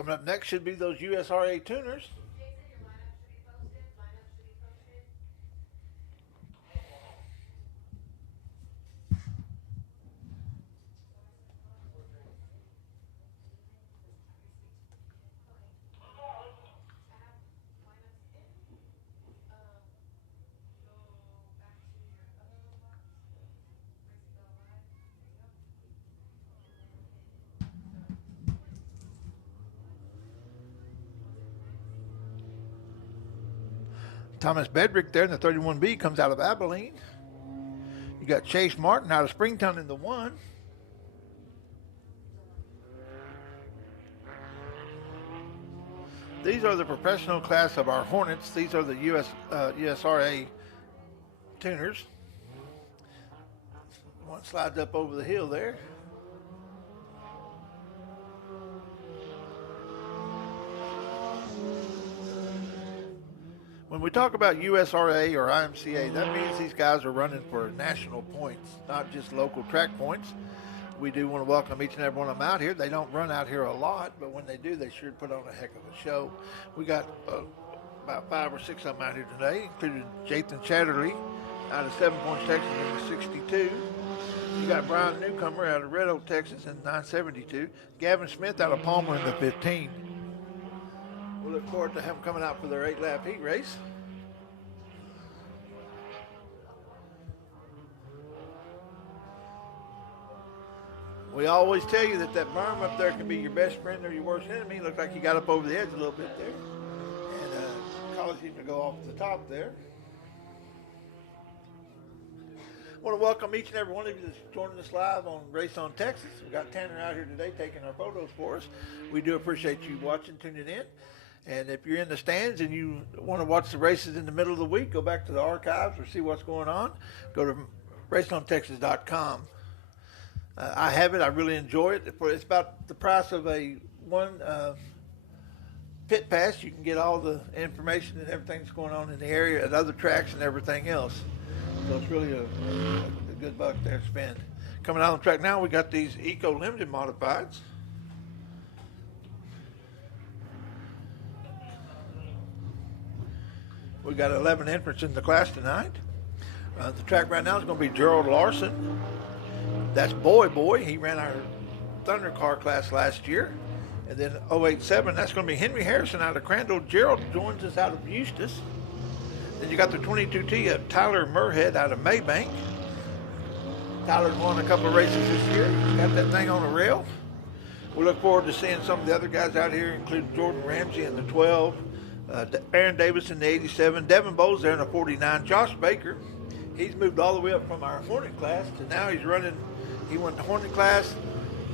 Coming up next should be those USRA tuners. Thomas Bedrick there in the 31B comes out of Abilene. You got Chase Martin out of Springtown in the 1. These are the professional class of our Hornets. These are the USRA tuners. One slides up over the hill there. When we talk about USRA or IMCA, that means these guys are running for national points, not just local track points. We do want to welcome each and every one of them out here. They don't run out here a lot, but when they do, they sure put on a heck of a show. We got about 5 or 6 of them out here today, including Jathan Chatterley out of 7 Points, Texas in the 62. You got Brian Newcomer out of Red Oak, Texas in 972. Gavin Smith out of Palmer in the 15. We look forward to him coming out for their 8-lap heat race. We always tell you that berm up there can be your best friend or your worst enemy. Looks like he got up over the edge a little bit there. And caused him to go off the top there. I want to welcome each and every one of you that's joining us live on Race on Texas. We've got Tanner out here today taking our photos for us. We do appreciate you watching, tuning in. And if you're in the stands and you want to watch the races in the middle of the week, go back to the archives or see what's going on. Go to raceontexas.com. I have it. I really enjoy it. It's about the price of a one pit pass. You can get all the information and everything that's going on in the area at other tracks and everything else. So it's really a good buck there to spend. Coming out on the track now, we got these Eco Limited modifieds. We got 11 entrants in the class tonight. The track right now is going to be Gerald Larson. That's Boy. He ran our Thunder Car class last year. And then 087, that's going to be Henry Harrison out of Crandall. Gerald joins us out of Eustis. Then you got the 22T of Tyler Murhead out of Maybank. Tyler's won a couple of races this year. He's got that thing on the rail. We look forward to seeing some of the other guys out here, including Jordan Ramsey in the 12, Aaron Davis in the 87, Devin Bowles there in the 49, Josh Baker. He's moved all the way up from our Hornet class to now he's running. He went to Hornet class,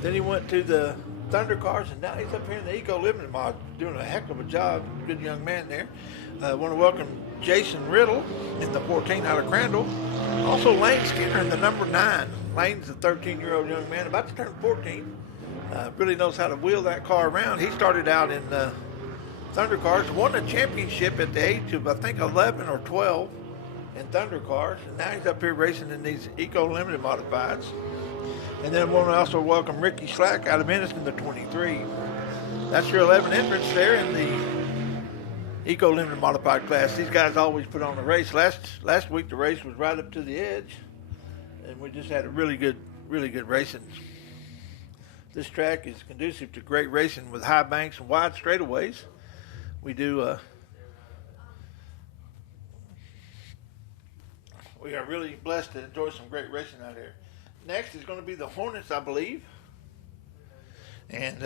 then he went to the Thunder Cars, and now he's up here in the Eco Limited mod doing a heck of a job. Good young man there. I want to welcome Jason Riddle in the 14 out of Crandall. Also Lane Skinner in the number 9. Lane's a 13-year-old young man about to turn 14. Really knows how to wheel that car around. He started out in Thunder Cars, won a championship at the age of I think 11 or 12 in Thunder Cars, and now he's up here racing in these Eco Limited modifieds. And then I want to also welcome Ricky Slack out of Ennis in the 23. That's your 11 entrants there in the Eco Limited modified class. These guys always put on a race. Last week the race was right up to the edge, and we just had a really good racing. This track is conducive to great racing with high banks and wide straightaways. We are really blessed to enjoy some great racing out here. Next is going to be the Hornets, I believe. And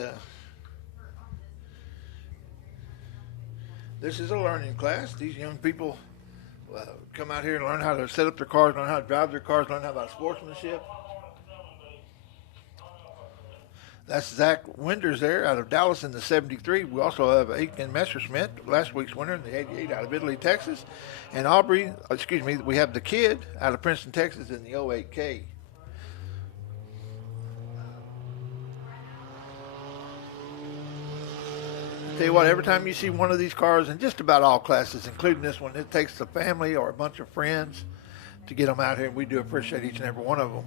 this is a learning class. These young people come out here and learn how to set up their cars, learn how to drive their cars, learn how about sportsmanship. That's Zach Winders there out of Dallas in the 73. We also have Aiken Messerschmidt, last week's winner in the 88 out of Italy, Texas. And we have the kid out of Princeton, Texas in the 08K. Tell you what, every time you see one of these cars in just about all classes, including this one, it takes a family or a bunch of friends to get them out here, and we do appreciate each and every one of them.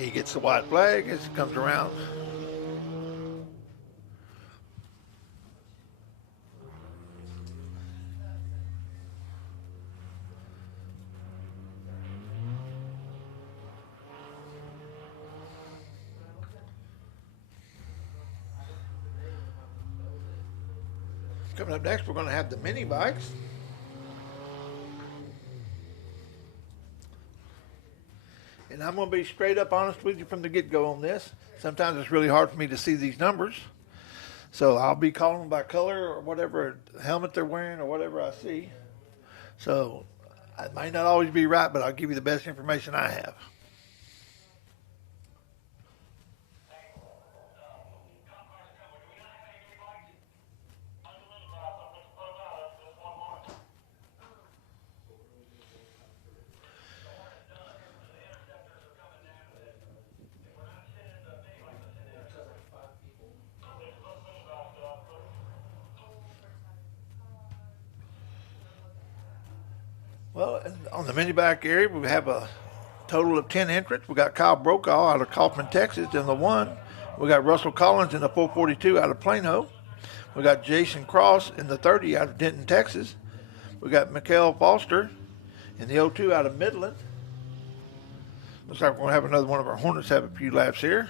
He gets the white flag as it comes around. Coming up next, we're going to have the mini bikes. And I'm going to be straight up honest with you from the get-go on this. Sometimes it's really hard for me to see these numbers. So I'll be calling them by color or whatever helmet they're wearing or whatever I see. So I might not always be right, but I'll give you the best information I have. Well, on the mini bike area, we have a total of 10 entrants. We got Kyle Brokaw out of Kaufman, Texas in the 1. We got Russell Collins in the 442 out of Plano. We got Jason Cross in the 30 out of Denton, Texas. We got Mikhail Foster in the 02 out of Midland. Looks like we're going to have another one of our Hornets have a few laps here.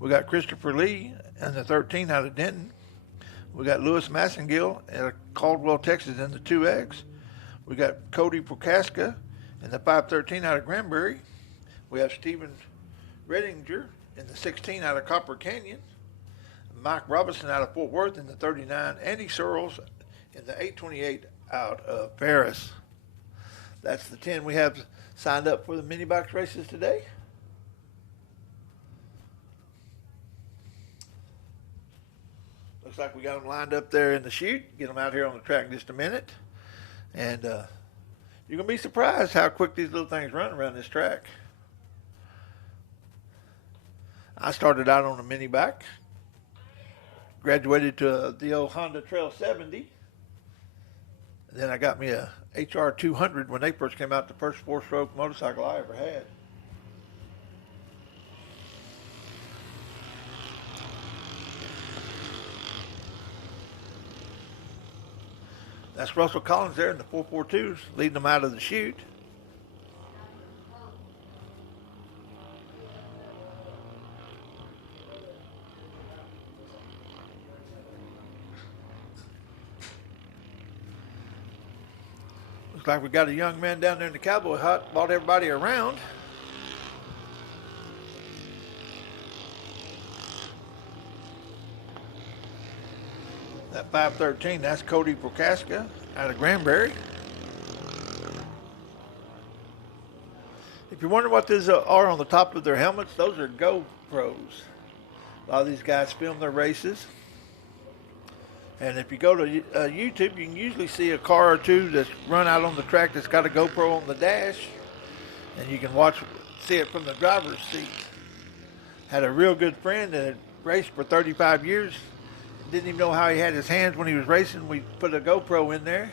We got Christopher Lee in the 13 out of Denton. We got Lewis Massengill out of Caldwell, Texas in the 2X. We got Cody Prokaska in the 513 out of Granbury. We have Stephen Redinger in the 16 out of Copper Canyon. Mike Robinson out of Fort Worth in the 39. Andy Searles in the 828 out of Paris. That's the 10 we have signed up for the mini box races today. Looks like we got them lined up there in the chute. Get them out here on the track in just a minute. And you're going to be surprised how quick these little things run around this track. I started out on a mini bike. Graduated to the old Honda Trail 70. And then I got me a HR 200 when they first came out, the first four-stroke motorcycle I ever had. That's Russell Collins there in the 442s, leading them out of the chute. Looks like we got a young man down there in the cowboy hut, brought everybody around. That 513, that's Cody Prokaska out of Granbury. If you're wondering what these are on the top of their helmets, those are GoPros. A lot of these guys film their races. And if you go to YouTube, you can usually see a car or two that's run out on the track that's got a GoPro on the dash. And you can see it from the driver's seat. Had a real good friend that had raced for 35 years. Didn't even know how he had his hands when he was racing. We put a GoPro in there,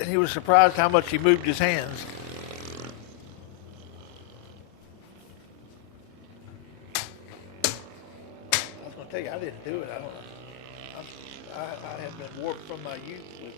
and he was surprised how much he moved his hands. I was going to tell you, I didn't do it. I don't know. I have been warped from my youth with.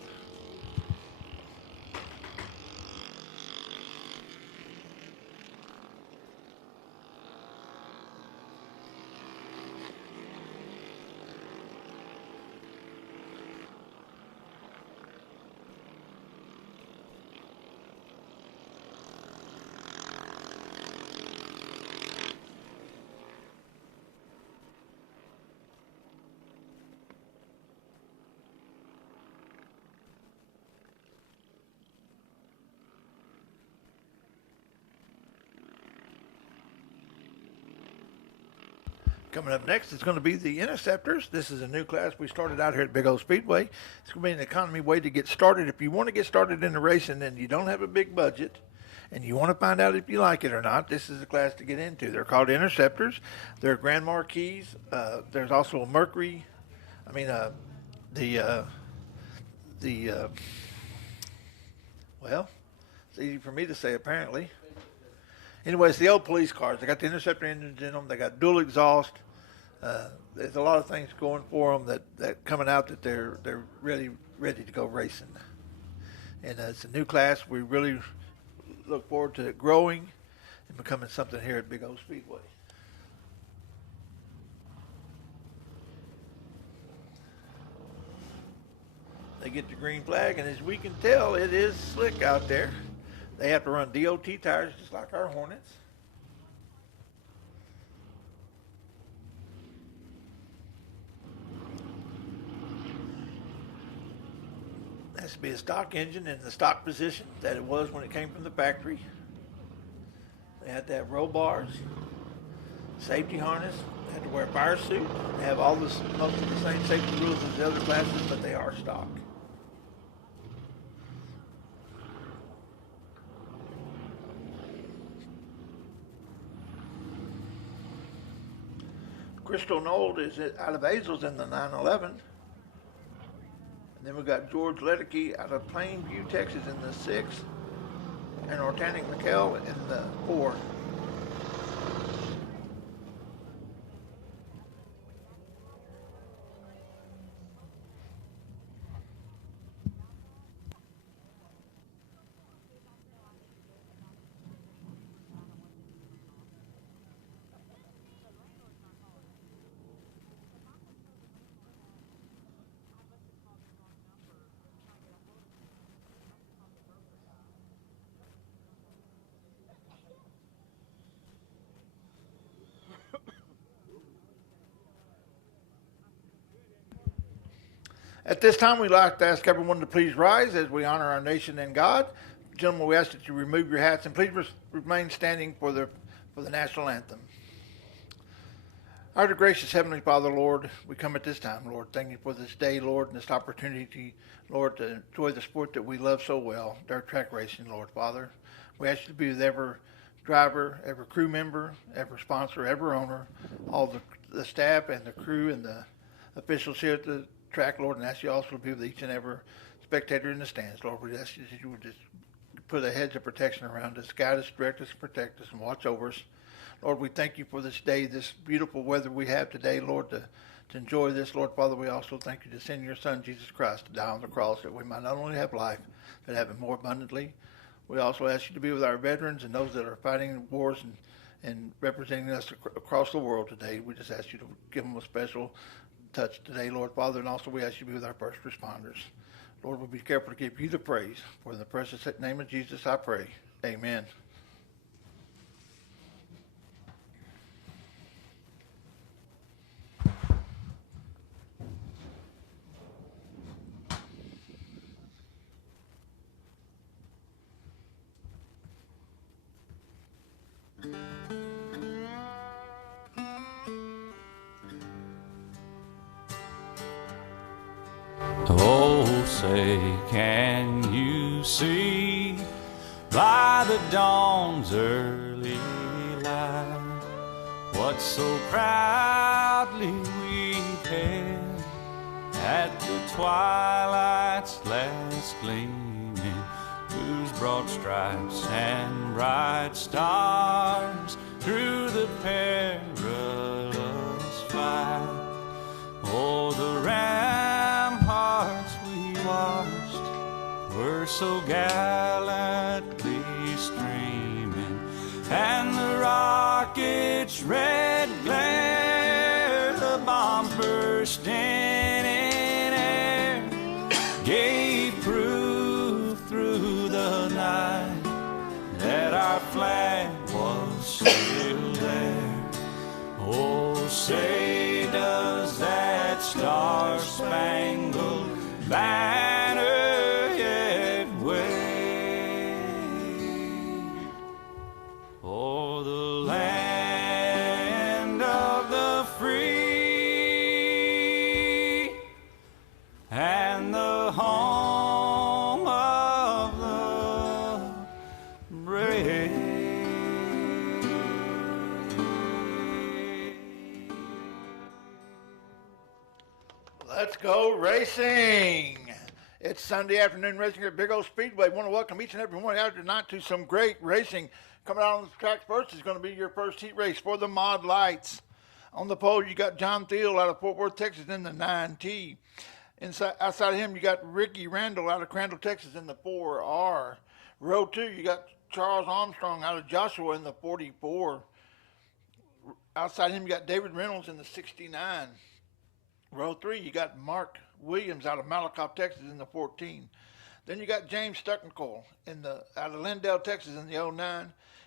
Coming up next is going to be the Interceptors. This is a new class we started out here at Big Old Speedway. It's going to be an economy way to get started. If you want to get started in the racing and you don't have a big budget and you want to find out if you like it or not, this is a class to get into. They're called Interceptors. They're Grand Marquis. There's also a Mercury. Well, it's easy for me to say apparently. Anyway, it's the old police cars. They got the Interceptor engines in them. They got dual exhaust. There's a lot of things going for them that coming out that they're really ready to go racing. And it's a new class. We really look forward to it growing and becoming something here at Big O Speedway. They get the green flag, and as we can tell, it is slick out there. They have to run DOT tires just like our Hornets. Has to be a stock engine in the stock position that it was when it came from the factory. They had to have roll bars, safety harness, they had to wear a fire suit. They have all this, most of the same safety rules as the other classes, but they are stock. Crystal Nold is out of Azles in the 911. And then we've got George Ledicke out of Plainview, Texas in the 6. And Organic McHale in the 4. At this time, we'd like to ask everyone to please rise as we honor our nation and God. Gentlemen, we ask that you remove your hats and please remain standing for the national anthem. Our gracious Heavenly Father, Lord, we come at this time, Lord. Thank you for this day, Lord, and this opportunity, Lord, to enjoy the sport that we love so well, dirt track racing, Lord, Father. We ask you to be with every driver, every crew member, every sponsor, every owner, all the staff and the crew and the officials here at the track, Lord, and ask you also to be with each and every spectator in the stands, Lord. We ask you that you would just put a hedge of protection around us, guide us, direct us, protect us, and watch over us. Lord, we thank you for this day, this beautiful weather we have today, Lord, to enjoy this. Lord, Father, we also thank you to send your Son, Jesus Christ, to die on the cross that we might not only have life, but have it more abundantly. We also ask you to be with our veterans and those that are fighting wars and representing us across the world today. We just ask you to give them a special touch today, Lord, Father, and also we ask you to be with our first responders. Lord, we'll be careful to give you the praise. For in the precious name of Jesus, I pray. Amen. Oh, say, can you see by the dawn's early light what so proudly we hailed at the twilight's last gleaming, whose broad stripes and bright stars through the perilous fight? Oh, the ramparts we watched were so gallantly streaming, and the rocket's red glare, the bombs bursting in air, gave proof through the night that our flag was still there. Oh, say does that star-spangled banner yet wave o'er the land of the free and the home of the brave? Let's go racing. It's Sunday afternoon racing here at Big O Speedway. I want to welcome each and every one out tonight to some great racing. Coming out on the track first is going to be your first heat race for the Mod Lights. On the pole, you got John Thiel out of Fort Worth, Texas in the 9T. Outside of him, you got Ricky Randall out of Crandall, Texas in the 4R. Row 2, you got Charles Armstrong out of Joshua in the 44. Outside of him, you got David Reynolds in the 69. Row 3, you got Mark Williams out of Malakoff, Texas in the 14. Then you got James Stuckencoil out of Lindale, Texas in the 09.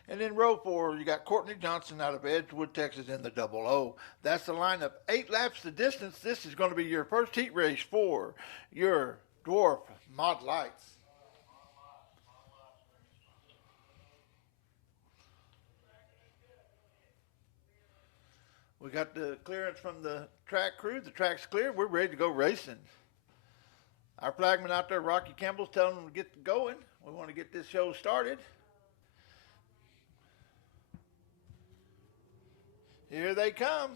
And then row 4, you got Courtney Johnson out of Edgewood, Texas in the 00. That's the lineup. 8 laps the distance. This is going to be your first heat race for your Dwarf Mod Lights. We got the clearance from the track crew. The track's clear. We're ready to go racing. Our flagman out there, Rocky Campbell's telling them to get going. We want to get this show started. Here they come.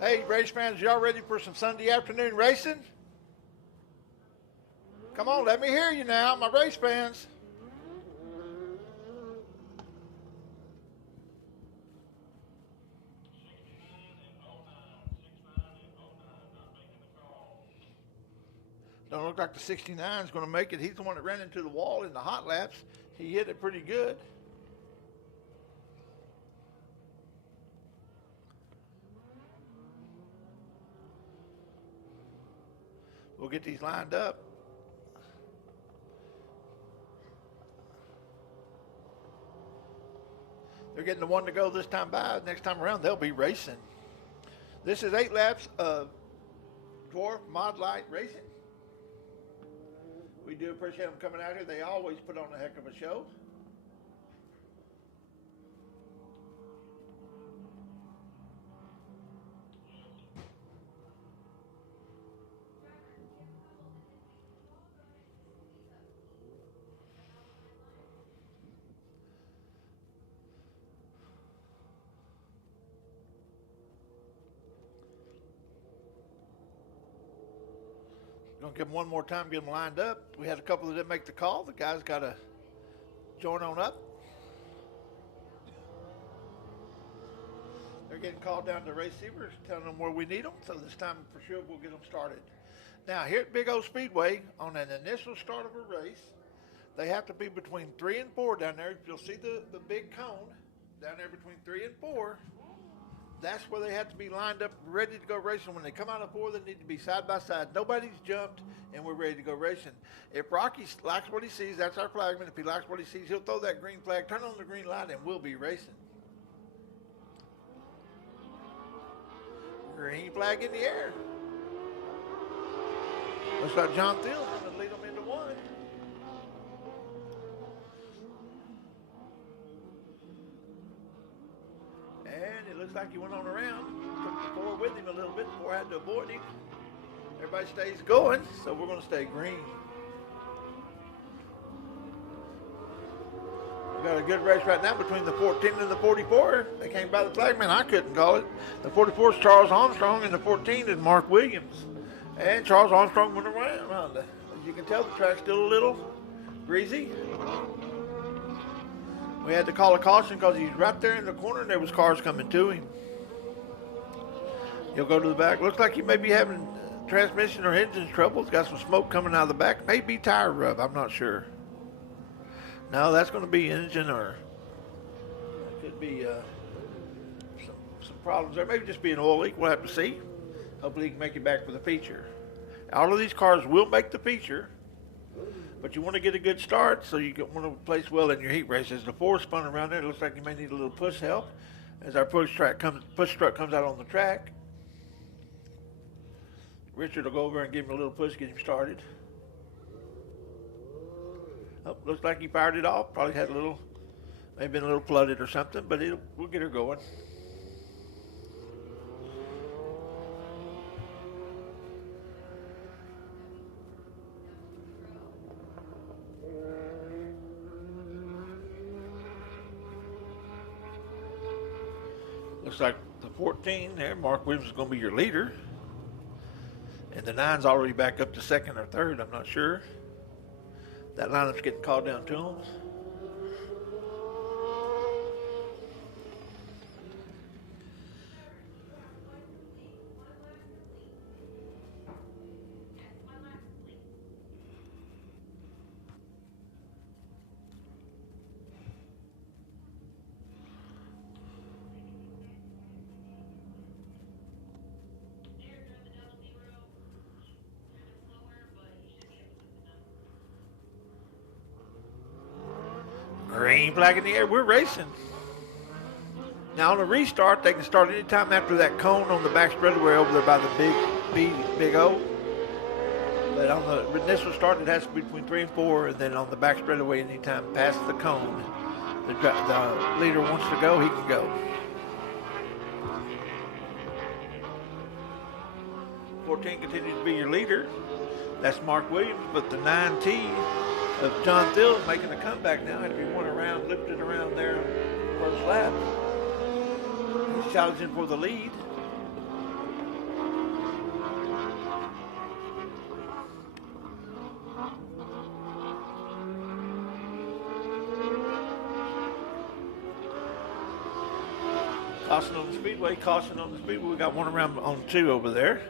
Hey, race fans, y'all ready for some Sunday afternoon racing? Come on, let me hear you now, my race fans. Don't look like the 69 is going to make it. He's the one that ran into the wall in the hot laps. He hit it pretty good. We'll get these lined up. They're getting the one to go this time by. Next time around, they'll be racing. This is 8 laps of Dwarf Mod Light Racing. We do appreciate them coming out here. They always put on a heck of a show. Gonna give them one more time, get them lined up. We had a couple that didn't make the call. The guys got to join on up. They're getting called down to receivers, telling them where we need them. So this time for sure we'll get them started. Now here at Big O Speedway, on an initial start of a race, they have to be between 3 and 4 down there. You'll see the big cone down there between 3 and 4. That's where they have to be lined up, ready to go racing. When they come out of 4, they need to be side by side. Nobody's jumped, and we're ready to go racing. If Rocky likes what he sees, that's our flagman. If he likes what he sees, he'll throw that green flag, turn on the green light, and we'll be racing. Green flag in the air. Looks like John Thiel's going to lead them into 1. And it looks like he went on around, took the 4 with him a little bit. 4 had to avoid him. Everybody stays going, so we're going to stay green. We got a good race right now between the 14 and the 44. They came by the flagman. I couldn't call it. The 44 is Charles Armstrong, and the 14 is Mark Williams. And Charles Armstrong went around. As you can tell, the track's still a little greasy. We had to call a caution because he's right there in the corner and there was cars coming to him. He'll go to the back. Looks like he may be having transmission or engine trouble. He's got some smoke coming out of the back. Maybe tire rub. I'm not sure. No, that's going to be engine, or it could be some problems there. Maybe just be an oil leak. We'll have to see. Hopefully he can make it back for the feature. All of these cars will make the feature. But you want to get a good start, so you want to place well in your heat races. The 4 spun around there. It looks like you may need a little push help as our push truck comes out on the track. Richard will go over and give him a little push, get him started. Oh, looks like he fired it off. Probably had maybe been a little flooded or something, but we'll get her going. Looks like the 14 there, Mark Williams, is going to be your leader. And the 9's already back up to second or third, I'm not sure. That lineup's getting called down to them. Green flag in the air. We're racing. Now on the restart, they can start anytime after that cone on the back straightaway over there by the big O. But on the initial start, it has to be between 3 and 4, and then on the back straightaway, anytime past the cone, the leader wants to go, he can go. 14 continues to be your leader. That's Mark Williams, but the 9T of John Thiel is making a comeback now. Had to be one around, lifted around there first lap. He's challenging for the lead. Caution on the Speedway, caution on the Speedway. We got one around on 2 over there.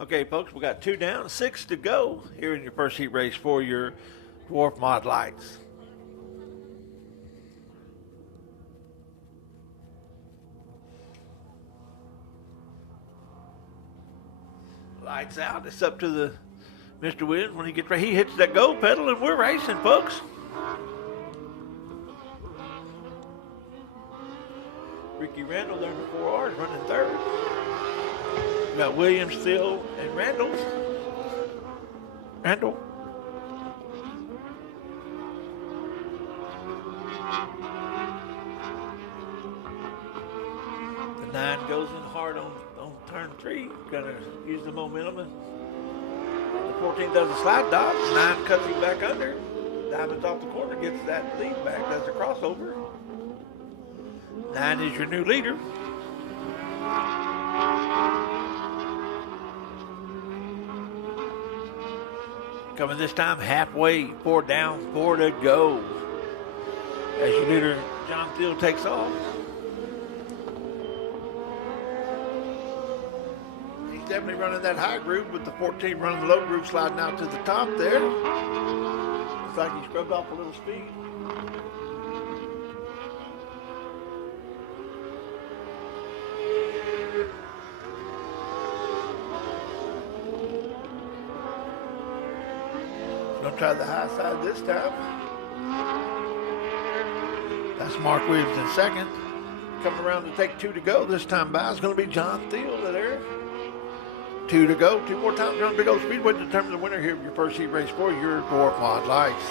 Okay, folks, we got 2 down, 6 to go here in your first heat race for your Dwarf Mod lights. Lights out. It's up to the Mr. Williams when he gets ready. He hits that go pedal, and we're racing, folks. Ricky Randall there in the 4Rs running third. We got Williams, Thiel, and Randall. The 9 goes in hard on turn 3. Gonna use the momentum. And the 14 does a slide dodge. 9 cuts him back under. Diamond's off the corner, gets that lead back, does a crossover. 9 is your new leader. Coming this time halfway, 4 down, 4 to go. As your leader, John Thiel, takes off. He's definitely running that high groove with the 14 running the low groove, sliding out to the top there. Looks like he scrubbed off a little speed. Gonna try the high side this time. That's Mark Williams in second. Coming around to take 2 to go. This time by is going to be John Thiel there. 2 to go. 2 more times around to go. Speedway to determine the winner here of your first heat race for your Dwarf Mod lights.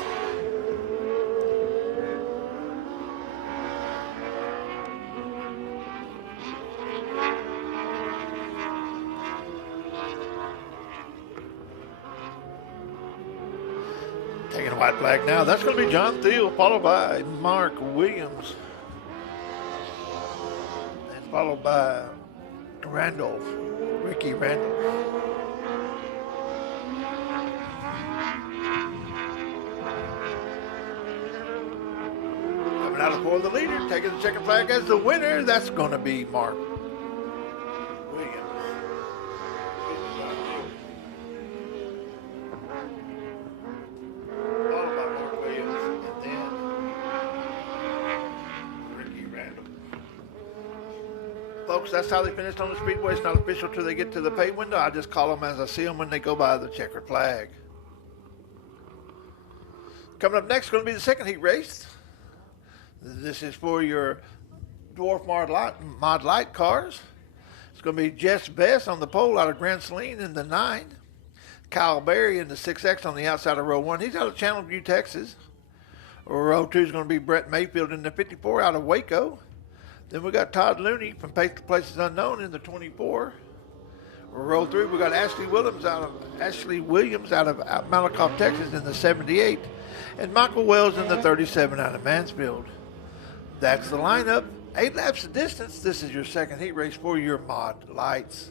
Taking a white flag now. That's going to be John Thiel, followed by Mark Williams. And followed by Ricky Randall. Coming out of 4, the leader, taking the checkered flag as the winner. That's going to be Mark Williams. folks, that's how they finished on the Speedway. It's not official till they get to the pay window. I just call them as I see them when they go by the checkered flag. Coming up next is going to be the second heat race. This is for your Dwarf Mod Light cars. It's going to be Jess Best on the pole out of Grand Saline in the 9. Kyle Berry in the 6X on the outside of row 1. He's out of Channelview, Texas. Row 2 is going to be Brett Mayfield in the 54 out of Waco. Then we got Todd Looney from Places Unknown in the 24. Row 3, we got Ashley Williams out of Malakoff, Texas in the 78. And Michael Wells in the 37 out of Mansfield. That's the lineup. 8 laps of distance. This is your second heat race for your Mod Lights.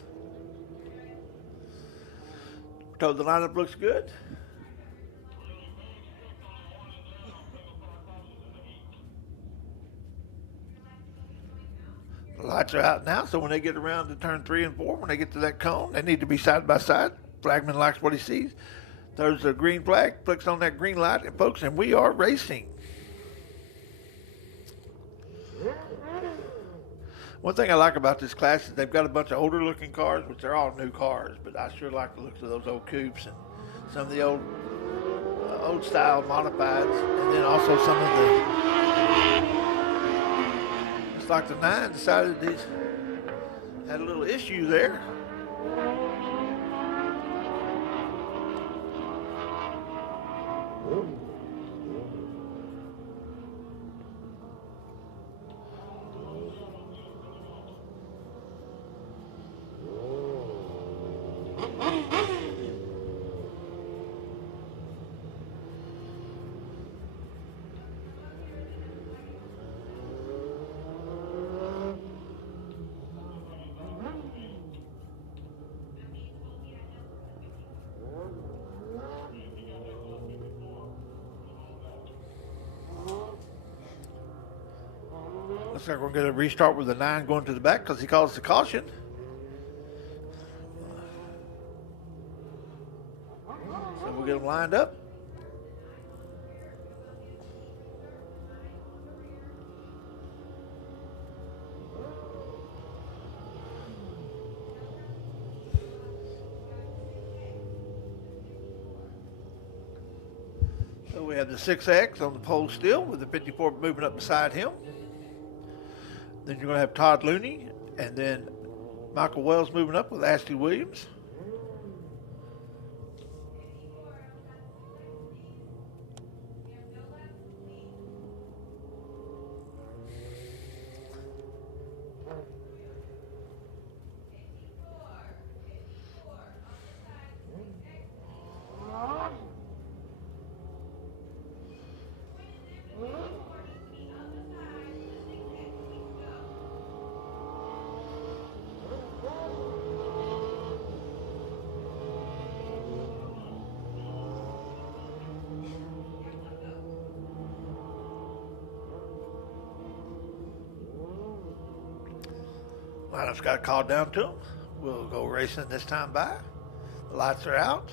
We're told the lineup looks good. The lights are out now, so when they get around to turn 3 and 4, when they get to that cone, they need to be side by side. Flagman likes what he sees. There's a green flag, clicks on that green light, and folks, and we are racing. One thing I like about this class is they've got a bunch of older looking cars, which are all new cars, but I sure like the looks of those old coupes and some of the old style modifieds, and then also some of the, it's like the 9 decided these had a little issue there. Looks like we're going to restart with the 9 going to the back because he calls the caution. So we'll get them lined up. So we have the 6X on the pole still with the 54 moving up beside him. Then you're going to have Todd Looney, and then Michael Wells moving up with Ashley Williams. Lineup's got called down to him. We'll go racing this time by. The lights are out.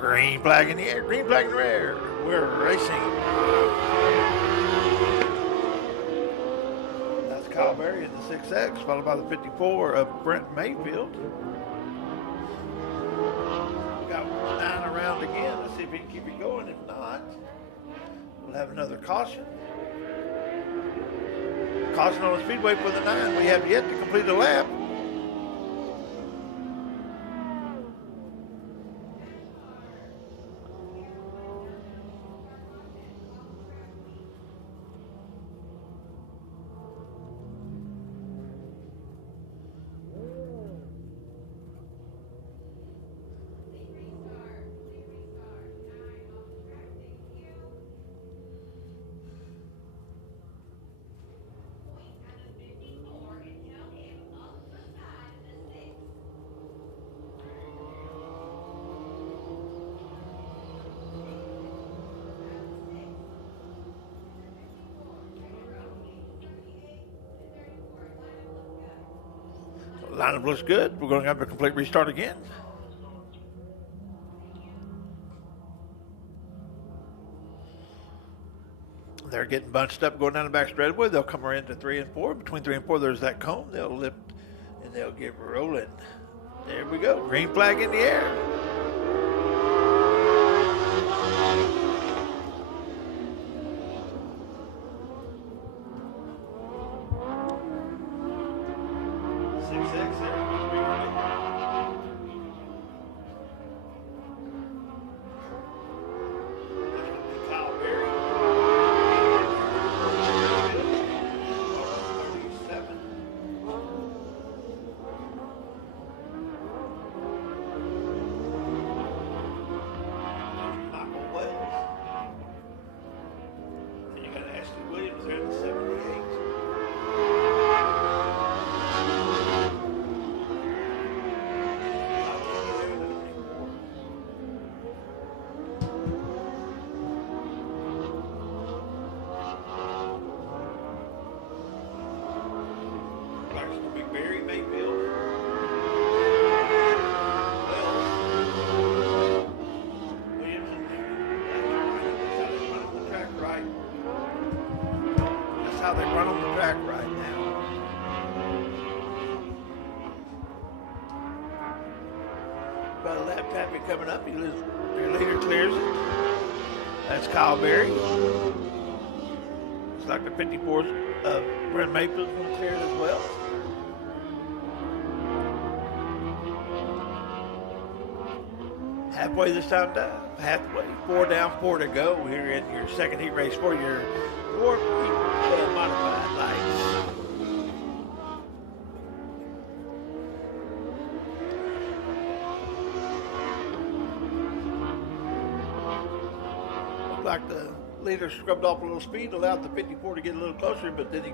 Green flag in the air, green flag in the air. We're racing. That's Kyle Berry in the 6X, followed by the 54 of Brent Mayfield. Got 9 around again. Let's see if he can keep it going. If not, we'll have another caution. Caution on the Speedway for the 9. We have yet to complete a lap. Lineup looks good. We're going to have a complete restart again. they're getting bunched up going down the back straightaway. They'll come around to 3 and 4. Between 3 and 4, there's that cone. They'll lift and they'll get rolling. There we go. Green flag in the air. How they run on the track right now. Got a lap traffic coming up. Your leader clears it. That's Kyle Berry. It's like the 54th Brent Maple's going to clear it as well. Halfway this time down. Halfway. 4 down, 4 to go here in your second heat race for your dwarf heat modified lights. Looked like the leader scrubbed off a little speed, allowed the 54 to get a little closer, but then he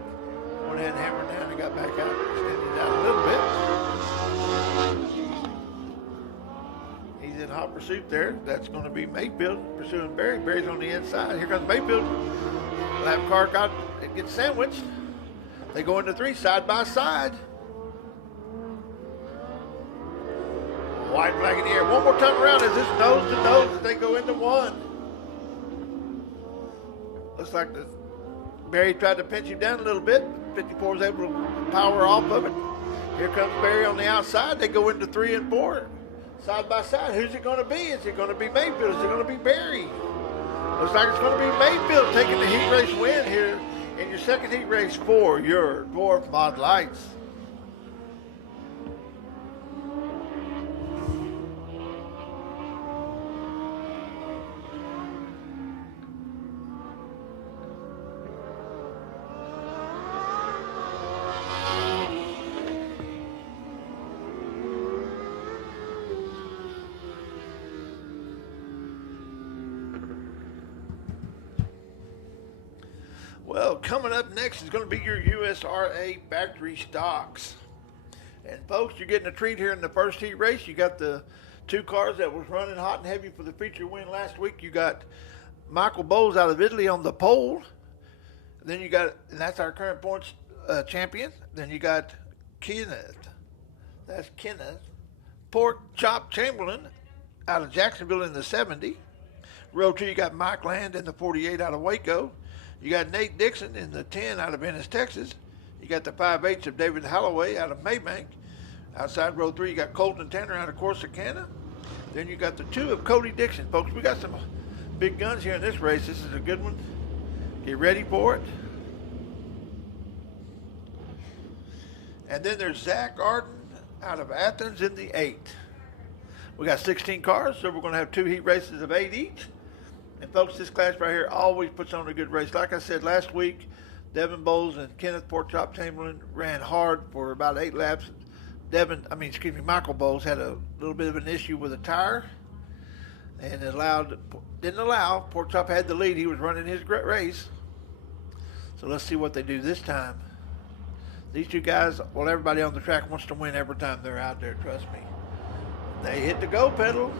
went ahead and hammered down and got back out, extended out a little bit. He's in hot pursuit there. That's going to be Mayfield pursuing Berry. Berry's on the inside. Here comes Mayfield. Lap car gets sandwiched. They go into 3 side by side. White flag in the air. One more time around as this nose to nose as they go into 1. Looks like Berry tried to pinch him down a little bit. 54 was able to power off of it. Here comes Berry on the outside. They go into 3 and 4. Side by side. Who's it going to be? Is it going to be Mayfield? Is it going to be Berry? Looks like it's going to be Mayfield taking the heat race win here in your second heat race for your dwarf mod lights. Well, coming up next is going to be your USRA factory stocks. And folks, you're getting a treat here in the first heat race. You got the 2 cars that was running hot and heavy for the feature win last week. You got Michael Bowles out of Italy on the pole. Then you got, and that's our current points champion. Then you got Kenneth. That's Kenneth. Pork Chop Chamberlain out of Jacksonville in the 70. Row 2, you got Mike Land in the 48 out of Waco. You got Nate Dixon in the 10 out of Ennis, Texas. You got the 5/8 of David Holloway out of Maybank. Outside row 3, you got Colton Tanner out of Corsicana. Then you got the 2 of Cody Dixon. Folks, we got some big guns here in this race. This is a good one. Get ready for it. And then there's Zach Arden out of Athens in the 8. We got 16 cars, so we're going to have 2 heat races of 8 each. And folks, this class right here always puts on a good race. Like I said last week, Devin Bowles and Kenneth Porkchop Chamberlain ran hard for about 8 laps. Michael Bowles had a little bit of an issue with a tire, and didn't allow. Porkchop had the lead. He was running his great race. So let's see what they do this time. These 2 guys, well, everybody on the track wants to win every time they're out there. Trust me. They hit the go pedal.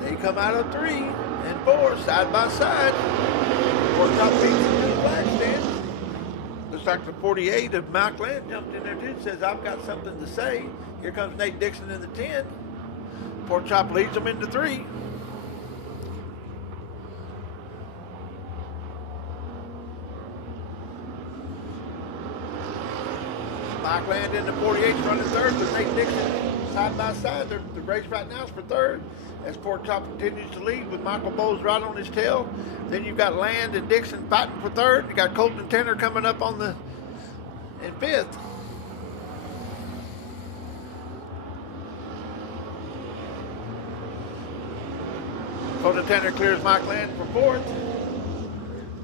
They come out of 3 and 4 side by side. Porkchop beats him to the flag stand. Looks like the 48 of Mike Land jumped in there too. Says, I've got something to say. Here comes Nate Dixon in the 10. Porkchop leads them into 3. Mike Land in the 48's running third with Nate Dixon side by side. The race right now is for third as Pork Chop continues to lead with Michael Bowles right on his tail. Then you've got Land and Dixon fighting for third. You got Colton Tanner coming up in fifth. Colton Tanner clears Mike Land for fourth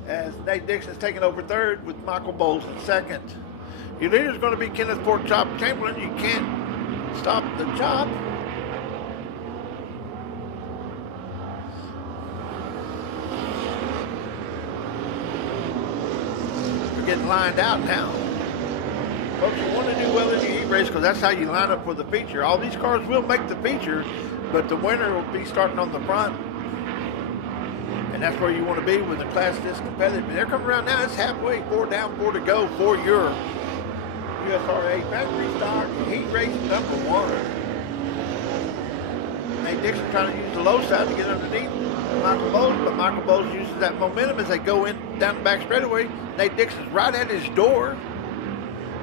as Nate Dixon's taking over third with Michael Bowles in second. Your leader is going to be Kenneth Pork Chop Chamberlain. You can't stop the chop. We're getting lined out now. Folks, you want to do well in the heat race because that's how you line up for the feature. All these cars will make the feature, but the winner will be starting on the front. And that's where you want to be when the class is competitive. And they're coming around now. It's halfway, 4 down, 4 to go for your USRA factory stock heat race number 1. Nate Dixon trying to use the low side to get underneath Michael Bowles, but Michael Bowles uses that momentum as they go in down the back straightaway. Nate Dixon's right at his door.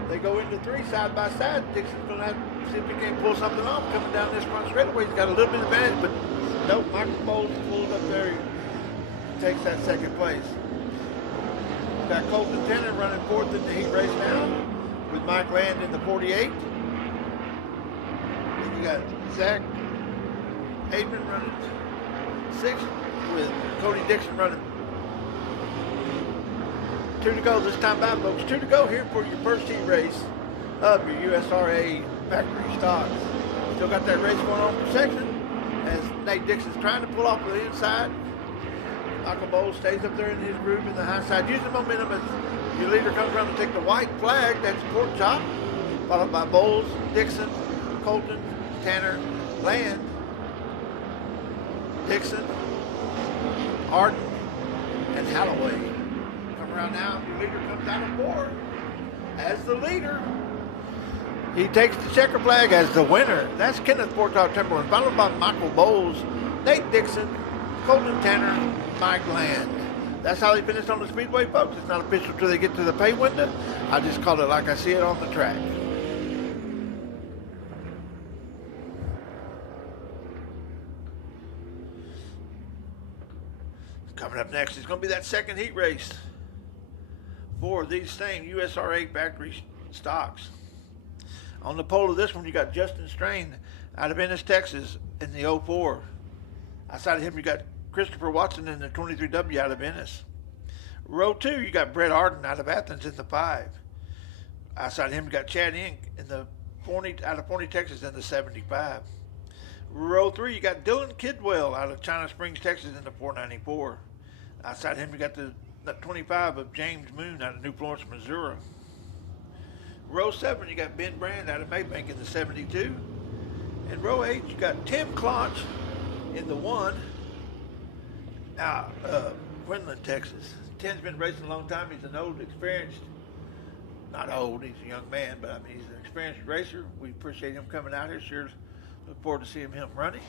They go into 3 side by side. Dixon's going to have to see if he can pull something off coming down this front straightaway. He's got a little bit of advantage, but nope, Michael Bowles pulls up there. He takes that second place. We've got Colton Tanner running fourth in the heat race now with Mike Land in the 48. Then you got Zach Haven running sixth with Cody Dixon running 2 to go this time by, folks. 2 to go here for your first heat race of your USRA factory stocks. Still got that race going on for section as Nate Dixon's trying to pull off the inside. Michael Bowles stays up there in his groove in the high side. Using momentum as your leader comes around to take the white flag. That's Pork Chop, followed by Bowles, Dixon, Colton, Tanner, Land, Dixon, Arden, and Halloway. Come around now. Your leader comes out of 4 as the leader. He takes the checker flag as the winner. That's Kenneth Pork Chop Timberland, followed by Michael Bowles, Nate Dixon, Colton Tanner, Mike Land. That's how they finished on the Speedway, folks. It's not official until they get to the pay window. I just call it like I see it on the track. Coming up next is going to be that second heat race for these same USRA factory stocks. On the pole of this one, you got Justin Strain out of Ennis, Texas in the 04. Outside of him, you got Christopher Watson in the 23W out of Ennis. Row 2, you got Brett Arden out of Athens in the 5. Outside of him, you got Chad Inc. in the 40, out of Forney, Texas in the 75. Row 3, you got Dylan Kidwell out of China Springs, Texas in the 494. Outside of him, you got the 25 of James Moon out of New Florence, Missouri. Row 7, you got Ben Brand out of Maybank in the 72. And row 8, you got Tim Klotch in the 1 out of Quinlan, Texas. Tim's been racing a long time. He's an old, experienced, not old, he's a young man, but I mean, he's an experienced racer. We appreciate him coming out here. Sure look forward to seeing him running.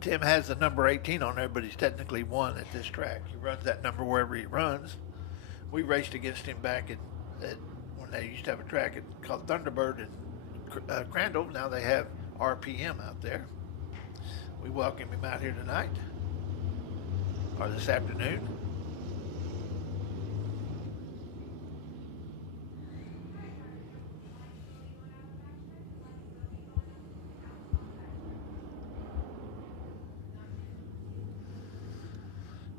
Tim has the number 18 on there, but he's technically 1 at this track. He runs that number wherever he runs. We raced against him back at when they used to have a track called Thunderbird in Crandall. Now they have RPM out there. We welcome him out here tonight, or this afternoon.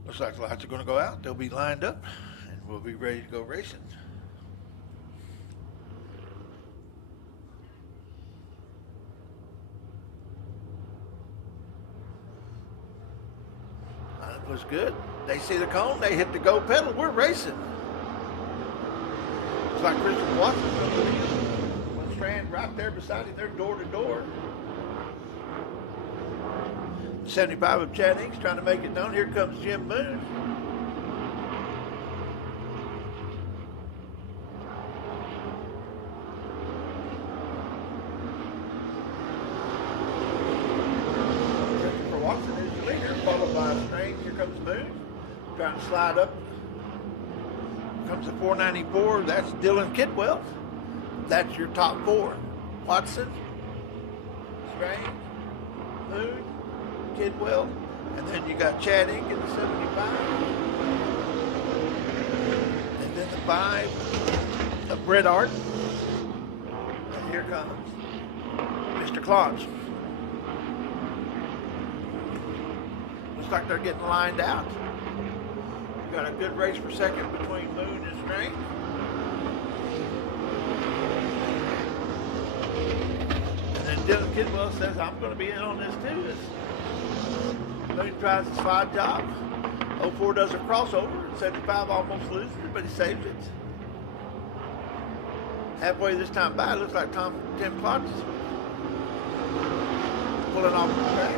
Looks like the lights are going to go out. They'll be lined up, and we'll be ready to go racing. Lineup was good. They see the cone. They hit the go pedal. We're racing. Looks like Christian Watson. One strand right there beside him. They're door to door. 75 of Chad Inks trying to make it known. Here comes Jim Moon. Strange. Here comes Moon. Trying to slide up. Comes the 494. That's Dylan Kidwell. That's your top four. Watson, Strange, Moon, Kidwell, and then you got Chad Inc in the 75. And then the 5 of Brett Art. And here comes Mr. Claus. Looks like they're getting lined out. We've got a good race for second between Moon and Strange. And then Dylan Kidwell says, I'm going to be in on this too. Moon tries a slide job. 04 does a crossover. 75 almost loses it, but he saves it. Halfway this time by, it looks like Tim Klotz is pulling off the track.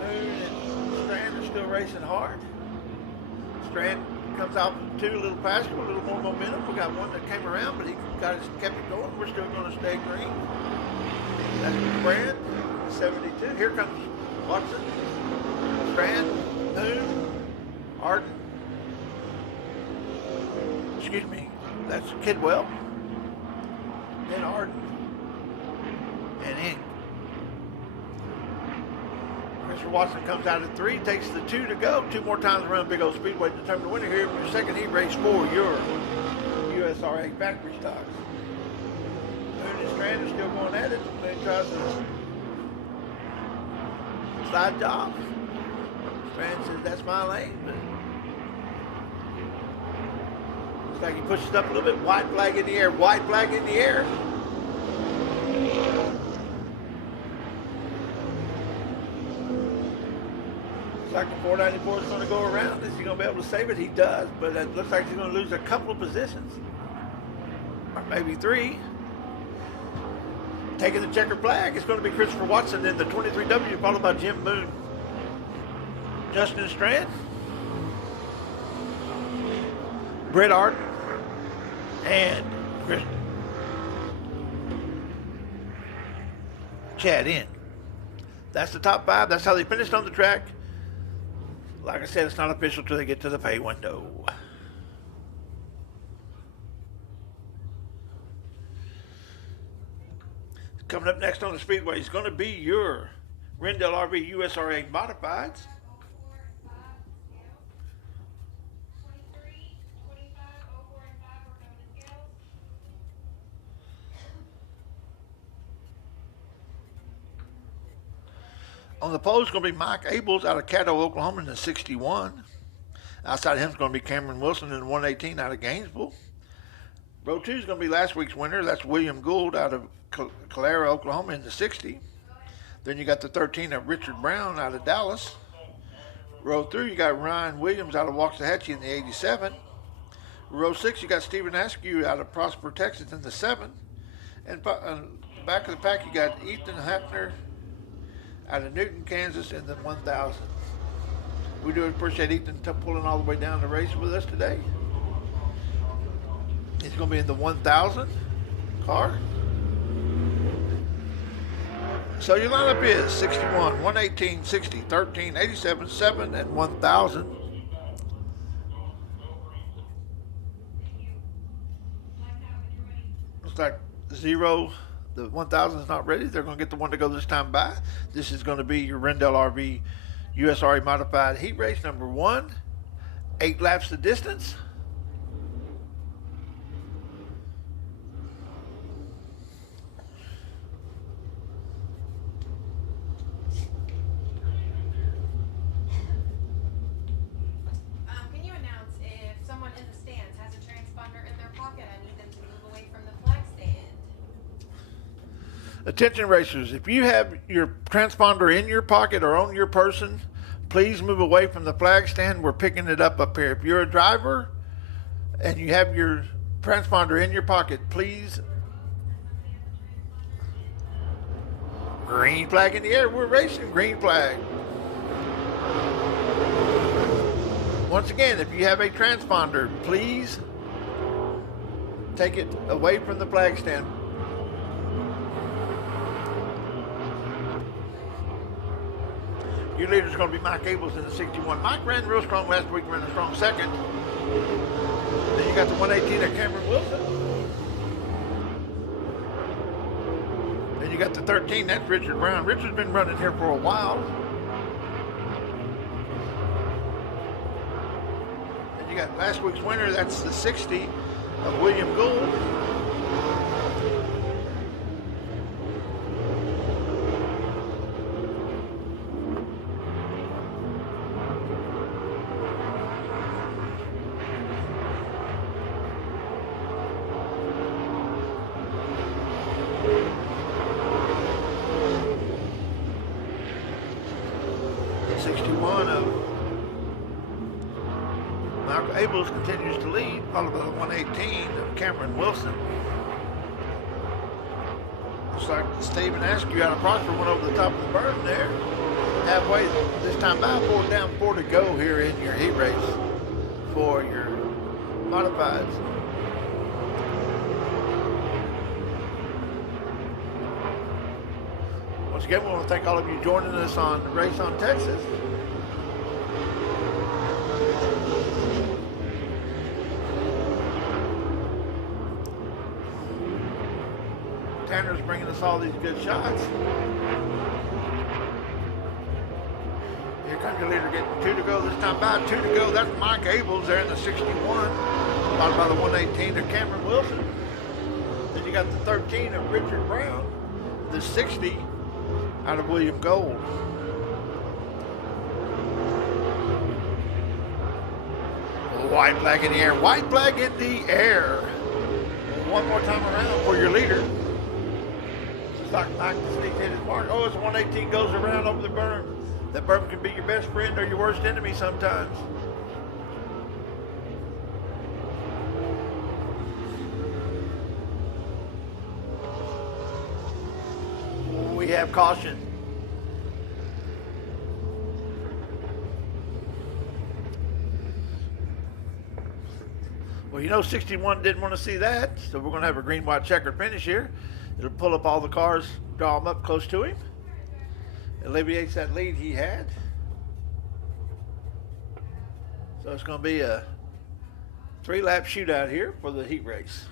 Moon and Strand are still racing hard. Strand comes out from 2 a little faster, a little more momentum. We got one that came around, but he kept it going. We're still going to stay green. That's Brand, 72. Here comes Watson, Strand, Moon, Arden. Excuse me, that's Kidwell. Then Arden and Inc. Mr. Watson comes out at 3, takes the 2 to go. 2 more times around Big Old Speedway to determine the winner here. Your second heat race for your USRA factory stocks. Moon and Strand are still going at it. Moon tries to slide job. Strand says, that's my lane. But looks like he pushes up a little bit. White flag in the air. White flag in the air. Like the 494 is going to go around. Is he going to be able to save it? He does, but it looks like he's going to lose a couple of positions, or maybe 3. Taking the checker flag, it's going to be Christopher Watson in the 23W, followed by Jim Moon, Justin Strand, Brett Art, and Chad in. That's the top 5. That's how they finished on the track. Like I said, it's not official till they get to the pay window. Coming up next on the Speedway is going to be your Rendell RV USRA Modifieds. On the pole is going to be Mike Abels out of Caddo, Oklahoma in the 61. Outside of him is going to be Cameron Wilson in the 118 out of Gainesville. Row 2 is going to be last week's winner. That's William Gould out of Calera, Oklahoma in the 60. Then you got the 13 of Richard Brown out of Dallas. Row 3, you got Ryan Williams out of Waxahachie in the 87. Row 6, you got Stephen Askew out of Prosper, Texas in the 7. And back of the pack, you got Ethan Hafner out of Newton, Kansas in the 1000. We do appreciate Ethan pulling all the way down the race with us today. He's going to be in the 1000 car. So your lineup is 61, 118, 60, 13, 87, 7, and 1000. Looks like 0. The 1000 is not ready. They're going to get the one to go this time by. This is going to be your Rendell RV USRA Modified Heat Race number 1. 8 laps the distance. Can you announce if someone in the stands has a transponder in their pocket? I need them to move away from the flag stand. Attention racers, if you have your transponder in your pocket or on your person, please move away from the flag stand. We're picking it up here. If you're a driver and you have your transponder in your pocket, please. Green flag in the air. We're racing. Green flag. Once again, if you have a transponder, please take it away from the flag stand. Your leader's going to be Mike Abels in the 61. Mike ran real strong last week, ran a strong second. Then you got the 118 of Cameron Wilson. Then you got the 13, that's Richard Brown. Richard's been running here for a while. And you got last week's winner, that's the 60 of William Gould. Abels continues to lead, followed by the 118 of Cameron Wilson. Looks like Stephen Askew out of Prosper went over the top of the berm there. Halfway this time by, 4 down, 4 to go here in your heat race for your modifieds. Once again, we want to thank all of you joining us on Race on Texas. Tanner's bringing us all these good shots. Here comes your leader getting 2 to go this time by. 2 to go. That's Mike Abels there in the 61. Followed by the 118 of Cameron Wilson. Then you got the 13 of Richard Brown. The 60 out of William Gould. White flag in the air. White flag in the air. One more time around for your leader. Like Mike sneaked in his mark. Oh, it's 118 goes around over the berm. That berm can be your best friend or your worst enemy sometimes. We have caution. Well, you know 61 didn't want to see that, so we're going to have a green-white checkered finish here. It'll pull up all the cars, draw them up close to him. Alleviates that lead he had. So it's going to be a 3-lap shootout here for the heat race.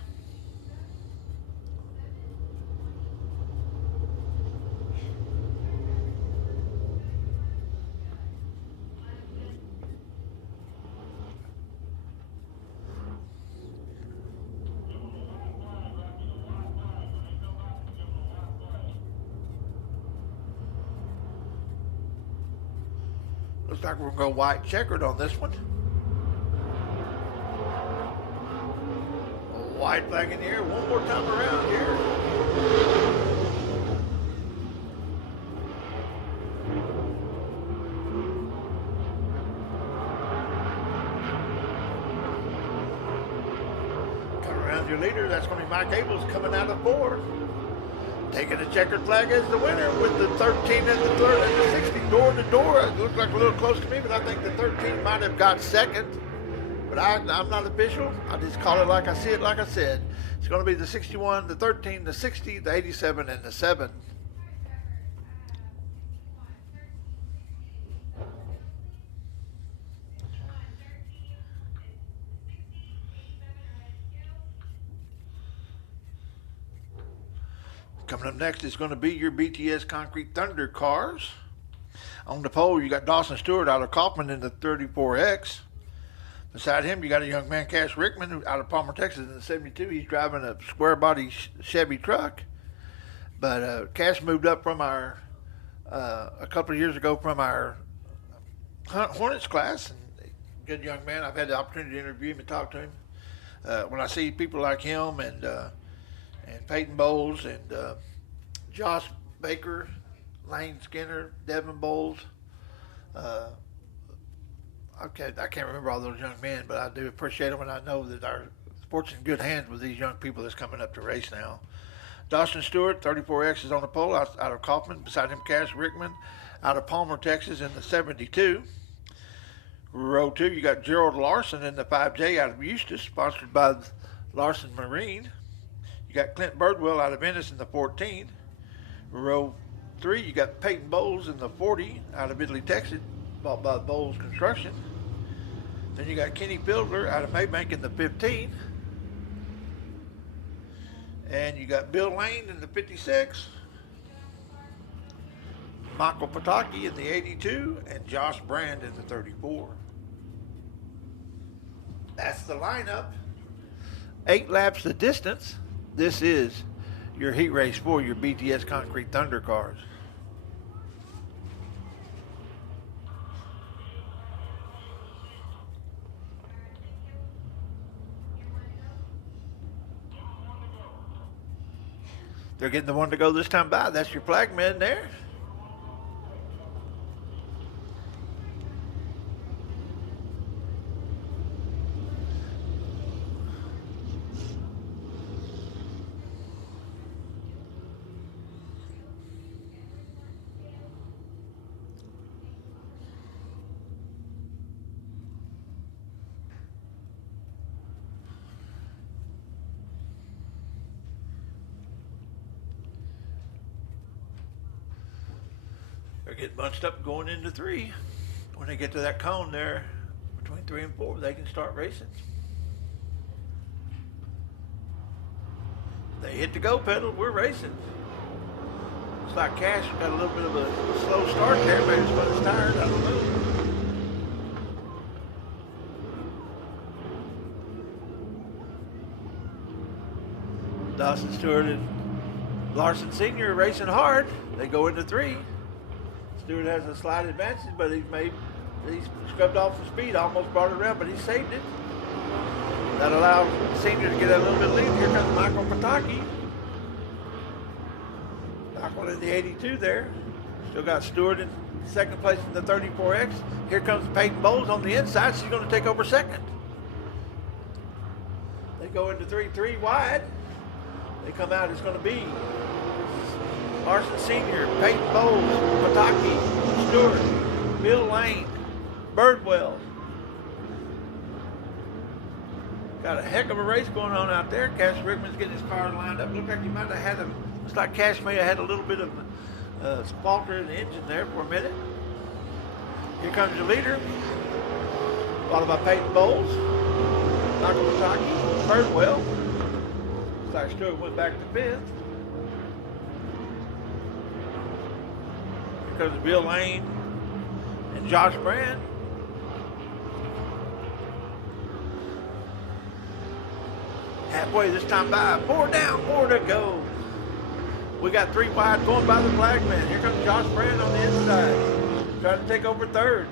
Looks like we're going to go white checkered on this one. White flag in the air. One more time around here. Come around your leader. That's going to be Mike Abels coming out of 4. Taking the checkered flag as the winner with the 13 and the 3rd and the 60 door to door. It looked like a little close to me, but I think the 13 might have got second. But I'm not official. I just call it like I see it, like I said. It's going to be the 61, the 13, the 60, the 87, and the 7. Coming up next is going to be your BTS Concrete Thunder cars. On the pole, you got Dawson Stewart out of Kaufman in the 34X. Beside him, you got a young man, Cash Rickman, out of Palmer, Texas in the 72. He's driving a square body Chevy truck. But Cash moved up from our, a couple of years ago from our Hornets class. And good young man. I've had the opportunity to interview him and talk to him. When I see people like him and Peyton Bowles and Josh Baker, Lane Skinner, Devin Bowles. I can't remember all those young men, but I do appreciate them, and I know that our sport's in good hands with these young people that's coming up to race now. Dawson Stewart, 34X, is on the pole out of Kaufman. Beside him, Cash Rickman out of Palmer, Texas in the 72. Row 2, you got Gerald Larson in the 5J out of Eustis, sponsored by Larson Marine. You got Clint Birdwell out of Ennis in the 14. Row 3, you got Peyton Bowles in the 40 out of Italy, Texas, bought by Bowles Construction. Then you got Kenny Pilgler out of Maybank in the 15. And you got Bill Lane in the 56. Michael Pataki in the 82. And Josh Brand in the 34. That's the lineup. 8 laps the distance. This is your heat race for your BTS Concrete Thunder cars. They're getting the one to go this time by. That's your flagman there. They're getting bunched up going into 3. When they get to that cone there, between 3 and 4, they can start racing. They hit the go pedal, we're racing. Looks like Cash got a little bit of a slow start there, maybe it's when his tires, I don't know. Dawson Stewart and Larson Sr. racing hard. They go into 3. Stewart has a slight advantage, but he's scrubbed off the speed, almost brought it around, but he saved it. That allowed Senior to get a little bit of lead. Here comes Michael Pataki. Michael in the 82 there. Still got Stewart in second place in the 34X. Here comes Peyton Bowles on the inside. She's going to take over second. They go into 3 wide. They come out, it's going to be Larson Sr., Peyton Bowles, Pataki, Stewart, Bill Lane, Birdwell. Got a heck of a race going on out there. Cash Rickman's getting his car lined up. Looks like he might have had looks like Cash may have had a little bit of falter in the engine there for a minute. Here comes your leader, followed by Peyton Bowles, Michael Pataki, Birdwell. Looks like Stewart went back to 5th. Here comes Bill Lane and Josh Brand. Halfway this time by, 4 down, 4 to go. We got 3 wide going by the flagman. Here comes Josh Brand on the inside, trying to take over 3rd.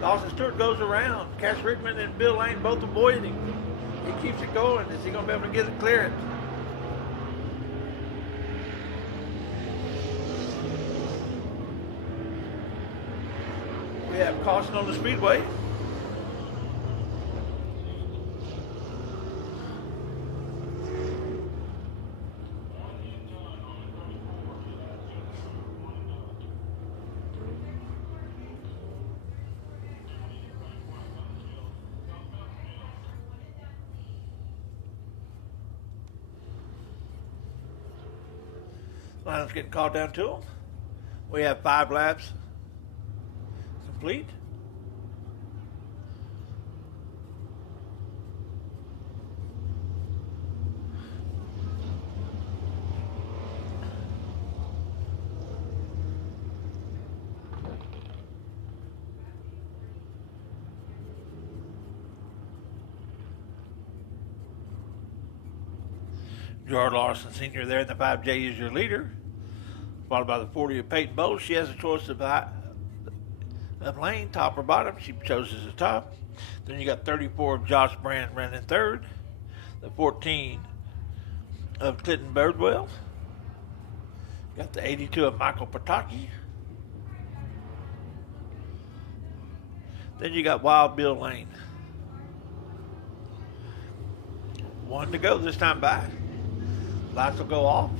Dawson Stewart goes around. Cash Rickman and Bill Lane both avoiding him. He keeps it going. Is he going to be able to get it clearance? We have caution on the Speedway. Lineup's getting called down to them. We have 5 laps complete. Gerard Larson Sr. there in the 5J is your leader, followed by the 40 of Peyton Bowles. She has a choice of lane, top or bottom. She chooses the top. Then you got 34 of Josh Brand running 3rd, the 14 of Clinton Birdwell, got the 82 of Michael Pataki. Then you got Wild Bill Lane. 1 to go this time by. Lights will go off.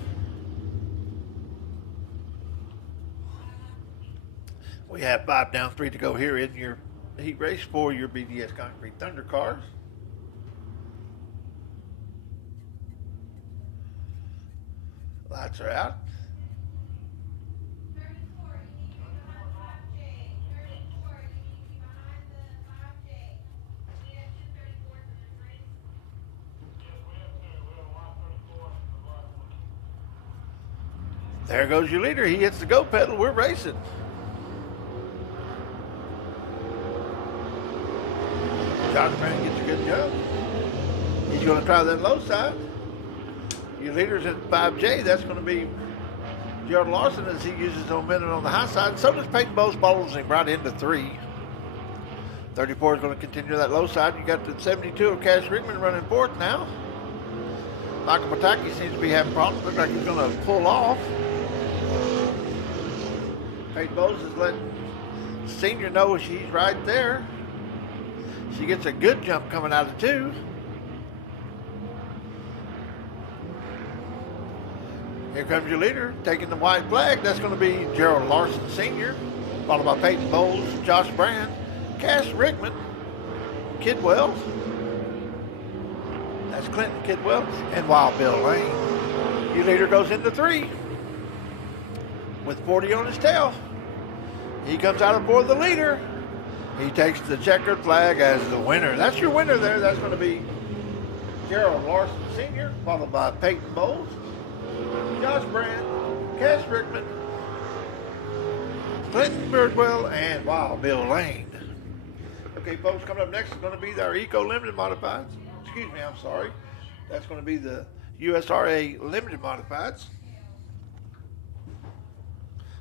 We have 5 down, 3 to go here in your heat race for your BDS Concrete Thunder cars. Lights are out. There goes your leader. He hits the go pedal. We're racing. Josh Brand gets a good jump. He's going to try that low side. Your leader's at 5J. That's going to be Gerald Larson as he uses momentum on the high side. So does Peyton Bowles, follows him right into 3. 34 is going to continue that low side. You got the 72 of Cash Rickman running 4th now. Michael Pataki seems to be having problems. Looks like he's going to pull off. Peyton Bowles is letting Senior know she's right there. She gets a good jump coming out of 2. Here comes your leader, taking the white flag. That's going to be Gerald Larson Sr., followed by Peyton Bowles, Josh Brand, Cass Rickman, Kidwell. That's Clinton Kidwell, and Wild Bill Lane. Your leader goes into 3 with 40 on his tail. He comes out of 4, the leader. He takes the checkered flag as the winner. That's your winner there. That's going to be Gerald Larson Sr., followed by Peyton Bowles, Josh Brand, Cass Rickman, Clinton Birdwell, and Wild Bill Lane. Okay, folks, coming up next is going to be our Eco Limited Modifieds. Excuse me, I'm sorry. That's going to be the USRA Limited Modifieds.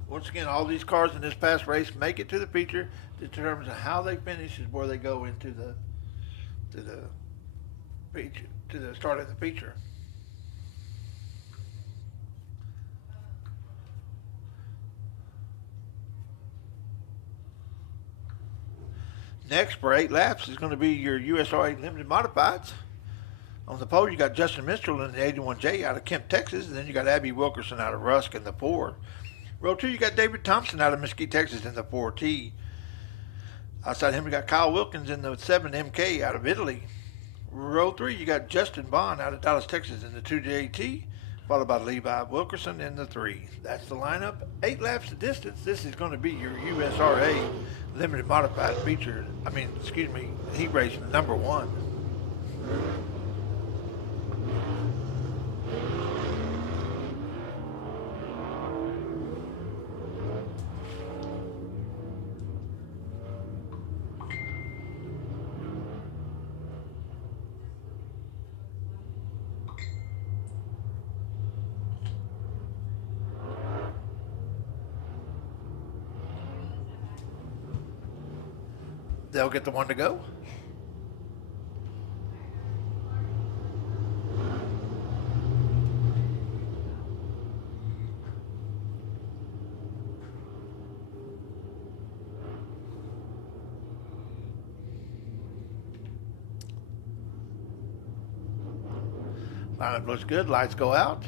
Once again, all these cars in this past race make it to the feature. Determines how they finish is where they go into the feature, to the start of the feature. Next for 8 laps is going to be your USRA Limited Modifieds. On the pole, you got Justin Mitchell in the 81J out of Kemp, Texas. And then you got Abby Wilkerson out of Rusk in the 4. Row 2, you got David Thompson out of Mesquite, Texas in the 4T. Outside him, we got Kyle Wilkins in the 7MK out of Italy. Row 3, you got Justin Bond out of Dallas, Texas in the 2JT, followed by Levi Wilkerson in the 3. That's the lineup. 8 laps of distance. This is going to be your USRA Limited Modified feature. Heat race number 1. They'll get the one to go. Lineup looks good. Lights go out.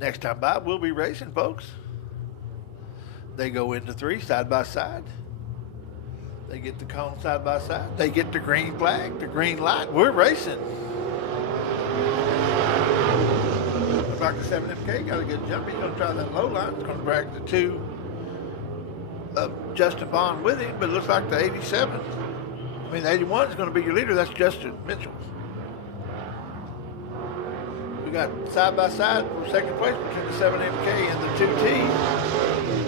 Next time by, we'll be racing, folks. They go into 3 side by side. They get the cone side by side. They get the green flag, the green light. We're racing. Looks like the 7MK got a good jump. He's going to try that low line. It's going to drag the 2 of Justin Bond with him, but it looks like the 87. The 81 is going to be your leader. That's Justin Mitchell. We got side by side for second place between the 7MK and the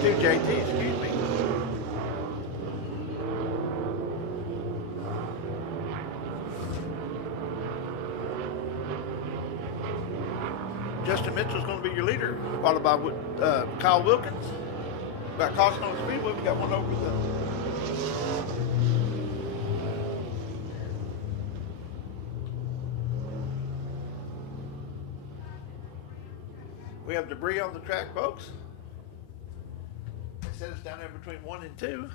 2JT, excuse me. Justin Mitchell's going to be your leader, followed by Kyle Wilkins. We got caution on Speedway. We got one over the. We have debris on the track, folks. They set us down there between 1 and 2.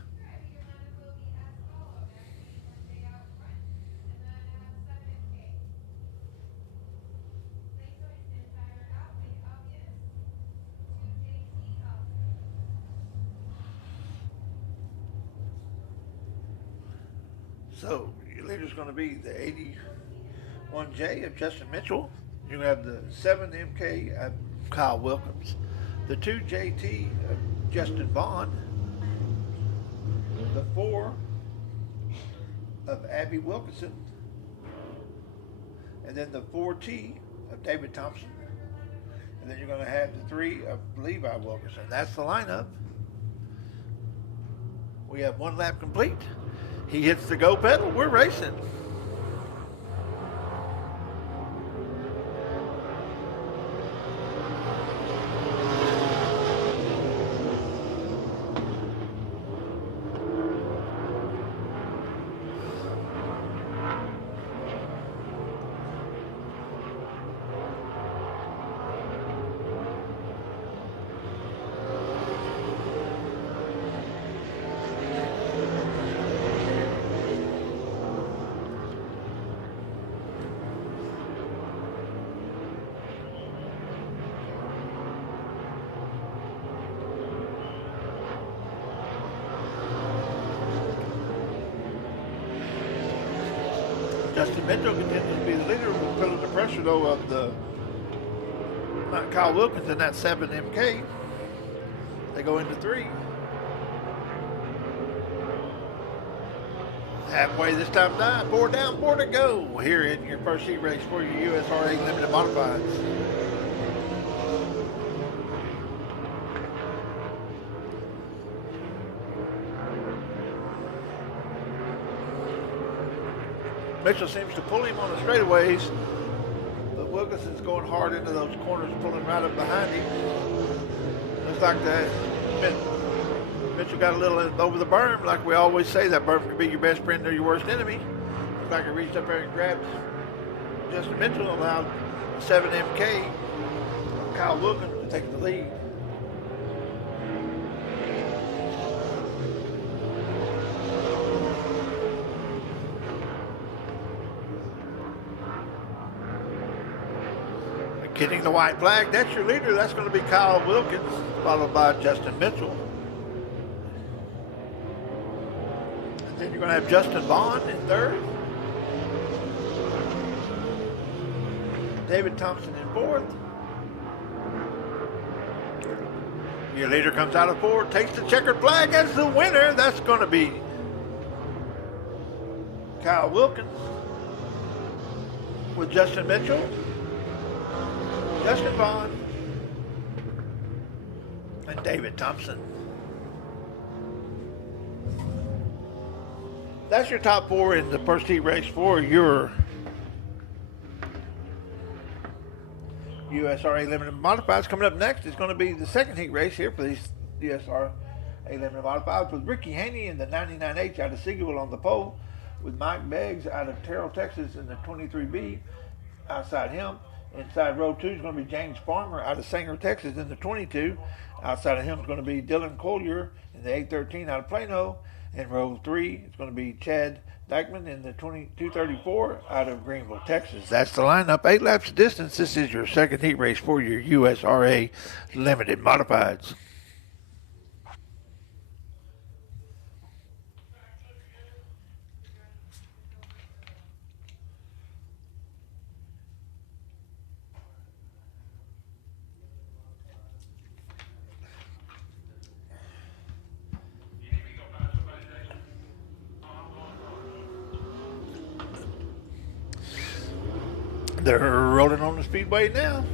So your leader is going to be the 81J of Justin Mitchell. You have the 7MK of Kyle Wilkins, the 2JT of Justin Bond, the 4 of Abby Wilkinson, and then the 4T of David Thompson. And then you're going to have the 3 of Levi Wilkerson. That's the lineup. We have 1 lap complete. He hits the go pedal. We're racing. Justin Mitchell continues to be the leader, feeling the pressure, though, of not Kyle Wilkins in that 7 MK. They go into 3. Halfway this time down, 4 down, 4 to go. Here in your first heat race for your USRA Limited Modifieds. Mitchell seems to pull him on the straightaways, but Wilkinson's going hard into those corners, pulling right up behind him. Looks like that Mitchell got a little over the berm. Like we always say, that berm can be your best friend or your worst enemy. Looks like he reached up there and grabbed Justin Mitchell, allowed 7 MK, Kyle Wilkins, to take the lead. Getting the white flag, that's your leader. That's going to be Kyle Wilkins, followed by Justin Mitchell. And then you're going to have Justin Vaughn in 3rd. David Thompson in 4th. Your leader comes out of 4th, takes the checkered flag as the winner. That's going to be Kyle Wilkins with Justin Mitchell, Justin Vaughn, and David Thompson. That's your top 4 in the first heat race for your USRA Limited Modifieds. Coming up next is going to be the second heat race here for these USRA Limited Modifieds, with Ricky Haney in the 99H out of Seagull on the pole, with Mike Beggs out of Terrell, Texas in the 23B outside him. Inside row 2 is going to be James Farmer out of Sanger, Texas in the 22. Outside of him is going to be Dylan Collier in the 813 out of Plano. In row 3, it's going to be Chad Dykeman in the 234 out of Greenville, Texas. That's the lineup. 8 laps distance. This is your second heat race for your USRA Limited Modifieds. They're rolling on the Speedway now.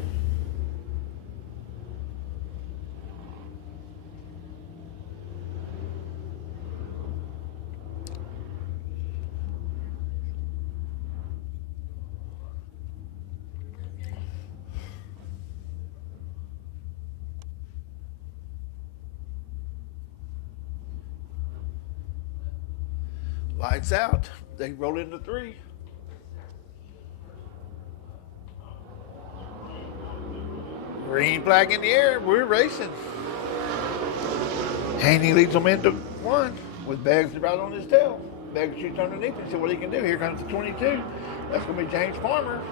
Lights out. They roll into 3. Green flag in the air. We're racing. Haney leads them into 1 with Beggs right on his tail. Beggs shoots underneath and see what he can do. Here comes the 22. That's going to be James Farmer.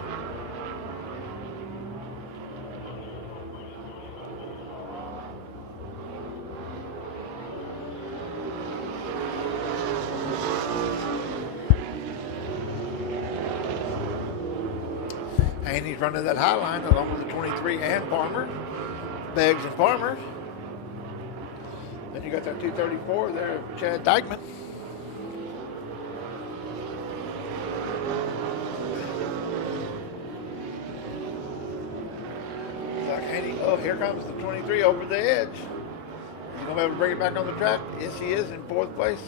Haney's running that high line along with the 23 and Farmer. Beggs and Farmer. Then you got that 234 there, Chad Dykeman. Like Haney here comes the 23 over the edge. He's going to be able to bring it back on the track. Yes, he is in 4th place.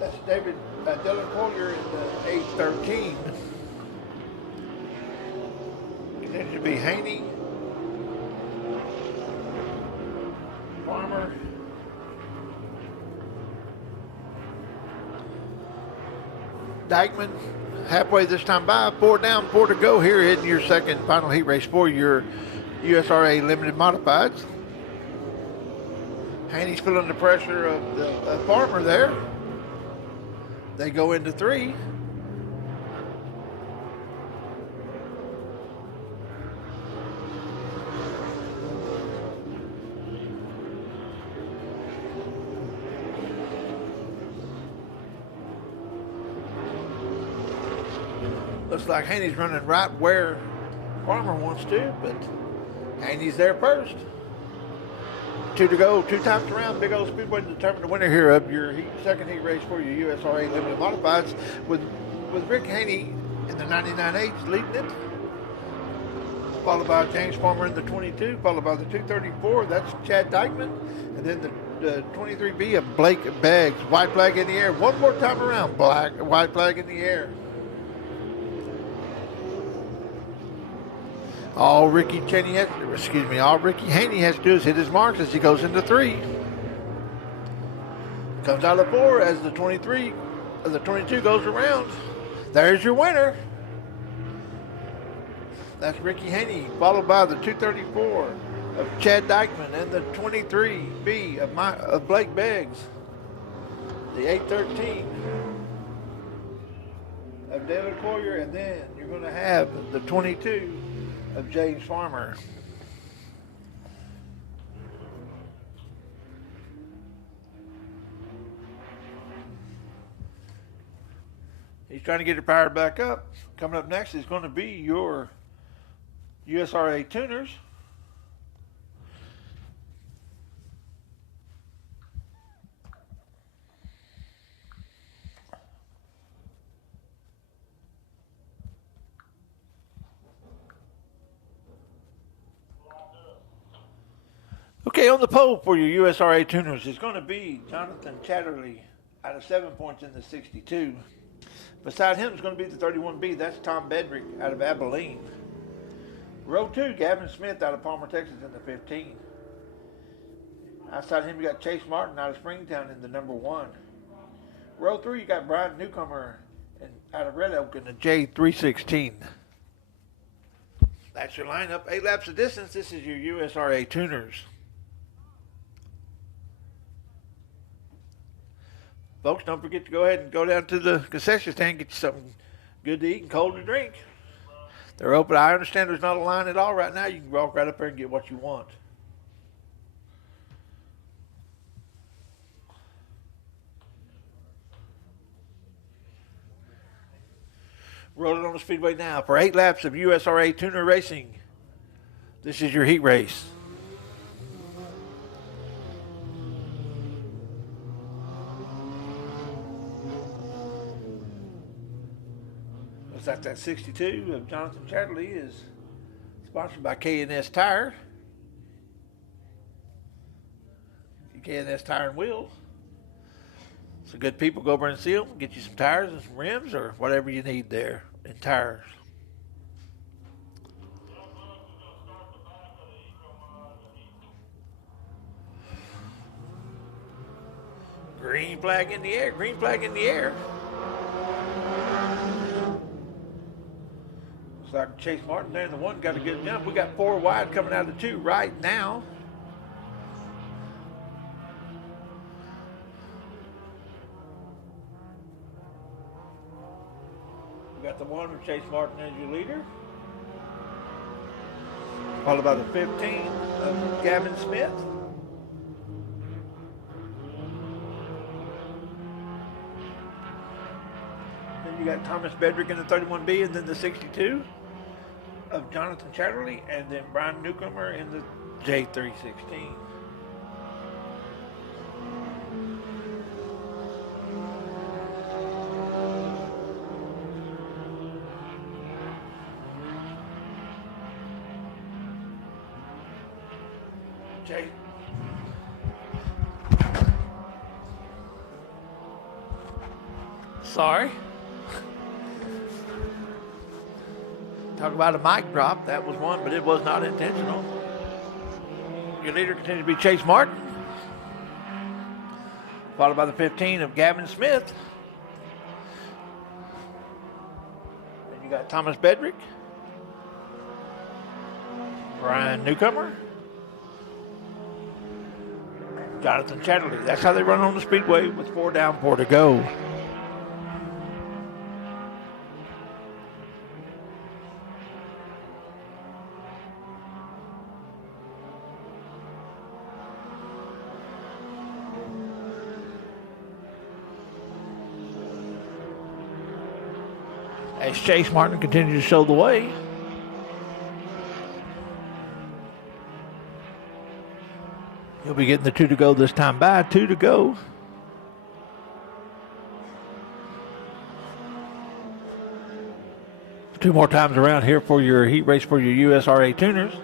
That's Dylan Collier in the 813. Continues to be Haney, Farmer, Dykeman. Halfway this time by, 4 down, 4 to go here in your second final heat race for your USRA Limited Modifieds. Haney's feeling the pressure of the Farmer there. They go into 3. Looks like Haney's running right where Farmer wants to, but Haney's there first. 2 to go, 2 times around. Big old Speedway to determine the winner here of your second heat race for your USRA Limited Modifieds with Rick Haney in the 99H leading it, followed by James Farmer in the 22, followed by the 234. That's Chad Dykeman, and then the 23B of Blake Beggs. White flag in the air. One more time around. White flag in the air. All Ricky Haney has to do is hit his marks as he goes into 3. Comes out of 4 as the 22 goes around. There's your winner. That's Ricky Haney, followed by the 234 of Chad Dykeman and the 23B of Blake Beggs. The 813 of David Collier, and then you're going to have the 22 of James Farmer. He's trying to get it powered back up. Coming up next is going to be your USRA tuners. Okay, on the pole for your USRA tuners is going to be Jonathan Chatterley out of 7 points in the 62. Beside him is going to be the 31B. That's Tom Bedrick out of Abilene. Row 2, Gavin Smith out of Palmer, Texas in the 15. Outside him, you got Chase Martin out of Springtown in the number 1. Row 3, you got Brian Newcomer out of Red Oak in the J316. That's your lineup. 8 laps of distance. This is your USRA tuners. Folks, don't forget to go ahead and go down to the concession stand and get you something good to eat and cold to drink. They're open. I understand there's not a line at all right now. You can walk right up there and get what you want. Rolling on the Speedway now for 8 laps of USRA tuner racing. This is your heat race. That 62 of Jonathan Chatterley is sponsored by K&S Tire. K&S Tire and Wheels. So good people, go over and see them, get you some tires and some rims or whatever you need there in tires. Green flag in the air, green flag in the air. Like Chase Martin there, the 1 got a good jump. We got 4 wide coming out of 2 right now. We got the 1 with Chase Martin as your leader. Followed by the 15 of Gavin Smith. Then you got Thomas Bedrick in the 31B, and then the 62 of Jonathan Chatterley, and then Brian Newcomer in the J316. Chase. Sorry. Talk about a mic drop. That was one, but it was not intentional. Your leader continues to be Chase Martin, followed by the 15 of Gavin Smith. Then you got Thomas Bedrick, Brian Newcomer, Jonathan Chatterley. That's how they run on the Speedway with 4 down, 4 to go. As Chase Martin continues to show the way. He'll be getting the 2 to go this time by. 2 to go. Two more times around here for your heat race for your USRA tuners.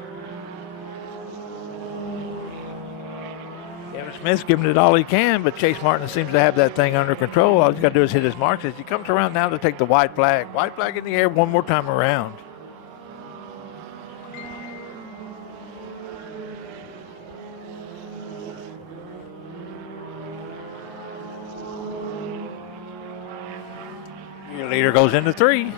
Kevin Smith's giving it all he can, but Chase Martin seems to have that thing under control. All he's got to do is hit his marks as he comes around now to take the white flag. White flag in the air one more time around. Your leader goes into 3.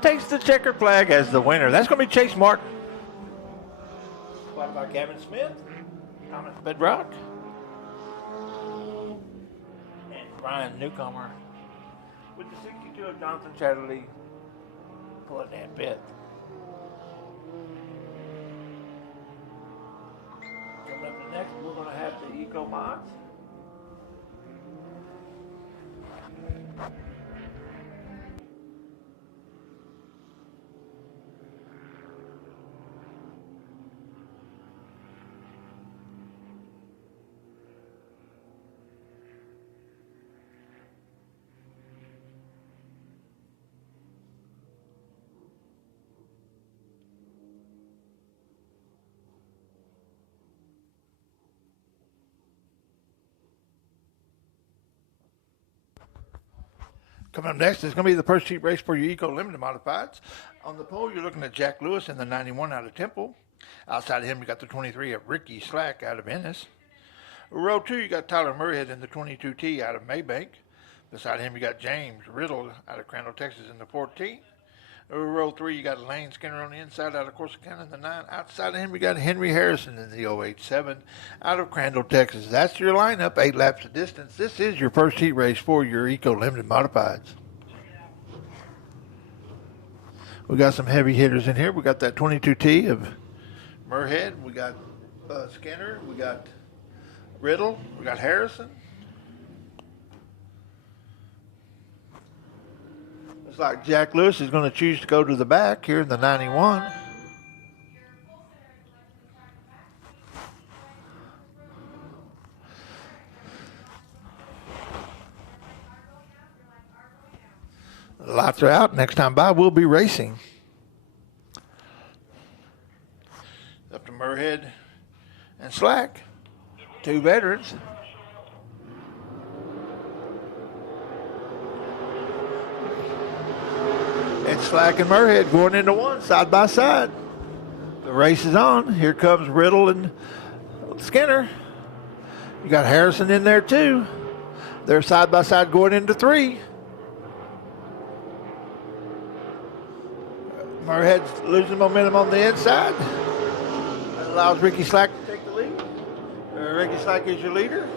Takes the checker flag as the winner. That's going to be Chase Martin. Followed by Gavin Smith, Thomas Bedrock, and Brian Newcomer with the 62 of Jonathan Chatterley pulling that 5th. Coming up next, we're going to have the Eco Mods. Coming up next is going to be the first heat race for your Eco Limited Modifieds. On the pole, you're looking at Jack Lewis in the 91 out of Temple. Outside of him, you got the 23 of Ricky Slack out of Ennis. Row 2, you got Tyler Murrayhead in the 22T out of Maybank. Beside him, you got James Riddle out of Crandall, Texas in the 14. Row 3, you got Lane Skinner on the inside out of Corsicana in the 9. Outside of him, you got Henry Harrison in the 087 out of Crandall, Texas. That's your lineup, 8 laps of distance. This is your first heat race for your Eco Limited Modifieds. We got some heavy hitters in here. We got that 22T of Murrhead. We got Skinner. We got Riddle. We got Harrison. Looks like Jack Lewis is going to choose to go to the back here in the 91. The lights are out. Next time by, we'll be racing. Up to Murrhead and Slack, 2 veterans. It's Slack and Murrhead going into 1 side by side. The race is on. Here comes Riddle and Skinner. You got Harrison in there too. They're side by side going into 3. Murrhead's losing momentum on the inside. That allows Ricky Slack to take the lead. Ricky Slack is your leader.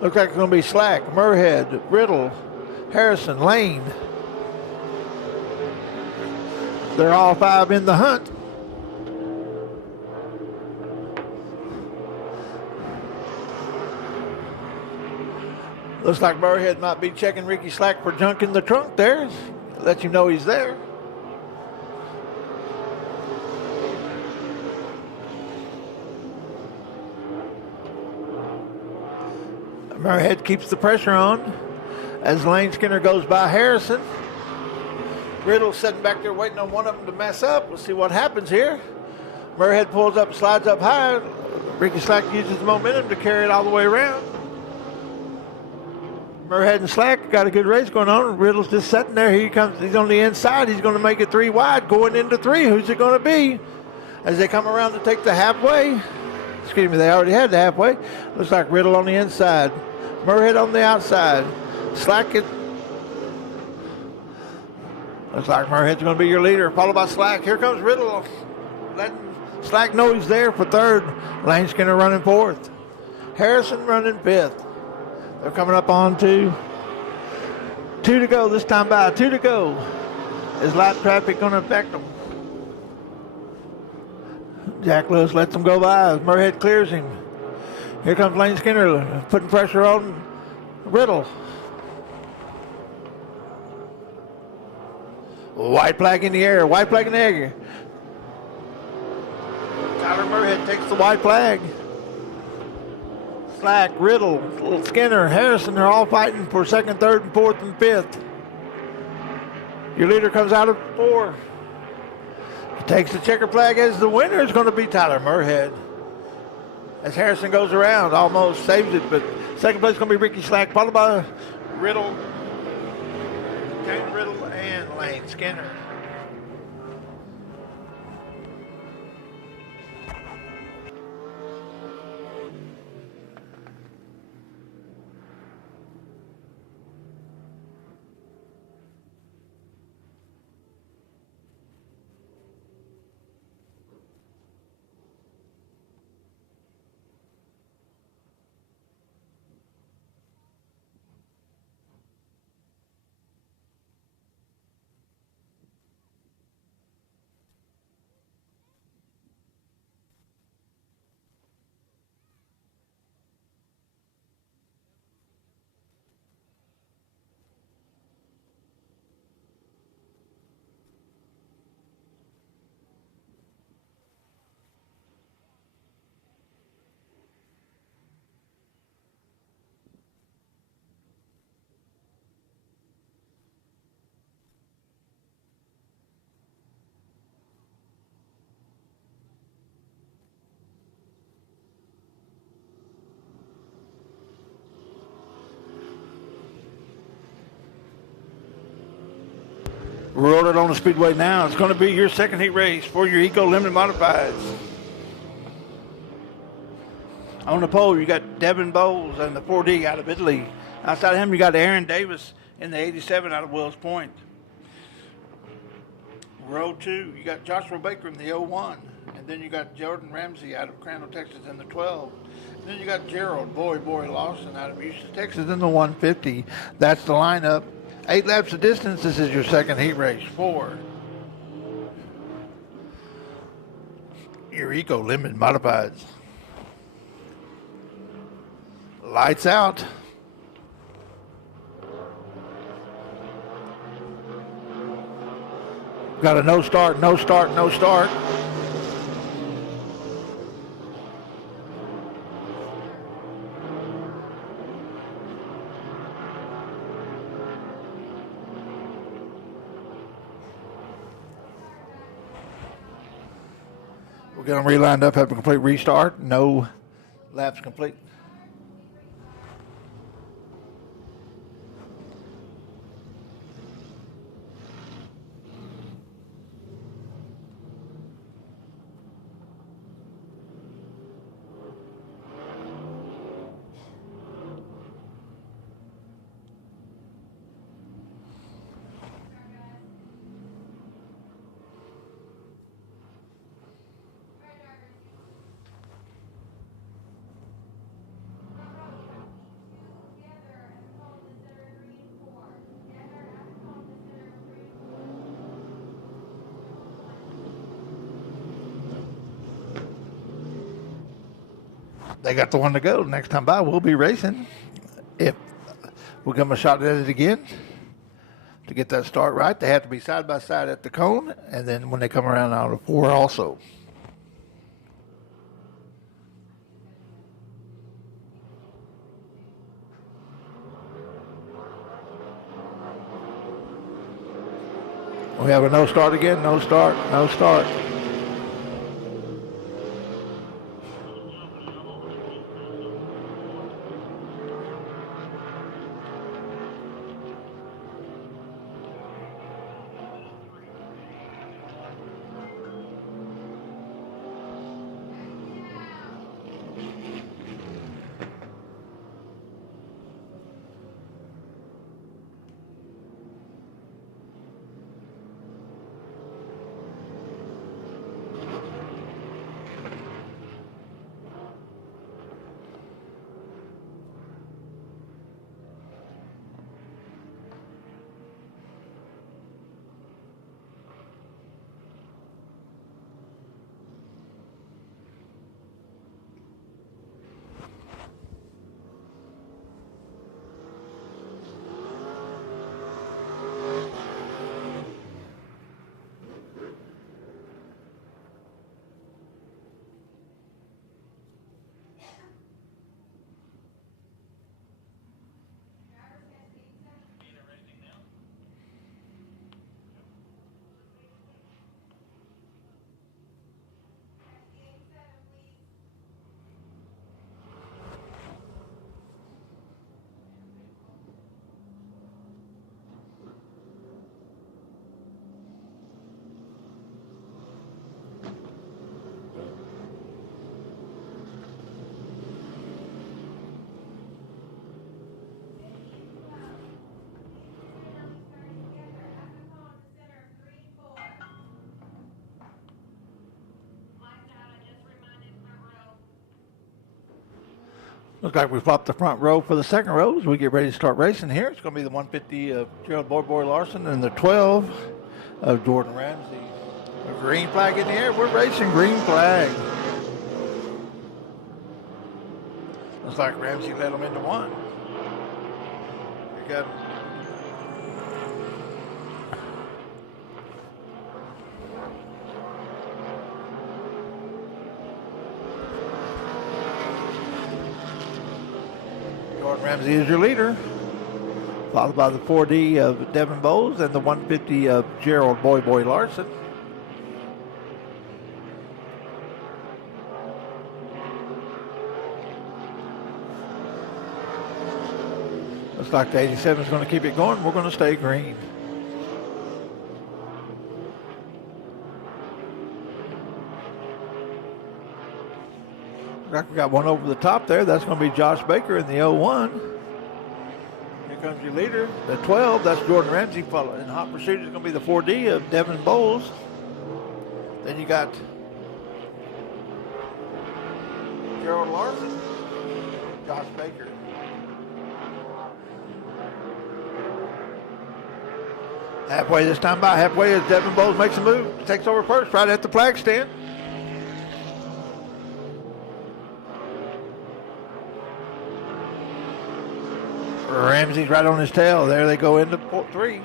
Looks like it's going to be Slack, Murrhead, Riddle, Harrison, Lane. They're all 5 in the hunt. Looks like Murrhead might be checking Ricky Slack for junk in the trunk there. Let you know he's there. Murrayhead keeps the pressure on as Lane Skinner goes by Harrison. Riddle's sitting back there waiting on one of them to mess up. We'll see what happens here. Murrayhead pulls up, slides up high. Ricky Slack uses the momentum to carry it all the way around. Murrayhead and Slack got a good race going on. Riddle's just sitting there. Here he comes. He's on the inside. He's going to make it 3 wide going into 3. Who's it going to be? As they come around to take the halfway. Excuse me, they already had the halfway. Looks like Riddle on the inside. Murrayhead on the outside. Slack it. Looks like Murrayhead's going to be your leader, followed by Slack. Here comes Riddle. Letting Slack know he's there for 3rd. Lane Skinner running 4th. Harrison running 5th. They're coming up on 2. 2 to go this time by. 2 to go. Is lap traffic going to affect them? Jack Lewis lets them go by as Murrayhead clears him. Here comes Lane Skinner putting pressure on Riddle. White flag in the air. White flag in the air. Tyler Murrayhead takes the white flag. Slack, Riddle, Skinner, Harrison, they're all fighting for 2nd, 3rd, and 4th, and 5th. Your leader comes out of 4. He takes the checker flag as the winner is going to be Tyler Murrayhead. As Harrison goes around, almost saves it, but 2nd place is going to be Ricky Slack, followed by Riddle, Kane Riddle, and Lane Skinner. Rolling on the Speedway now. It's going to be your 2nd heat race for your Eco Limited Modifieds. On the pole, you got Devin Bowles and the 4D out of Italy. Outside of him, you got Aaron Davis in the 87 out of Wells Point. Row 2, you got Joshua Baker in the 01. And then you got Jordan Ramsey out of Crandall, Texas in the 12. And then you got Gerald Boy Lawson out of Houston, Texas in the 150. That's the lineup. 8 laps of distance. This is your 2nd heat race for your Eco Limited Modifieds. Lights out. Got a no start. We'll get them relined up, have a complete restart. No laps complete. They got the one to go. Next time by, we'll be racing. If we'll give them a shot at it again to get that start right, they have to be side by side at the cone, and then when they come around out of 4 also. We have a no start again. No start. No start. Looks like we flopped the front row for the second row as we get ready to start racing here. It's going to be the 150 of Gerald Boy Larson and the 12 of Jordan Ramsey. A green flag in the air. We're racing green flag. Looks like Ramsey led them into one. We got Jordan Ramsey is your leader, followed by the 4D of Devin Bowles and the 150 of Gerald Boy Larson. Looks like the 87 is going to keep it going. We're going to stay green. Looks like we got one over the top there. That's going to be Josh Baker in the 01. Here comes your leader, the 12. That's Jordan Ramsey. Followed in hot pursuit is going to be the 4D of Devin Bowles. Then you got Gerald Larson, Josh Baker. Halfway this time by, halfway as Devin Bowles makes a move, takes over first right at the flag stand. Ramsey's right on his tail. There they go into port 3.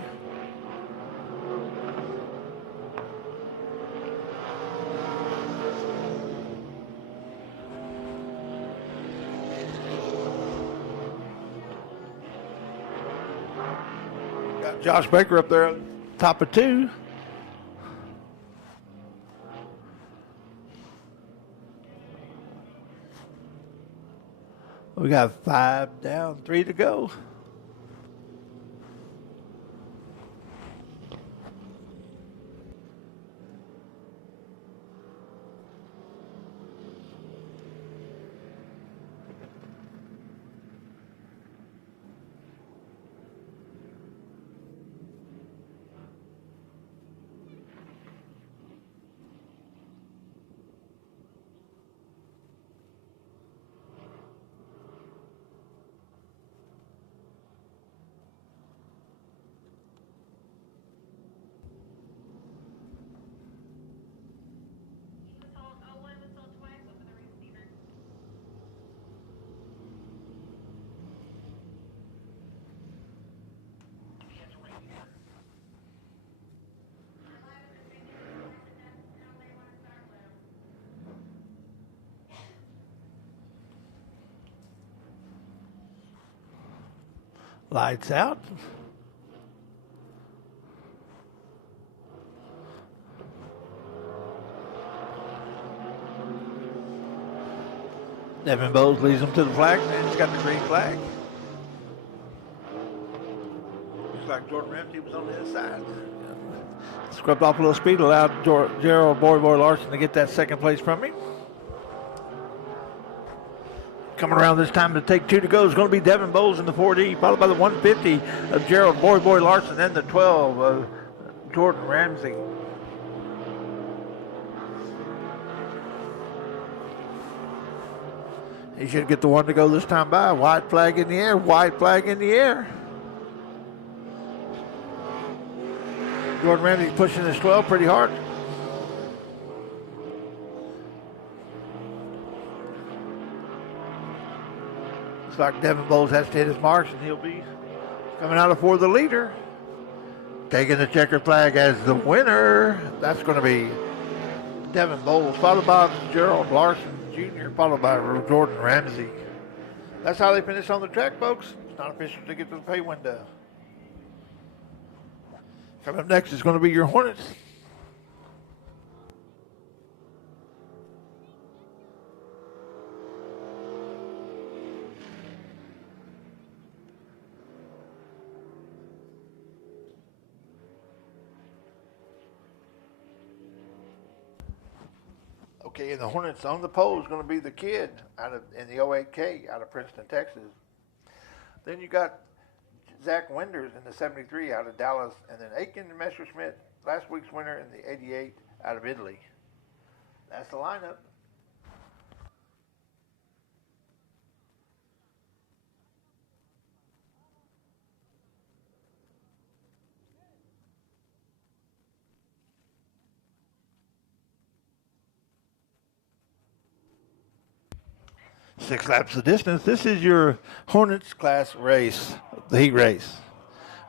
Got Josh Baker up there, top of 2. We got 5 down, 3 to go. Lights out. Devin Bowles leads them to the flag, and he's got the green flag. Looks like Jordan Ramsey was on the inside. Scrubbed off a little speed, allowed Gerald Boy Larson to get that second place from him. Coming around this time to take 2 to go is going to be Devin Bowles in the 4D, followed by the 150 of Gerald Boy Larson, then the 12 of Jordan Ramsey. He should get the 1 to go this time by. White flag in the air, white flag in the air. Jordan Ramsey's pushing this 12 pretty hard. Looks like Devin Bowles has to hit his marks, and he'll be coming out of for the leader. Taking the checkered flag as the winner. That's going to be Devin Bowles, followed by Gerald Larson Jr., followed by Jordan Ramsey. That's how they finish on the track, folks. It's not official to get to the pay window. Coming up next is going to be your Hornets. Okay, and the Hornets on the pole is going to be the kid in the 08K out of Princeton, Texas. Then you got Zach Winders in the 73 out of Dallas, and then Aiken Messerschmidt, last week's winner in the 88 out of Italy. That's the lineup. Six laps of distance. This is your Hornets class race, the heat race.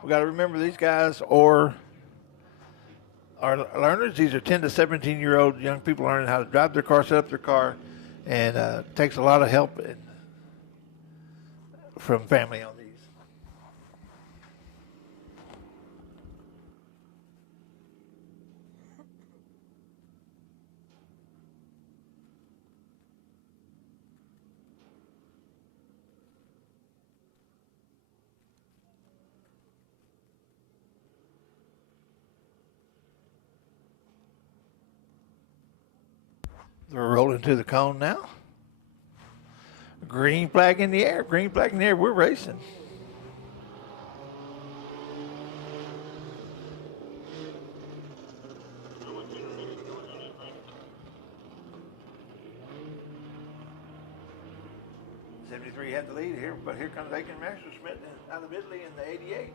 We got to remember these guys are learners. These are 10 to 17-year-old young people learning how to drive their car, set up their car, and takes a lot of help from family on these. They're rolling to the cone now. Green flag in the air. Green flag in the air. We're racing. '73 had the lead here, but here comes Aiken Messerschmidt out of Italy in the 88.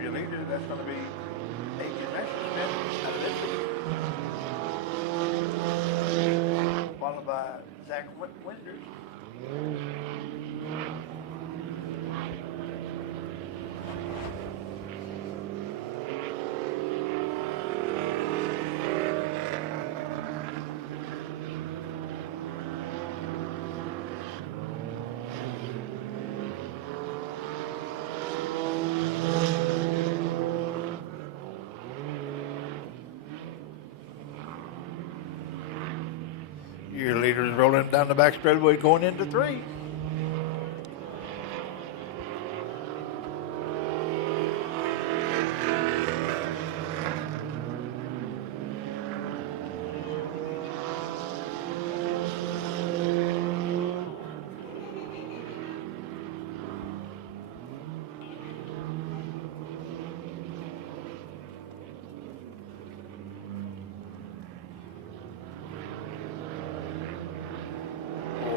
Your leader, that's going to be Aiken Messerschmidt out of Italy, followed by Zach Winders. Your leader is rolling down the back straightaway going into 3.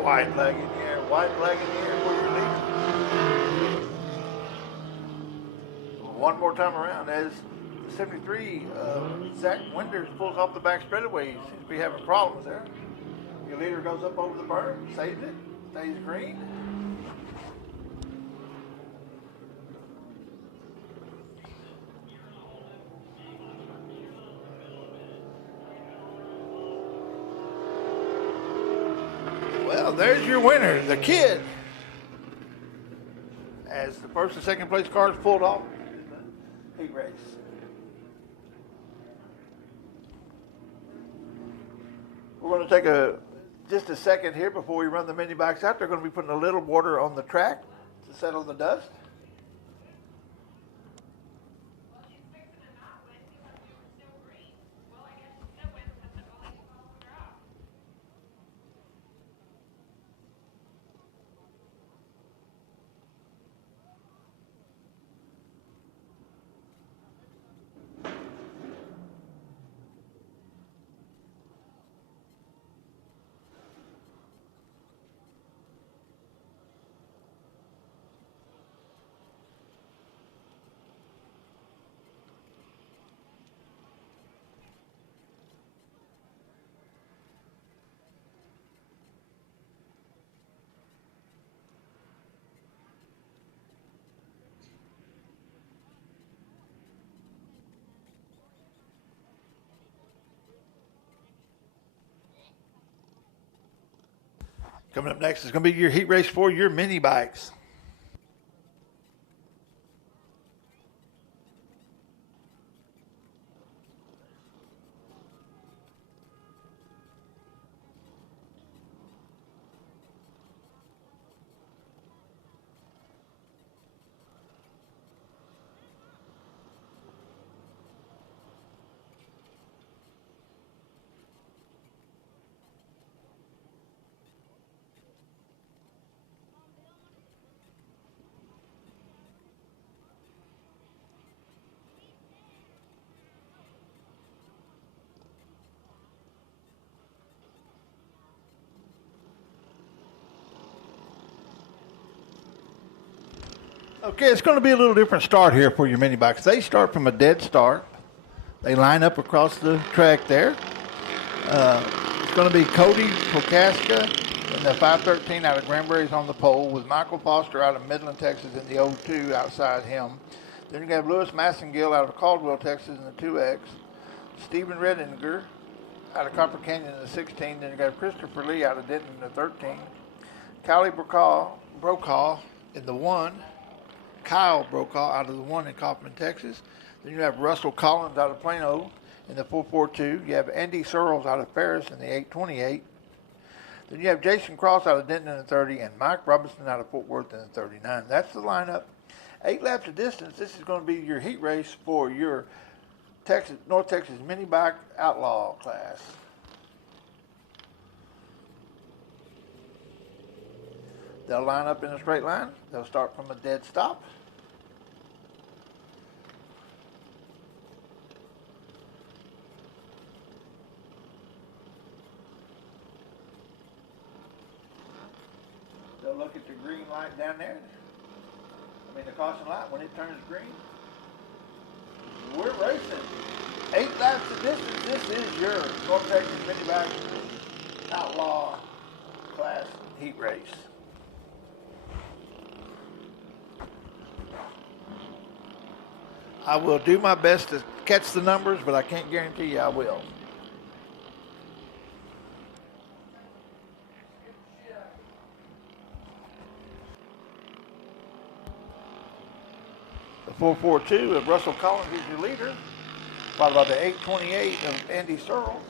White flag in the air, white flag in the air for your leader. One more time around as 73, Zach Winders pulls off the back straightaway. He seems to be having problems there. Your leader goes up over the berm, saves it, stays green. there's your winner, the kid. As the first and second place cars pulled off in the heat race. We're going to take just a second here before we run the mini bikes out. They're going to be putting a little water on the track to settle the dust. Coming up next is going to be your heat race for your mini bikes. Okay, it's going to be a little different start here for your mini bikes. They start from a dead start. They line up across the track there. It's going to be Cody Prokaska in the 513 out of Granbury's on the pole, with Michael Foster out of Midland, Texas in the 02 outside him. Then you have Lewis Massengill out of Caldwell, Texas in the 2X. Stephen Redinger out of Copper Canyon in the 16. Then you got Christopher Lee out of Denton in the 13. Kylie Brokaw in the 1. Kyle Brokaw out of the 1 in Kaufman, Texas. Then you have Russell Collins out of Plano in the 442. You have Andy Searles out of Ferris in the 828. Then you have Jason Cross out of Denton in the 30 and Mike Robinson out of Fort Worth in the 39. That's the lineup. 8 laps of distance. This is going to be your heat race for your North Texas Mini Bike Outlaw class. They'll line up in a straight line. They'll start from a dead stop. They'll look at the green light down there. The caution light when it turns green. We're racing. 8 laps of distance. This is your North Texas Mini Bike Outlaw class heat race. I will do my best to catch the numbers, but I can't guarantee you I will. The 442 of Russell Collins is your leader, followed by the 828 of Andy Searle.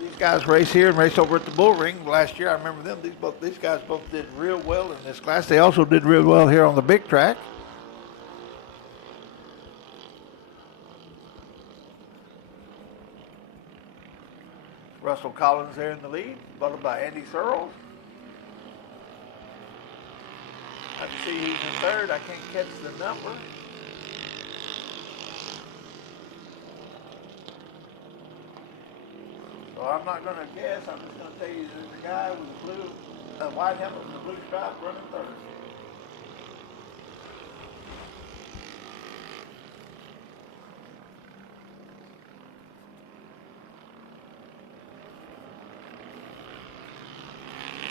These guys race here and race over at the Bull Ring. Last year, I remember them. These guys both did real well in this class. They also did real well here on the big track. Russell Collins there in the lead, followed by Andy Searles. I can see he's in third. I can't catch the number. So I'm not going to guess. I'm just going to tell you there's a guy with a white helmet with a blue stripe running third.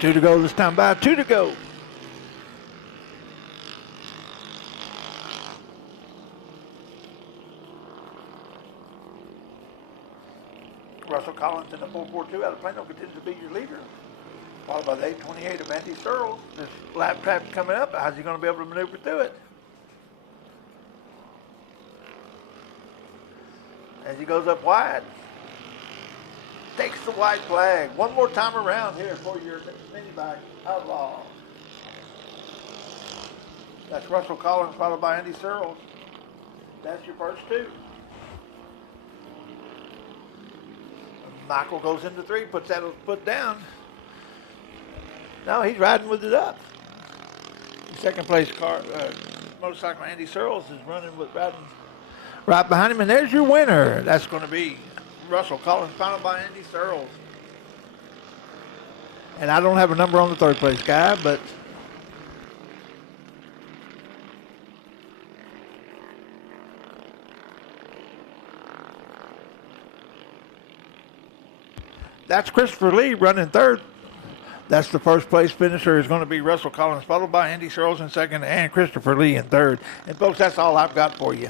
Two to go this time by. 2 to go. Russell Collins in the 442 out of Plano continues to be your leader. Followed by the 828 of Andy Searles. This lap trap coming up. How's he going to be able to maneuver through it? As he goes up wide, takes the white flag. One more time around here for your mini bike outlaw. That's Russell Collins followed by Andy Searles. That's your first two. Michael goes into three, puts that foot down. No, he's riding with it up. The second place motorcycle Andy Searles is riding right behind him, and there's your winner. That's going to be Russell Collins, followed by Andy Searles. And I don't have a number on the third place guy, but that's Christopher Lee running third. That's the first place finisher is going to be Russell Collins, followed by Andy Searles in second and Christopher Lee in third. And folks, that's all I've got for you.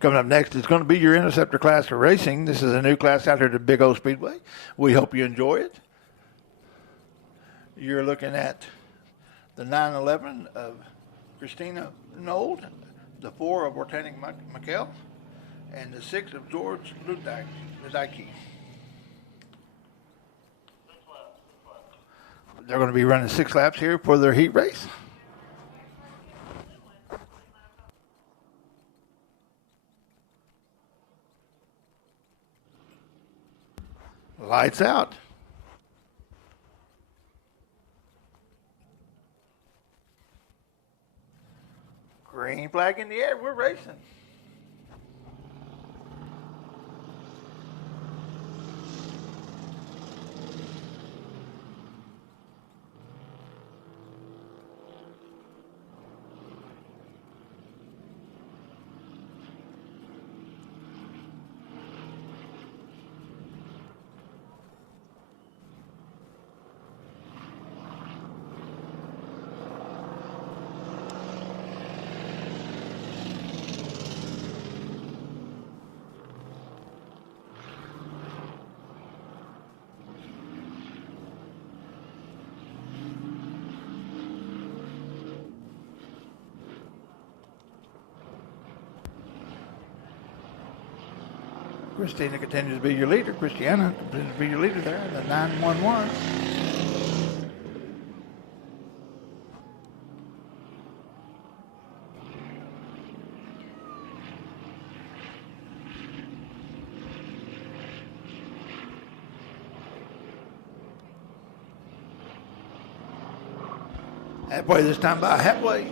Coming up next is going to be your Interceptor class of racing. This is a new class out here at Big O Speedway. We hope you enjoy it. You're looking at the 911 of Christina Nold, the 4 of Ortanic McKell, and the 6 of George Ludicki. They're going to be running 6 laps here for their heat race. Lights out. Green flag in the air. We're racing. Christina continues to be your leader. Christiana continues to be your leader there in the 911. Halfway this time by halfway.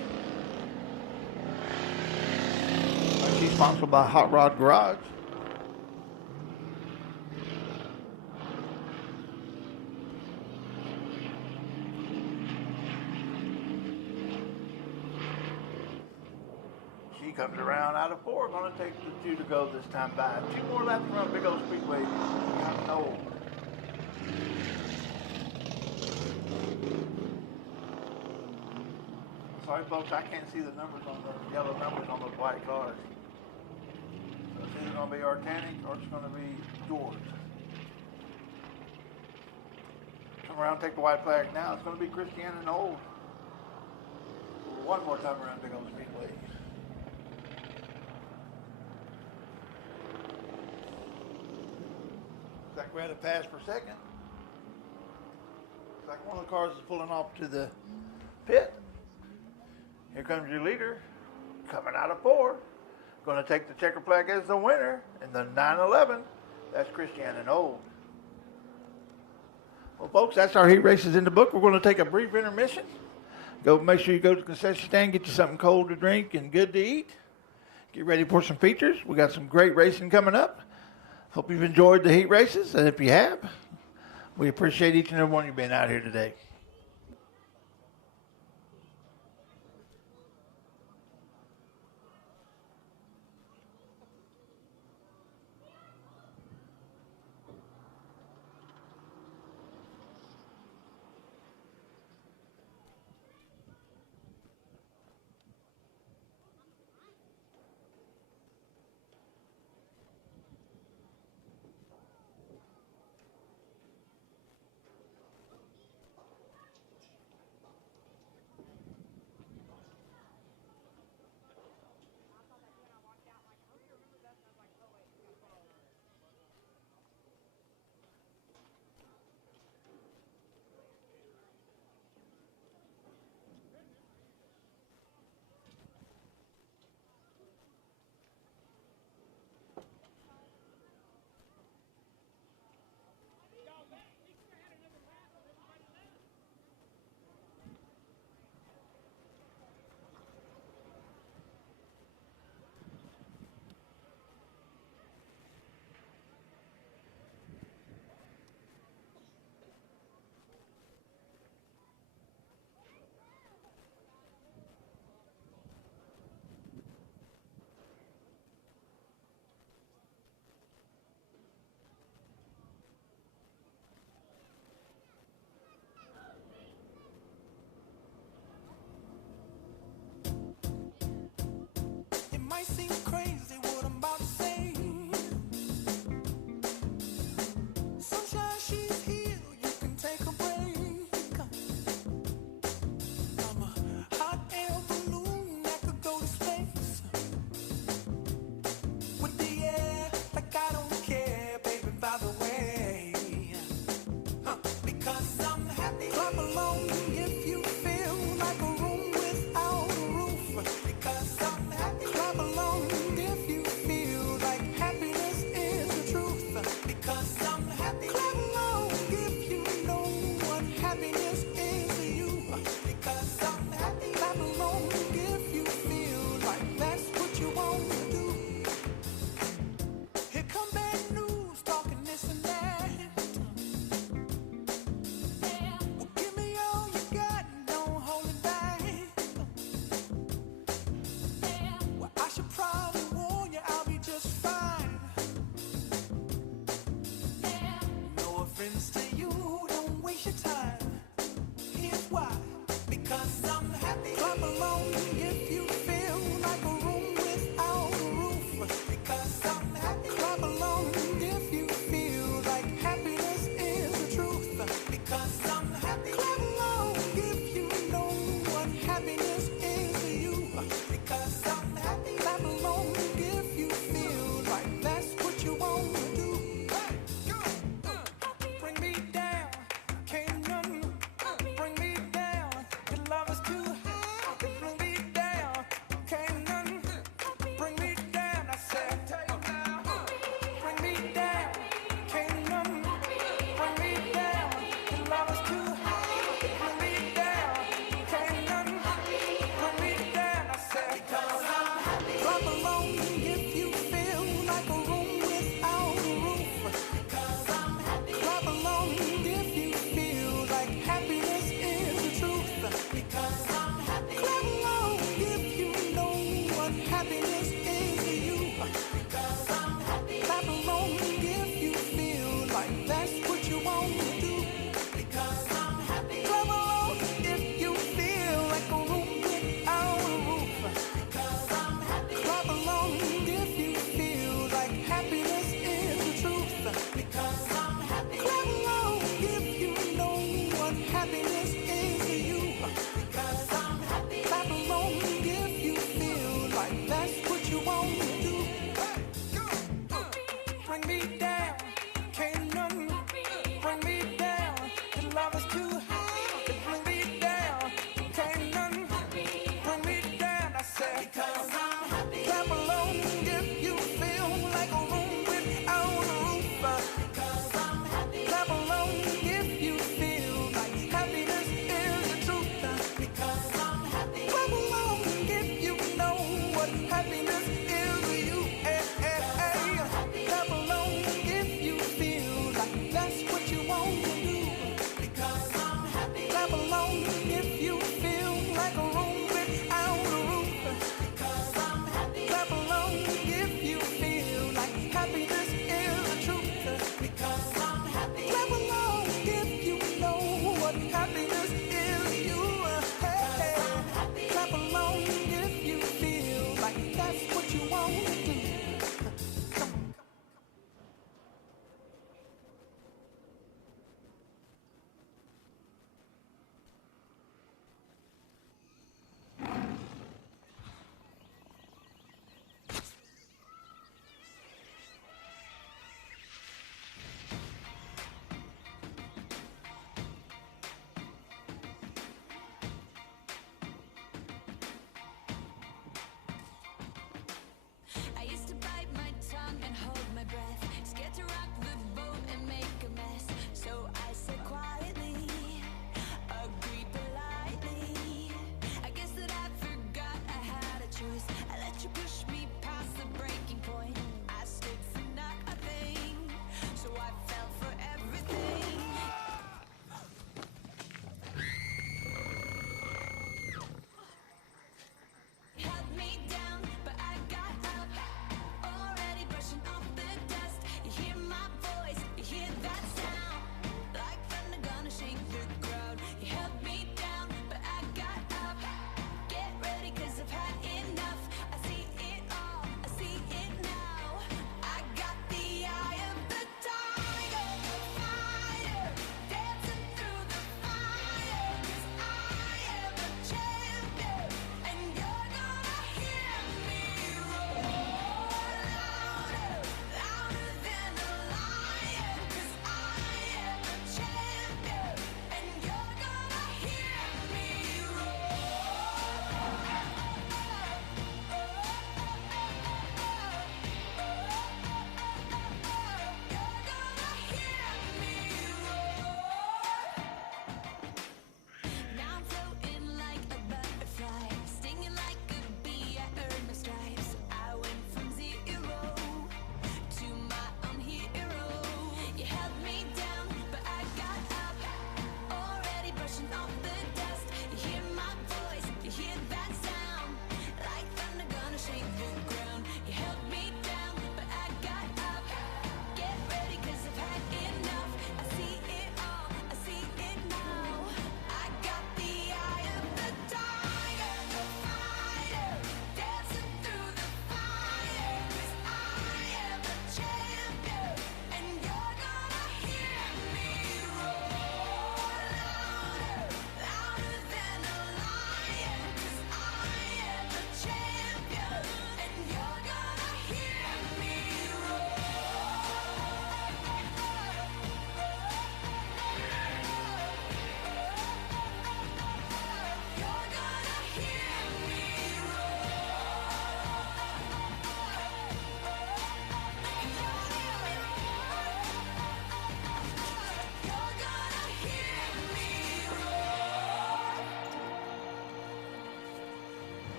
She's sponsored by Hot Rod Garage. Comes around out of 4, going to take the 2 to go this time by. 2 more laps around Big O Speedway. No. Sorry, folks, I can't see the numbers on the yellow numbers on those white cars. So it's either going to be Artanic or it's going to be George. Come around, take the white flag now. It's going to be Christiana Nold. One more time around Big O Speedway. Looks like we had a pass for second. Looks like one of the cars is pulling off to the pit. Here comes your leader, coming out of 4. Going to take the checker flag as the winner in the 911. That's Christiana Nold. Well, folks, that's our heat races in the book. We're going to take a brief intermission. Go make sure you go to the concession stand, get you something cold to drink and good to eat. Get ready for some features. We got some great racing coming up. Hope you've enjoyed the heat races, and if you have, we appreciate each and every one of you being out here today. It might seem crazy what I'm about to say. Sunshine, she's here, you can take a break. I'm a hot air balloon that could go to space. With the air, like I don't care, baby, by the way. Because I'm happy. Clap along if you feel like a room without a roof. Because I'm happy. Clap along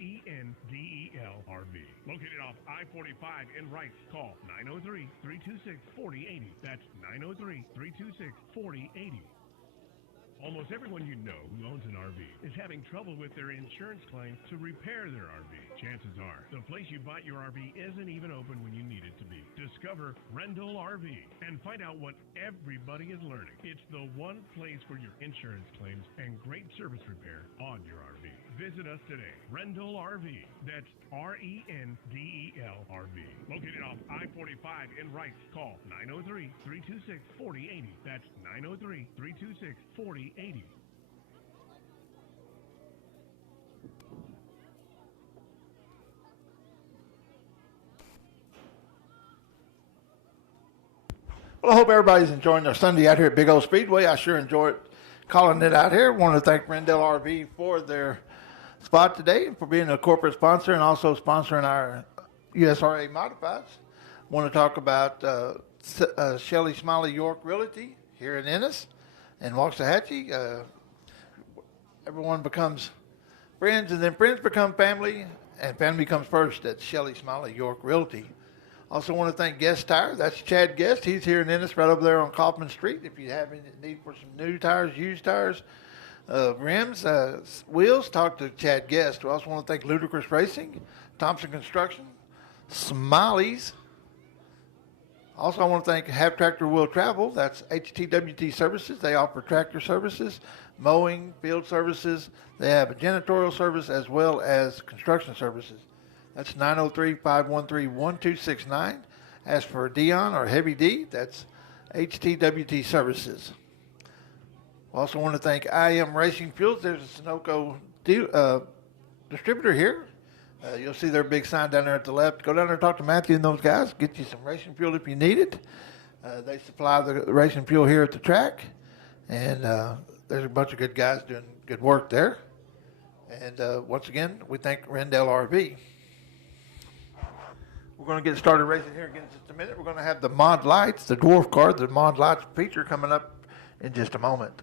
RENDEL-RV. Located off I-45 in Wright. Call 903-326-4080. That's 903-326-4080. Almost everyone you know who owns an RV is having trouble with their insurance claim to repair their RV. Chances are the place you bought your RV isn't even open when you need it to be. Discover Rendell RV and find out what everybody is learning. It's the one place for your insurance claims and great service repair on your RV. Visit us today. Rendell RV. That's RENDEL-RV. Located off I-45 in Wright. Call 903-326-4080. That's 903-326-4080. Well, I hope everybody's enjoying their Sunday out here at Big Old Speedway. I sure enjoyed calling it out here. Want to thank Rendell RV for their spot today and for being a corporate sponsor and also sponsoring our USRA Modifieds. Want to talk about Shelley Smiley York Realty here in Ennis and Waxahachie. Everyone becomes friends, and then friends become family, and family comes first at Shelley Smiley York Realty. Also want to thank Guest Tire. That's Chad Guest. He's here in Ennis right over there on Kaufman Street. If you have any need for some new tires, used tires, rims, wheels, talk to Chad Guest. We also want to thank Ludicrous Racing, Thompson Construction, Smiley's. Also, I want to thank Have Tractor Will Travel. That's HTWT Services. They offer tractor services, mowing, field services. They have a janitorial service as well as construction services. That's 903-513-1269. As for Dion or Heavy D, that's HTWT Services. We also want to thank IM Racing Fuels. There's a Sunoco distributor here. You'll see their big sign down there at the left. Go down there and talk to Matthew and those guys. Get you some racing fuel if you need it. They supply the racing fuel here at the track. And there's a bunch of good guys doing good work there. And once again, we thank Rendell RV. We're going to get started racing here again in just a minute. We're going to have the Mod Lights, the dwarf car, the Mod Lights feature coming up in just a moment.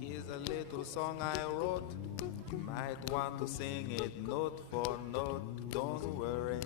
Here's a little song I wrote. You might want to sing it note for note. Don't worry.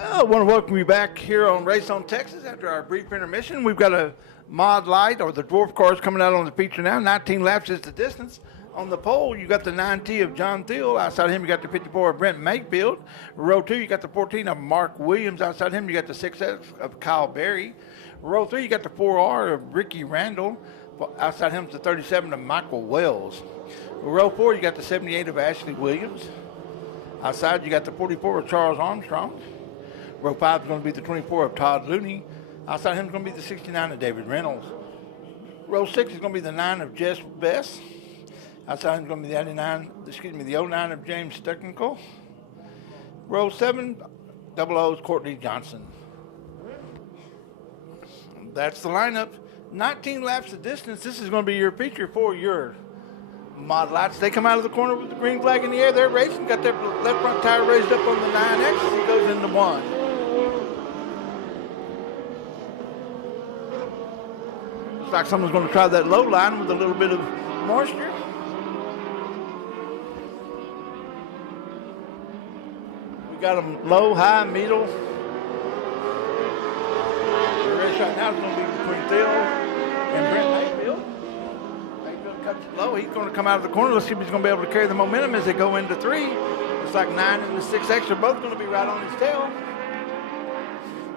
I want to welcome you back here on Race on Texas after our brief intermission. We've got a Mod Light, or the dwarf cars, coming out on the feature now. 19 laps is the distance. On the pole, you got the 9T of John Thiel. Outside him, you got the 54 of Brent Mayfield. Row 2, you got the 14 of Mark Williams. Outside him, you got the 6X of Kyle Berry. Row 3, you got the 4R of Ricky Randall. Outside him is the 37 of Michael Wells. Row 4, you got the 78 of Ashley Williams. Outside, you got the 44 of Charles Armstrong. Row 5 is going to be the 24 of Todd Looney. Outside him is going to be the 69 of David Reynolds. Row 6 is going to be the 9 of Jess Bess. Outside him is going to be the 09 of James Stuckenko. Row 7, Double O's Courtney Johnson. That's the lineup. 19 laps of distance. This is going to be your feature for your mod lights. They come out of the corner with the green flag in the air. They're racing. Got their left front tire raised up on the 9X as he goes into 1. Looks like someone's going to try that low line with a little bit of moisture. We got them low, high, middle. The race right now is going to be between Phil and Brent Mayfield. Mayfield cuts it low. He's going to come out of the corner. Let's see if he's going to be able to carry the momentum as they go into 3. Looks like 9 and the 6X are both going to be right on his tail.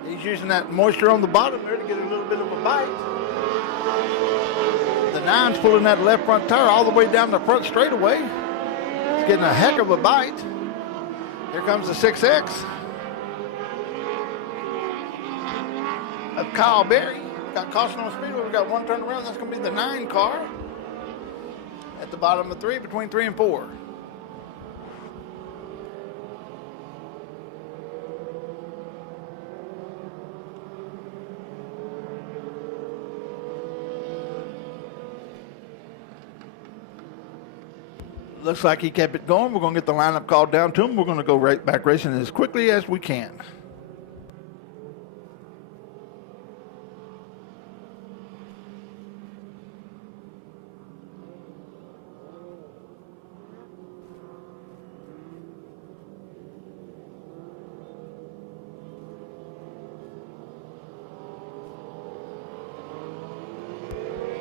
He's using that moisture on the bottom there to get a little bit of a bite. The 9's pulling that left front tire all the way down the front straightaway. It's getting a heck of a bite. Here comes the 6X of Kyle Berry. Got caution on Speedway. We've got one turn around. That's going to be the 9 car at the bottom of 3, between 3 and 4. Looks like he kept it going. We're going to get the lineup called down to him. We're going to go right back racing as quickly as we can.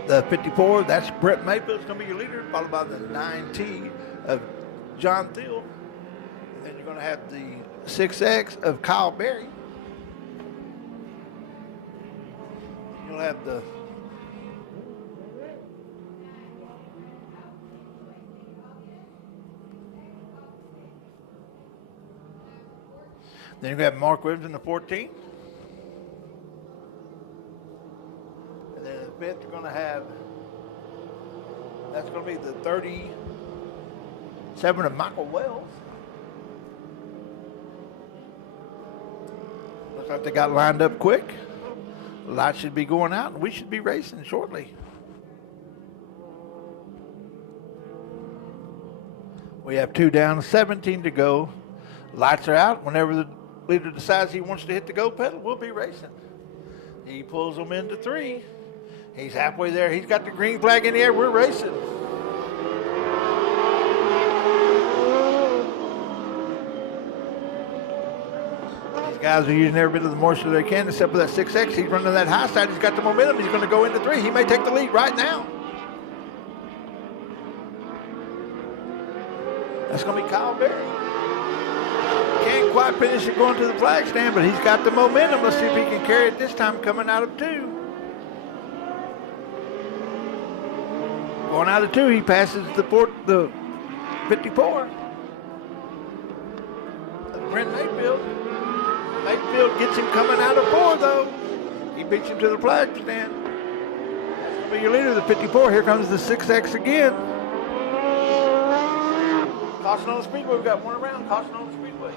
The 54, that's Brett Mayfield. It's going to be your leader, followed by the 9T of John Thiel. And then you're going to have the 6X of Kyle Berry. You'll have the then you have Mark Williams in the 14. And then the 5th, you're going to have, that's going to be the 37 of Michael Wells. Looks like they got lined up quick. The lights should be going out, and we should be racing shortly. We have 2 down, 17 to go. Lights are out. Whenever the leader decides he wants to hit the go pedal, we'll be racing. He pulls them into 3. He's halfway there. He's got the green flag in the air. We're racing. These guys are using every bit of the moisture they can, except for that 6X. He's running that high side. He's got the momentum. He's going to go into 3. He may take the lead right now. That's going to be Kyle Berry. Can't quite finish it going to the flag stand, but he's got the momentum. Let's see if he can carry it this time coming out of 2. Going out of 2, he passes the 54. Brent Mayfield. Mayfield gets him coming out of 4, though. He beats him to the flag stand. That's going to be your leader, the 54. Here comes the 6X again. Caution on the Speedway. We've got one around. Caution on the Speedway.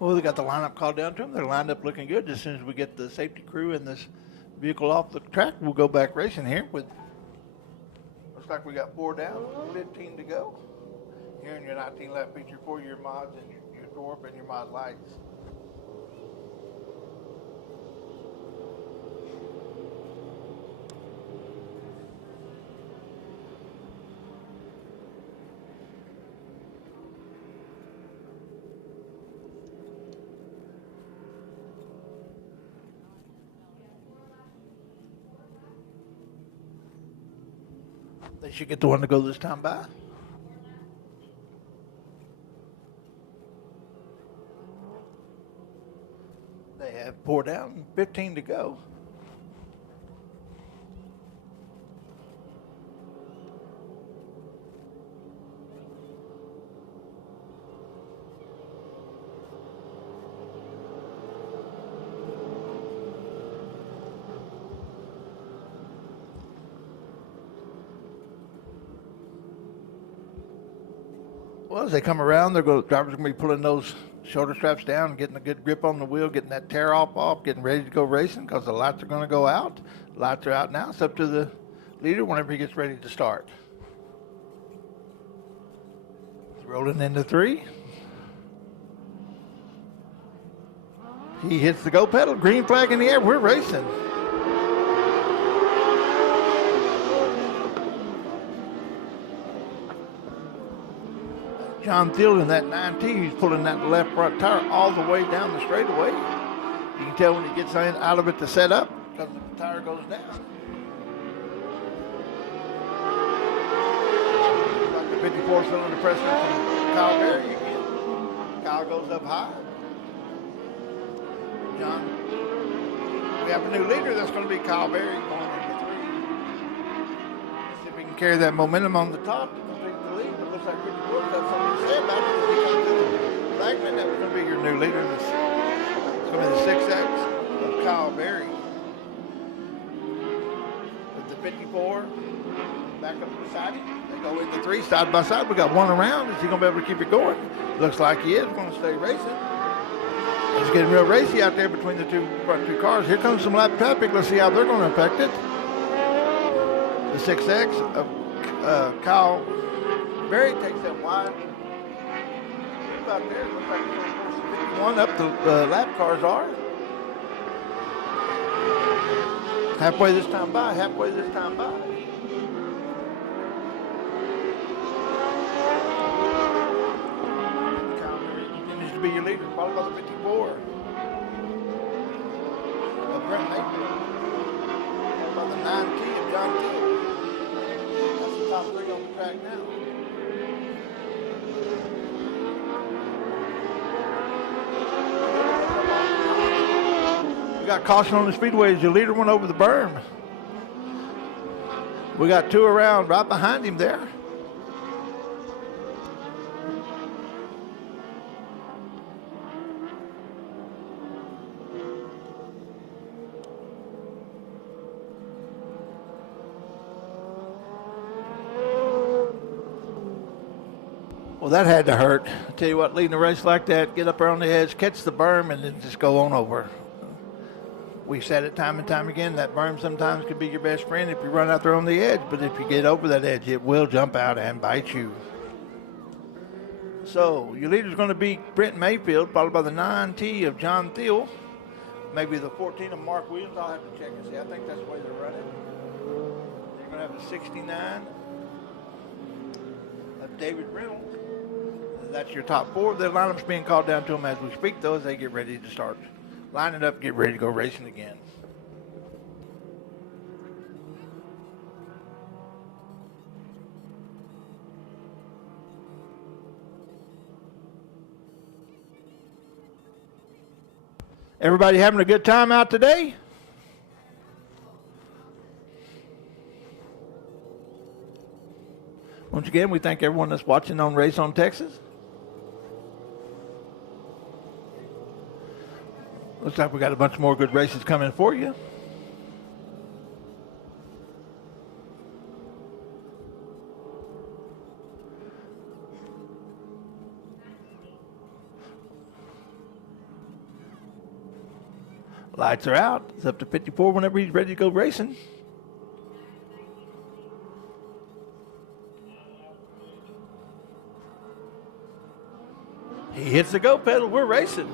Well, they got the lineup called down to them. They're lined up looking good. As soon as we get the safety crew and this vehicle off the track, we'll go back racing here. With looks like we got 4 down, 15 to go. Here in your 19 lap feature for your mods and your Dwarf and your mod lights. They should get the one to go this time by. They have 4 down, 15 to go. Well, as they come around, drivers are going to be pulling those shoulder straps down, getting a good grip on the wheel, getting that tear off, getting ready to go racing because the lights are going to go out. The lights are out now. It's up to the leader whenever he gets ready to start. He's rolling into 3. He hits the go pedal, green flag in the air. We're racing. John Thiel in that 9T, he's pulling that left front tire all the way down the straightaway. You can tell when he gets out of it to set up because the tire goes down. Like the 54-cylinder pressure from Kyle Berry again. Kyle goes up high. John, we have a new leader. That's going to be Kyle Berry going into 3. See if we can carry that momentum on the top to complete the lead. But it looks like Ricky Woods got something to say about it. As he comes to the flagman, that was going to be your new leader. It's going to be the 6X of Kyle Berry. With the 54 back up beside him. They go into 3 side by side. We got one around. Is he going to be able to keep it going? Looks like he is. Going to stay racing. It's getting real racy out there between the front two cars. Here comes some lap traffic. Let's see how they're going to affect it. The 6X of Kyle Berry takes that wide. About there. Looks like it's going to force 51 up the lap cars are. Halfway this time by. Be your leader, followed by the 54 of Brent Mayfield, followed by the 9T of John Thiel. That's the top 3 on the track now. We got caution on the speedway as your leader went over the berm. We got 2 around right behind him there. Well, that had to hurt. I tell you what, leading a race like that, get up there on the edge, catch the berm, and then just go on over. We've said it time and time again, that berm sometimes could be your best friend if you run out there on the edge, but if you get over that edge, it will jump out and bite you. So, your leader's going to be Brent Mayfield, followed by the 9T of John Thiel, maybe the 14 of Mark Williams. I'll have to check and see. I think that's the way they're running. They're going to have a 69 of David Reynolds. That's your top 4. The lineup's being called down to them as we speak, though, as they get ready to start lining up, get ready to go racing again. Everybody having a good time out today? Once again, we thank everyone that's watching on Race on Texas. Looks like we got a bunch more good races coming for you. Lights are out. It's up to 54 whenever he's ready to go racing. He hits the go pedal. We're racing.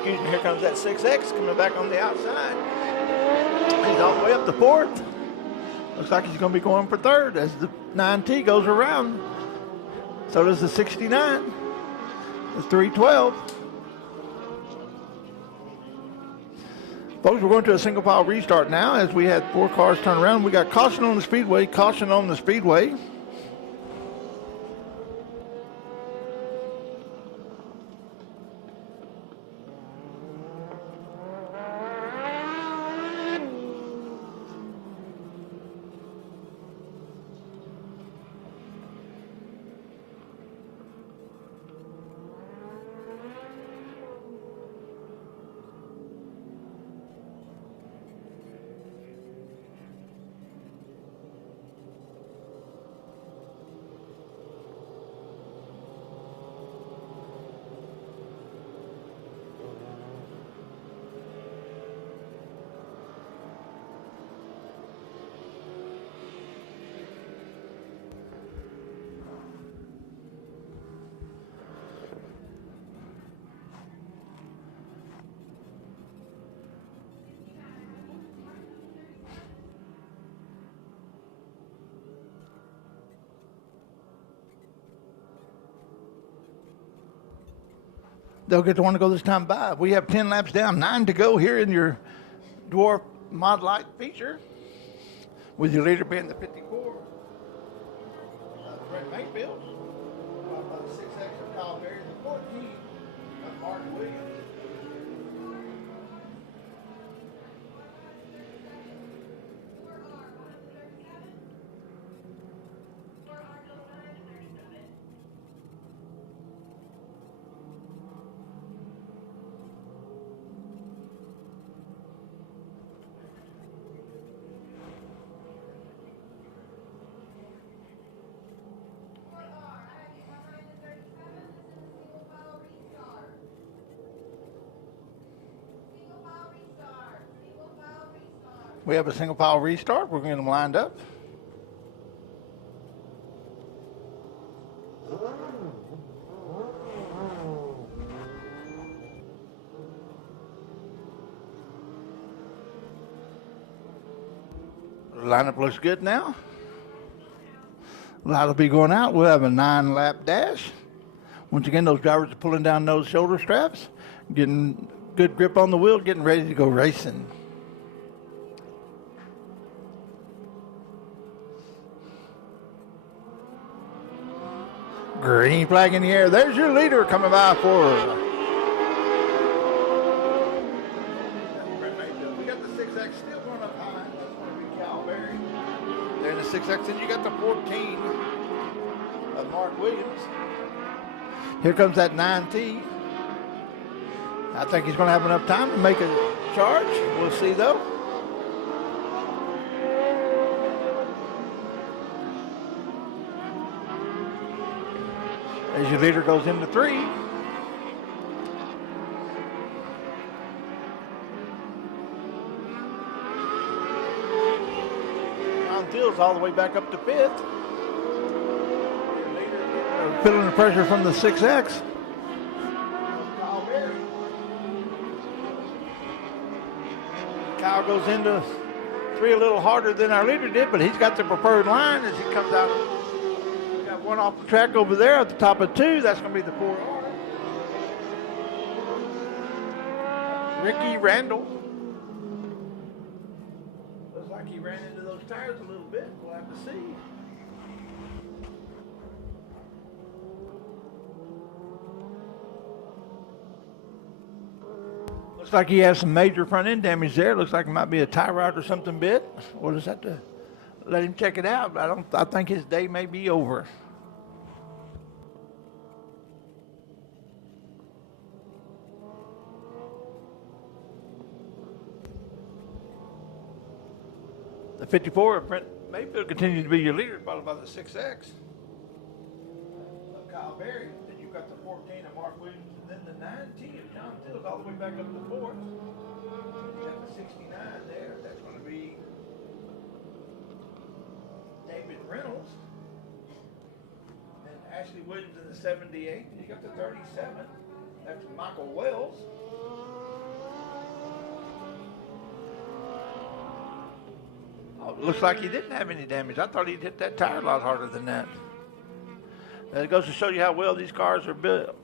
Excuse me, here comes that 6X coming back on the outside. He's all the way up to fourth. Looks like he's going to be going for third as the 9T goes around. So does the 69, the 312. Folks, we're going to a single file restart now as we had 4 cars turn around. We got caution on the speedway, caution on the speedway. They'll get the one to go this time by. We have 10 laps down, 9 to go here in your Dwarf Mod Light feature, with your leader being the 54. Brett Mayfield, the 6X of Kyle Berry, the 14 of Mark Williams. We have a single file restart. We're getting them lined up. The lineup looks good now. Light will be going out. We'll have a 9-lap dash. Once again, those drivers are pulling down those shoulder straps, getting good grip on the wheel, getting ready to go racing. Green flag in the air. There's your leader coming by for. We got the 6X still going up high. That's going to be Cal Berry. There in the 6X, and you got the 14 of Mark Williams. Here comes that 9T. I think he's going to have enough time to make a charge. We'll see, though. As your leader goes into 3. Ron Fields all the way back up to 5th. Feeling the pressure from the 6X. Kyle goes into 3 a little harder than our leader did, but he's got the preferred line as he comes out. Got one off the track over there at the top of 2. That's going to be the 4R. Ricky Randall. Looks like he ran into those tires a little bit. We'll have to see. Looks like he has some major front end damage there. Looks like it might be a tie rod or something bit. We'll just have to let him check it out. But I think his day may be over. The 54 of Brent Mayfield continues to be your leader, followed by the 6X of Kyle Berry. Then you've got the 14 of Mark Williams, and then the 9T of John Tillis all the way back up to 4th. You got the 69 there. That's going to be David Reynolds. And Ashley Williams in the 78. You got the 37. That's Michael Wells. Oh, it looks like he didn't have any damage. I thought he'd hit that tire a lot harder than that. It goes to show you how well these cars are built.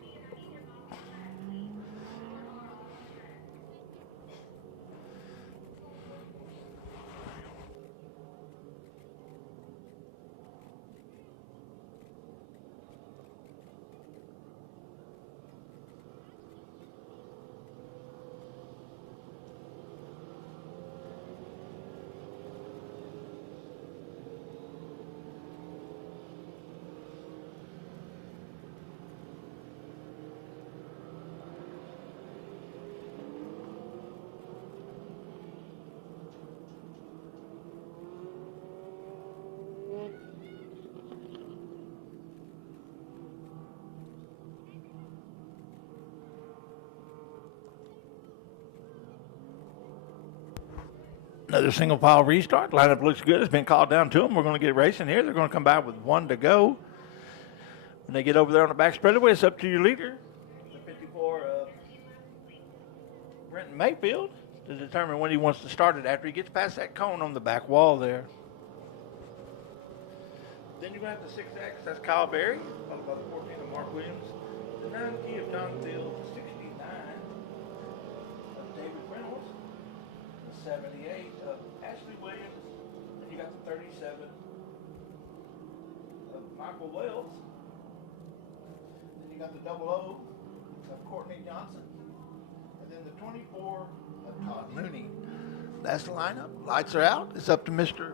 Another single file restart. Lineup looks good. It's been called down to them. We're going to get racing here. They're going to come back with 1 to go. When they get over there on the back straightaway, it's up to your leader, the 54 of Brenton Mayfield, to determine when he wants to start it after he gets past that cone on the back wall there. Then you're going to have the 6X. That's Kyle Berry, followed by the 14 of Mark Williams, the 9T of John Field, the 69 of David Reynolds, 78 of Ashley Williams, and you got the 37 of Michael Wells, then you got the 00 of Courtney Johnson, and then the 24 of Todd Mooney. That's the lineup. Lights are out. It's up to Mr.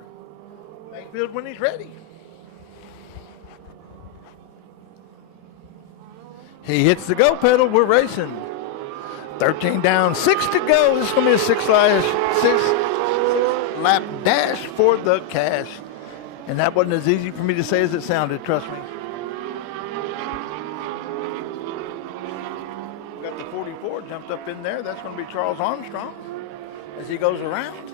Mayfield when he's ready. He hits the go pedal. We're racing. 13 down, 6 to go. This is going to be a six lap dash for the cash. And that wasn't as easy for me to say as it sounded, trust me. Got the 44 jumped up in there. That's going to be Charles Armstrong as he goes around.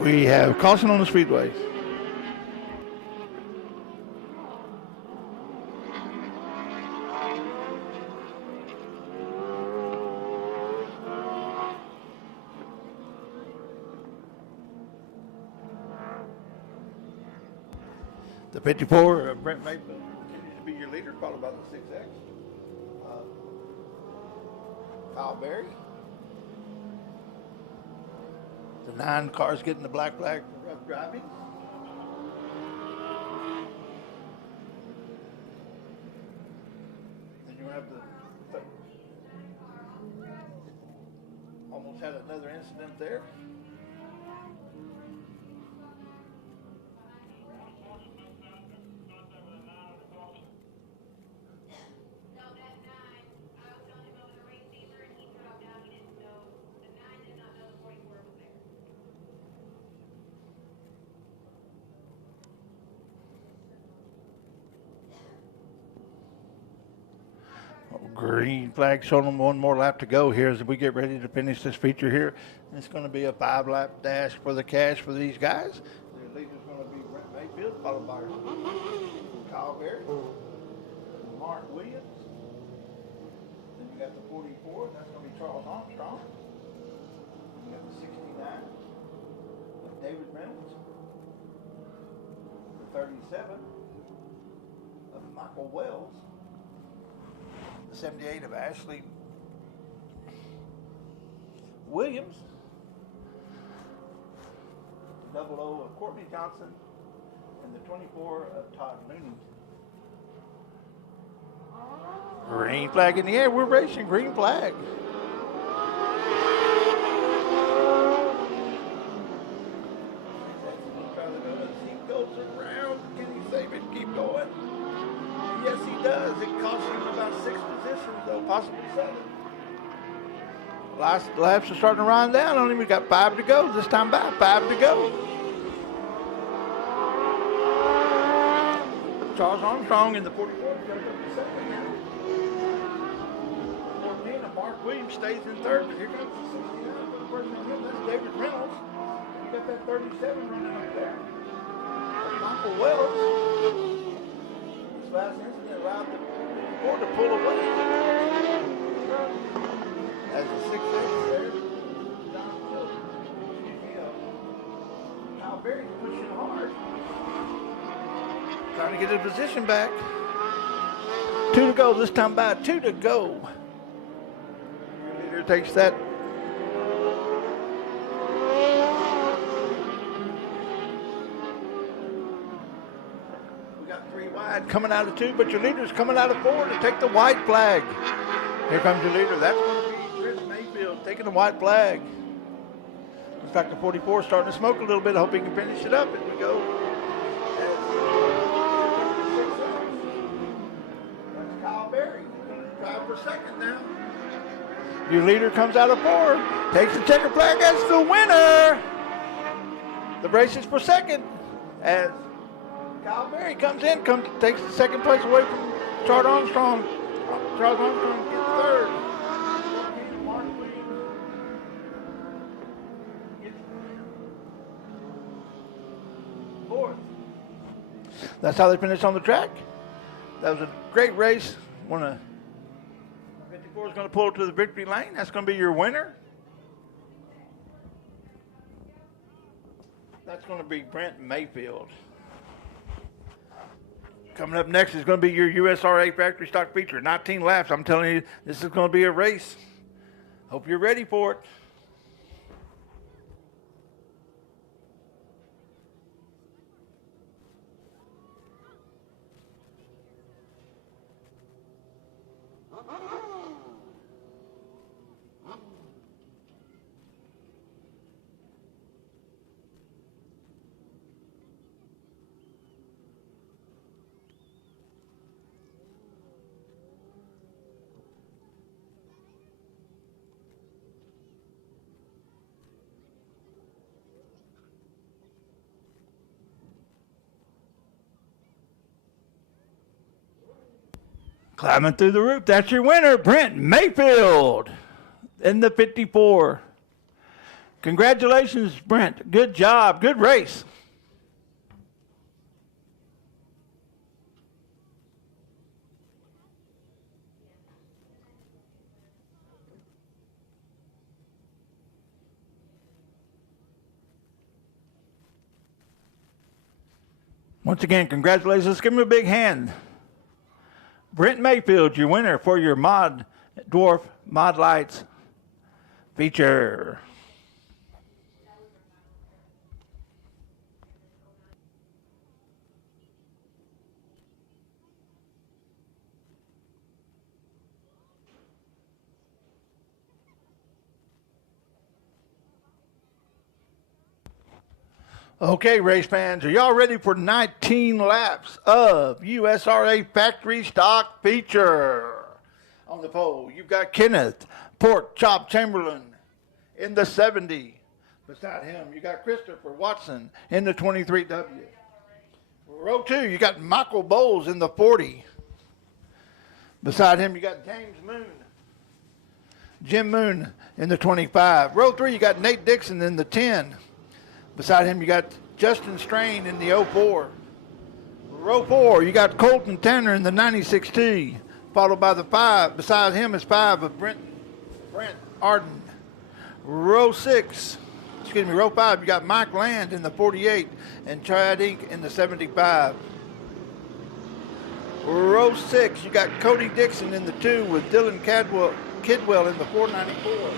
We have caution on the Speedway. The 54, Brent Mayfield, continues to be your leader, followed by the 6X. Kyle Berry. The 9 cars getting the black flag for rough driving. Then you have the almost had another incident there. Green flag showing them one more lap to go here as we get ready to finish this feature here. It's going to be a 5-lap dash for the cash for these guys. The leader is going to be Brent Mayfield, followed by Kyle Berry, Mark Williams. Then you got the 44, that's going to be Charles Armstrong. You got the 69, David Reynolds. The 37 of Michael Wells. The 78 of Ashley Williams, 00 of Courtney Johnson, and the 24 of Todd Mooney. Green flag in the air. We're racing. Green flag. He goes around. Can he save it? Keep going. Yes, he does. It costs you about 6 positions, though, possibly 7. Last laps are starting to run down on him. We got 5 to go. This time by 5 to go. Charles Armstrong in the 44 goes up to second now. 14, and Mark Williams stays in third. But here comes the 69 for the person on him. That's David Reynolds. You got that 37 running up there. Michael Wells. This last incident allowed the 4 to pull away. As the 6 there, Kyle Berry's pushing hard. Trying to get his position back. 2 to go this time by. 2 to go. Leader takes that. We got 3 wide coming out of 2, but your leader's coming out of 4 to take the white flag. Here comes your leader. That's going to be Chris Mayfield taking the white flag. In fact, the 44 is starting to smoke a little bit. I hope he can finish it up as we go. That's Kyle Berry. Drive for second now. Your leader comes out of 4. Takes the checker flag. That's the winner. The race is for second. As Kyle Berry comes in, takes the second place away from Charles Armstrong. Charles Armstrong gets third. Mark Williams gets fourth. That's how they finished on the track. That was a great race. 54 is going to pull to the victory lane. That's going to be your winner. That's going to be Brent Mayfield. Coming up next is going to be your USRA Factory Stock Feature. 19 laps. I'm telling you, this is going to be a race. Hope you're ready for it. Climbing through the roof, that's your winner, Brent Mayfield in the 54. Congratulations, Brent. Good job. Good race. Once again, congratulations. Let's give him a big hand. Brent Mayfield, your winner for your Dwarf Mod Lights feature. Okay, race fans, are y'all ready for 19 laps of USRA Factory Stock Feature? On the pole, you've got Kenneth Pork Chop Chamberlain in the 70. Beside him, you got Christopher Watson in the 23W. Row 2, you got Michael Bowles in the 40. Beside him, you got James Moon. Jim Moon in the 25. Row 3, you got Nate Dixon in the 10. Beside him, you got Justin Strain in the 04. Row 4, you got Colton Tanner in the 96T, followed by the 5. Beside him is 5 of Brent Arden. Row 5, you got Mike Land in the 48 and Chad Inc. in the 75. Row 6, you got Cody Dixon in the 2 with Dylan Kidwell in the 494.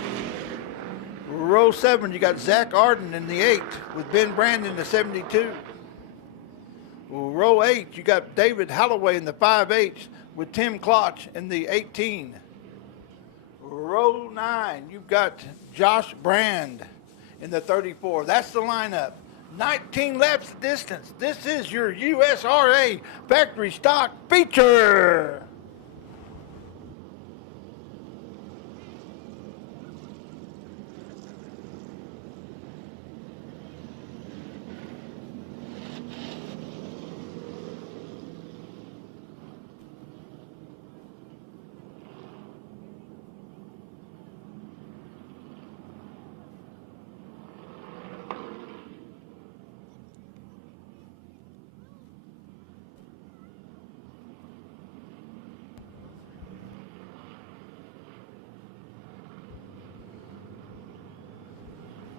Row 7, you got Zach Arden in the 8 with Ben Brand in the 72. Row 8, you got David Holloway in the 5'8" with Tim Klotch in the 18. Row 9, you've got Josh Brand in the 34. That's the lineup. 19 laps of distance. This is your USRA factory stock feature.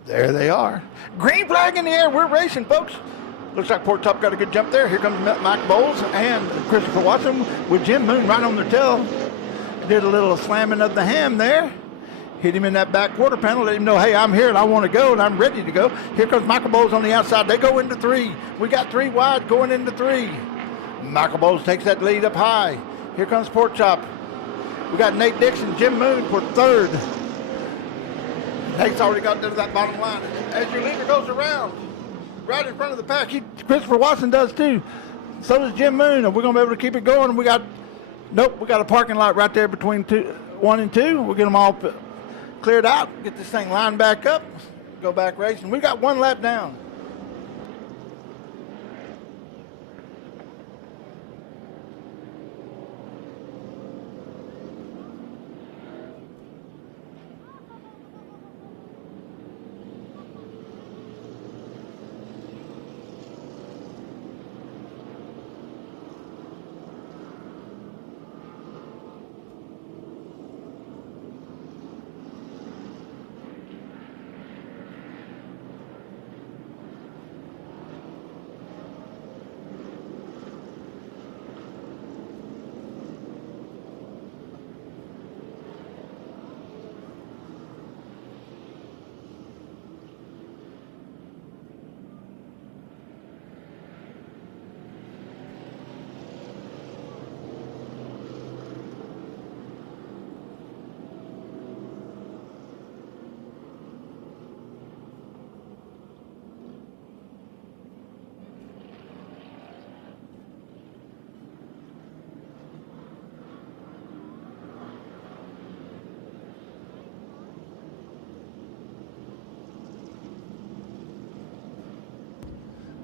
There they are. Green flag in the air. We're racing, folks. Looks like Port Top got a good jump there. Here comes Mike Bowles and Christopher Watson with Jim Moon right on their tail. Did a little slamming of the ham there. Hit him in that back quarter panel. Let him know, hey, I'm here and I want to go and I'm ready to go. Here comes Michael Bowles on the outside. They go into 3. We got 3 wide going into 3. Michael Bowles takes that lead up high. Here comes Port Chop. We got Nate Dixon, Jim Moon for 3rd. Nate's already got to that bottom line. As your leader goes around, right in front of the pack, Christopher Watson does too. So does Jim Moon. And we're going to be able to keep it going. And we got a parking lot right there between 1 and 2. We'll get them all cleared out, get this thing lined back up, go back racing. We got 1 lap down.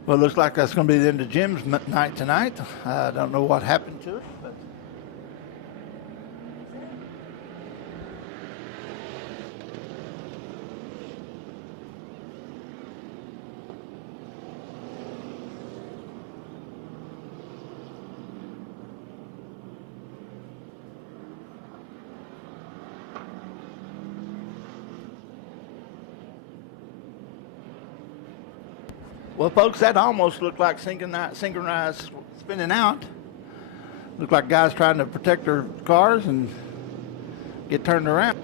Well, it looks like that's going to be the end of Jim's night tonight. I don't know what happened to it, but well, folks, that almost looked like synchronized spinning out. Looked like guys trying to protect their cars and get turned around.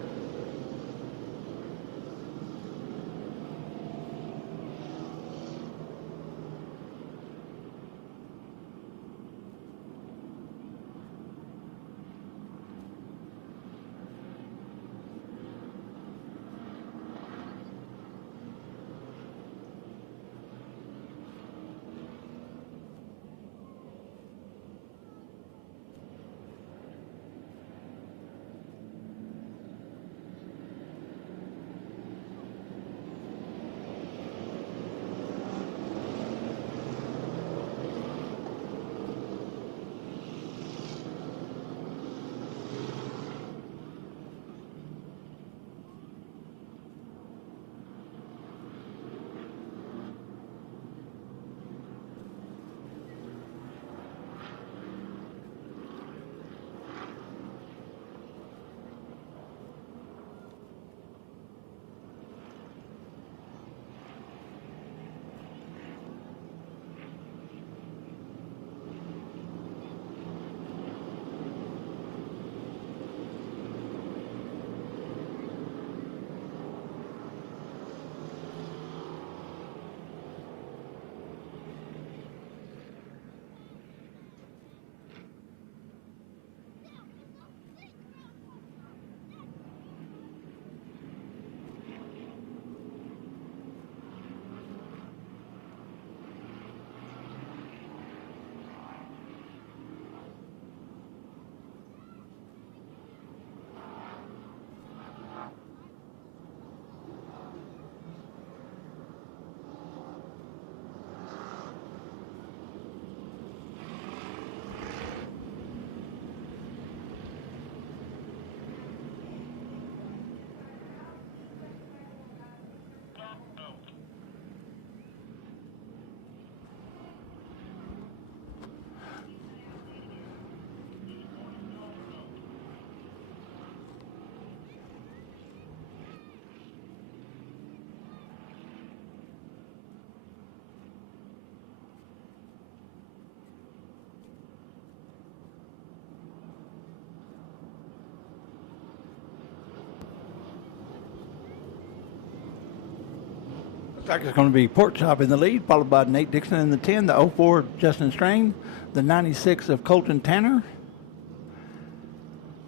Looks like it's going to be Pork Chop in the lead, followed by Nate Dixon in the 10, the 04 of Justin Strain, the 96 of Colton Tanner.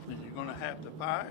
Then you're going to have the 5.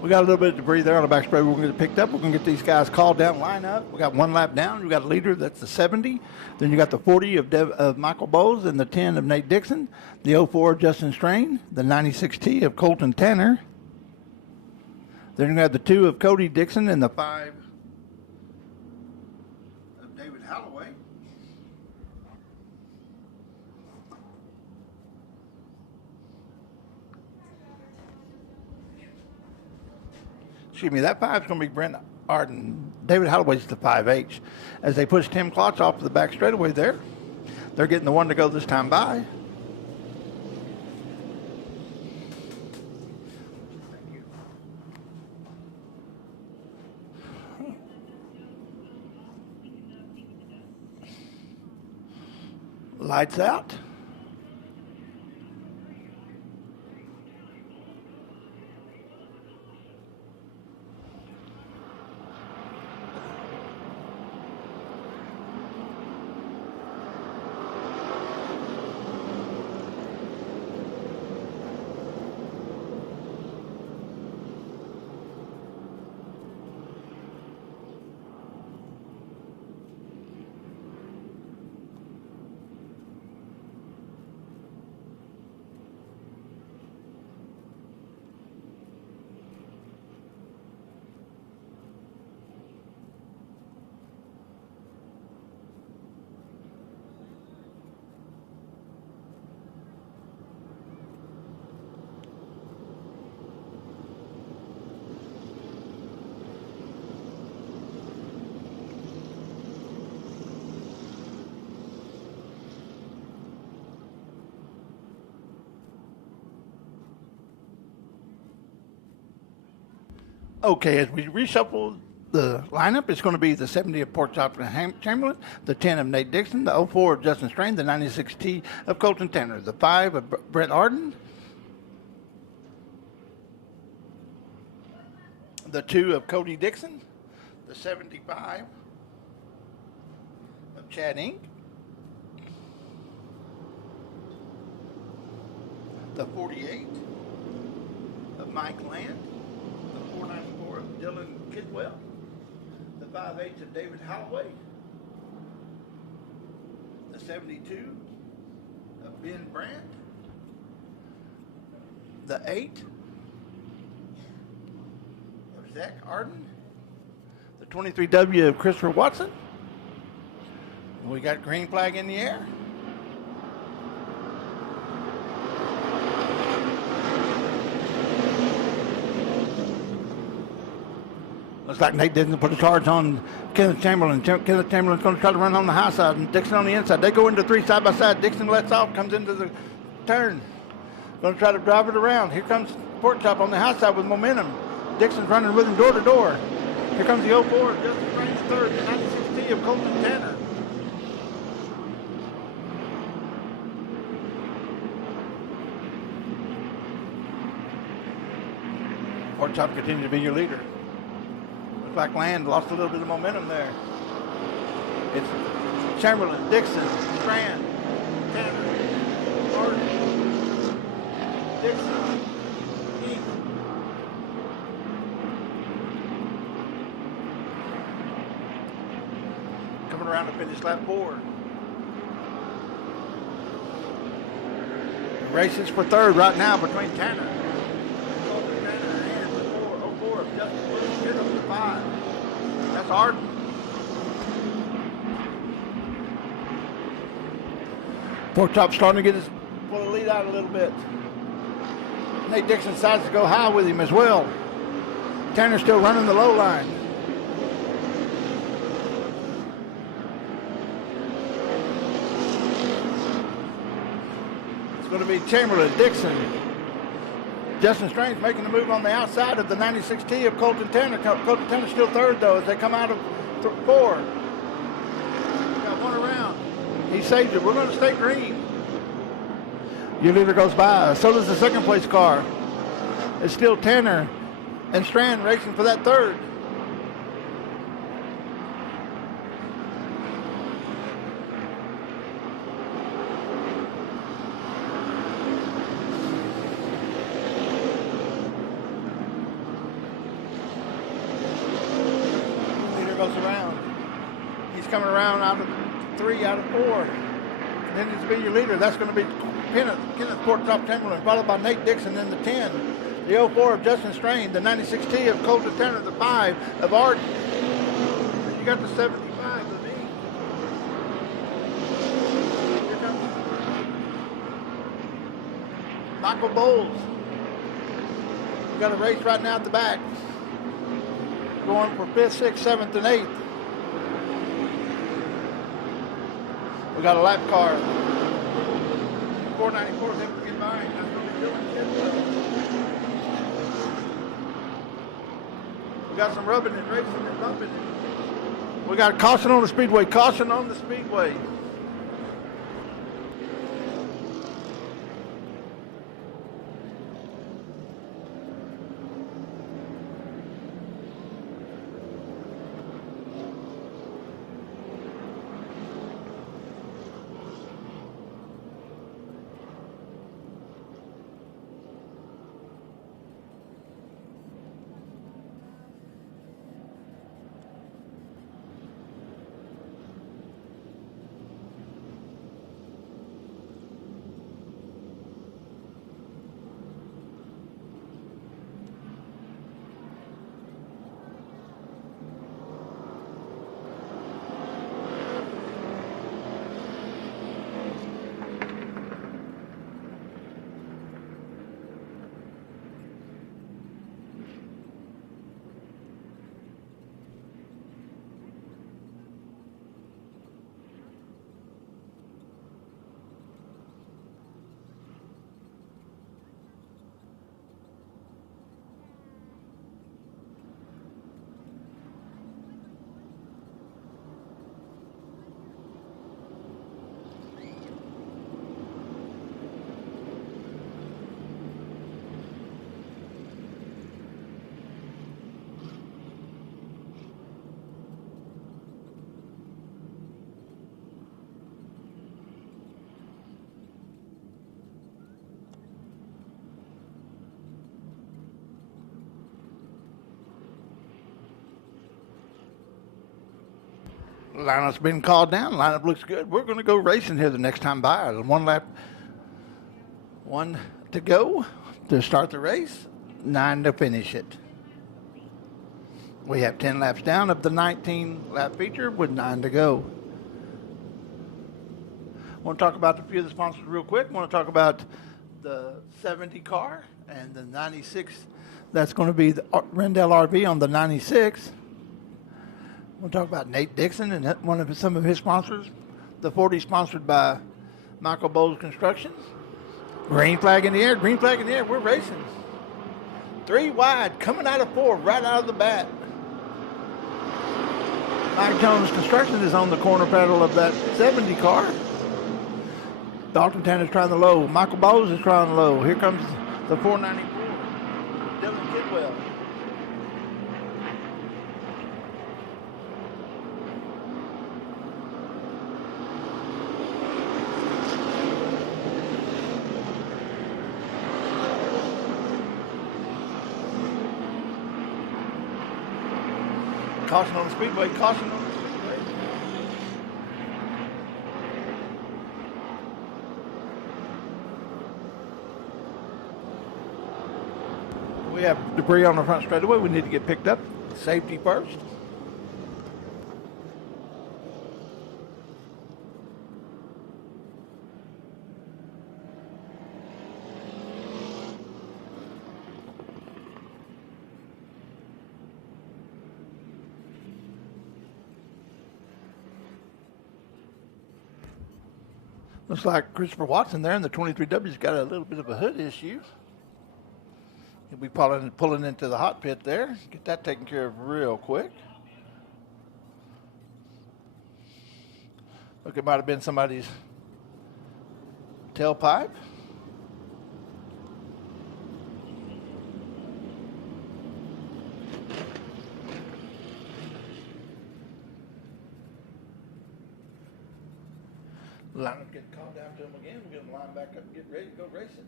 We got a little bit of debris there on the back straight. We're going to get it picked up. We're going to get these guys called down, line up. We got one lap down. We got a leader, that's the 70. Then you got the 40 of Michael Bowes and the 10 of Nate Dixon, the 04 of Justin Strain, the 96T of Colton Tanner. Then you got the 2 of Cody Dixon and the 5 of David Holloway. Excuse me, that 5 is going to be Brent Arden. David Holloway's the 5H. As they push Tim Klotz off to the back straightaway there, they're getting the one to go this time by. Lights out. Okay, as we reshuffle the lineup, it's going to be the 70 of Pork Chop and Chamberlain, the 10 of Nate Dixon, the 04 of Justin Strain, the 96T of Colton Tanner, the 5 of Brett Arden, the 2 of Cody Dixon, the 75 of Chad Inc., the 48 of Mike Land, the 494 of Dylan Kidwell, the 5'8 of David Holloway, the 72 of Ben Brandt, the 8 of Zach Arden, the 23W of Christopher Watson. We got green flag in the air. Looks like Nate didn't put a charge on Kenneth Chamberlain. Kenneth Chamberlain's going to try to run on the high side and Dixon on the inside. They go into 3 side by side. Dixon lets off, comes into the turn. Going to try to drive it around. Here comes Pork Chop on the high side with momentum. Dixon's running with him door to door. Here comes the 04 of Justin Strain, the 3rd, the 96T of Colton Tanner. Pork Chop continues to be your leader. Looks like Land lost a little bit of momentum there. It's Chamberlain, Dixon, Strand, Tanner, Martin, Dixon, Heath. Coming around to finish lap 4. Races for third right now between Tanner and the 404 of Justin Williams. Here comes the 5. That's Arden. Pork Chop starting to get his pull the lead out a little bit. Nate Dixon decides to go high with him as well. Tanner's still running the low line. It's going to be Chamberlain, Dixon. Justin Strange making the move on the outside of the 96T of Colton Tanner. Colton Tanner's still third though as they come out of 4. Got one around. He saved it. We're going to stay green. Your leader goes by. So does the second place car. It's still Tanner and Strand racing for that third. Leader goes around. He's coming around out of 3 out of 4. And then it's be your leader. That's going to be Kenneth Pork Chop Chamberlain, followed by Nate Dixon in the 10. The 04 of Justin Strain, the 96T of Colton Tanner, the 5 of Arden. And you got the 75 of me. Here comes Michael Bowles. We got a race right now at the back. Going for 5th, 6th, 7th, and 8th. We got a lap car. 494 is able to get by. That's going to be Dylan Kidwell. We got some rubbing and racing and bumping. We got caution on the speedway. Caution on the speedway. Lineup's been called down. Lineup looks good. We're going to go racing here the next time by. 1 lap, 1 to go to start the race, 9 to finish it. We have 10 laps down of the 19-lap feature with 9 to go. I want to talk about a few of the sponsors real quick. I want to talk about the 70 car and the 96. That's going to be the Rendell RV on the 96. We'll talk about Nate Dixon and some of his sponsors. The 40 sponsored by Michael Bowles Constructions. Green flag in the air, green flag in the air. We're racing. 3 wide, coming out of 4, right out of the bat. Mike Jones Construction is on the corner pedal of that 70 car. Dalton Tanner's trying the low. Michael Bowles is trying the low. Here comes the 494. Dylan Kidwell. Caution on the Speedway. Caution on the Speedway. We have debris on the front straightaway. We need to get picked up. Safety first. Looks like Christopher Watson there in the 23W's got a little bit of a hood issue. He'll be pulling into the hot pit there. Get that taken care of real quick. Look, it might have been somebody's tailpipe. Lineup getting called down to him again. We'll get him lined back up and get ready to go racing.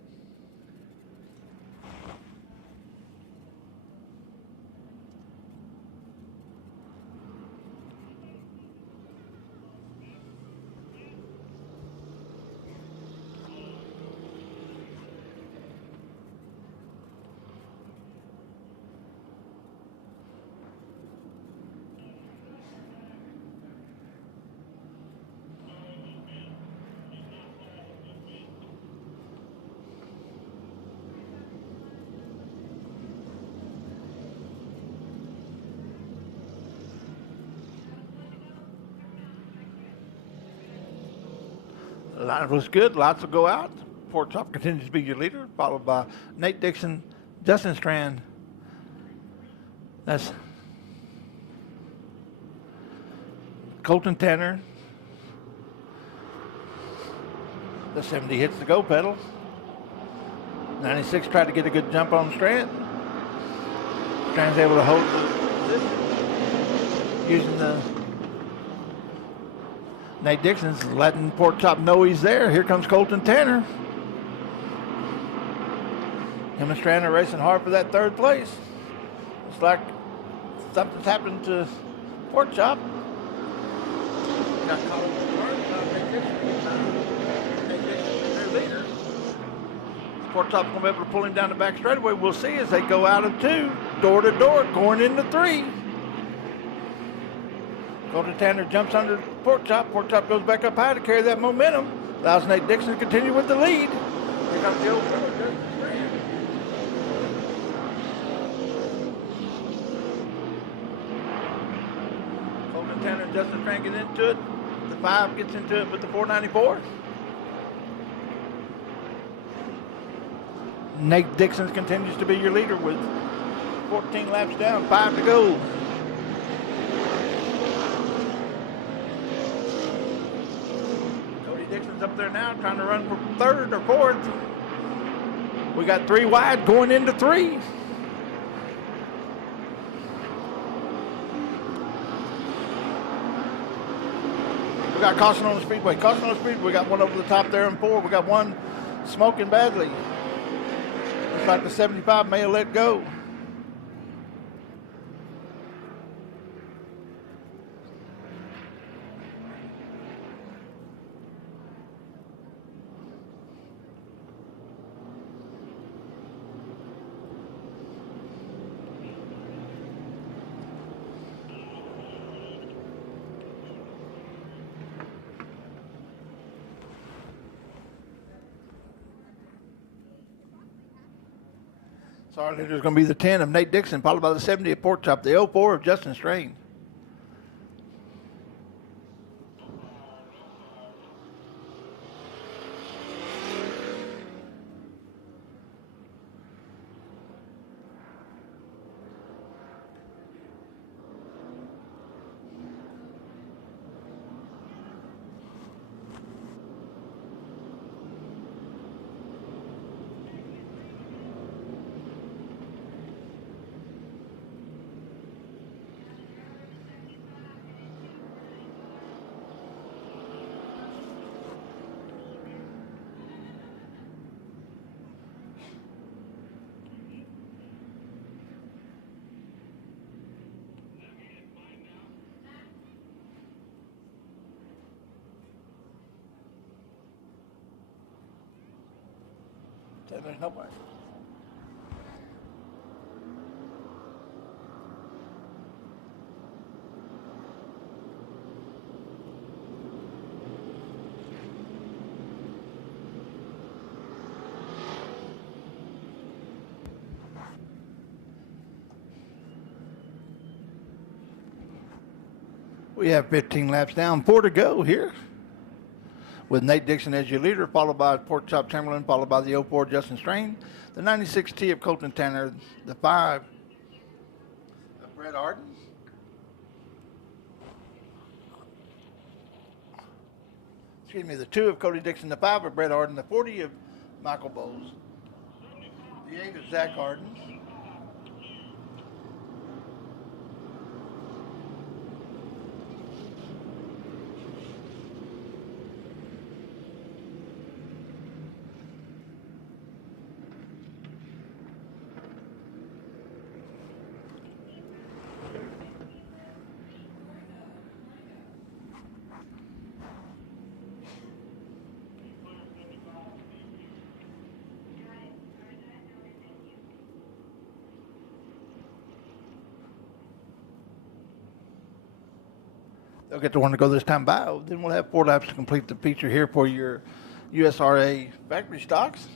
Lineup looks good. Lots will go out. Port Top continues to be your leader, followed by Nate Dixon, Justin Strand. That's Colton Tanner. The 70 hits the go pedal. 96 tried to get a good jump on Strand. Strand's able to hold the position using the Nate Dixon's letting Port Top know he's there. Here comes Colton Tanner. Him and Strand are racing hard for that third place. It's like something's happened to Port Top. Got caught up in the run. Nate Dixon, their leader. Port Top's going to be able to pull him down the back straightaway. We'll see as they go out of 2, door to door, going into 3. Colton Tanner jumps under Port Top. Port Top goes back up high to carry that momentum. Allows Nate Dixon to continue with the lead. Here comes the old fella, Justin Strand. Colton Tanner and Justin Strand get into it. The 5 gets into it with the 494. Nate Dixon continues to be your leader with 14 laps down, 5 to go. Dixon's up there now trying to run for 3rd or 4th. We got 3 wide going into 3. We got caution on the Speedway. Caution on the Speedway. We got one over the top there in 4. We got one smoking badly. Looks like the 75 may have let go. So our leader is going to be the 10 of Nate Dixon, followed by the 70 of Port Top, the 04 of Justin Strain. There's nobody. We have 15 laps down, 4 to go here. With Nate Dixon as your leader, followed by Pork Chop Chamberlain, followed by the 04 Justin Strain, the 96T of Colton Tanner, the 5 of Brett Arden, the 2 of Cody Dixon, the 5 of Brett Arden, the 40 of Michael Bowles, the 8 of Zach Arden, they'll get the one to go this time by. Then we'll have 4 laps to complete the feature here for your USRA factory stocks.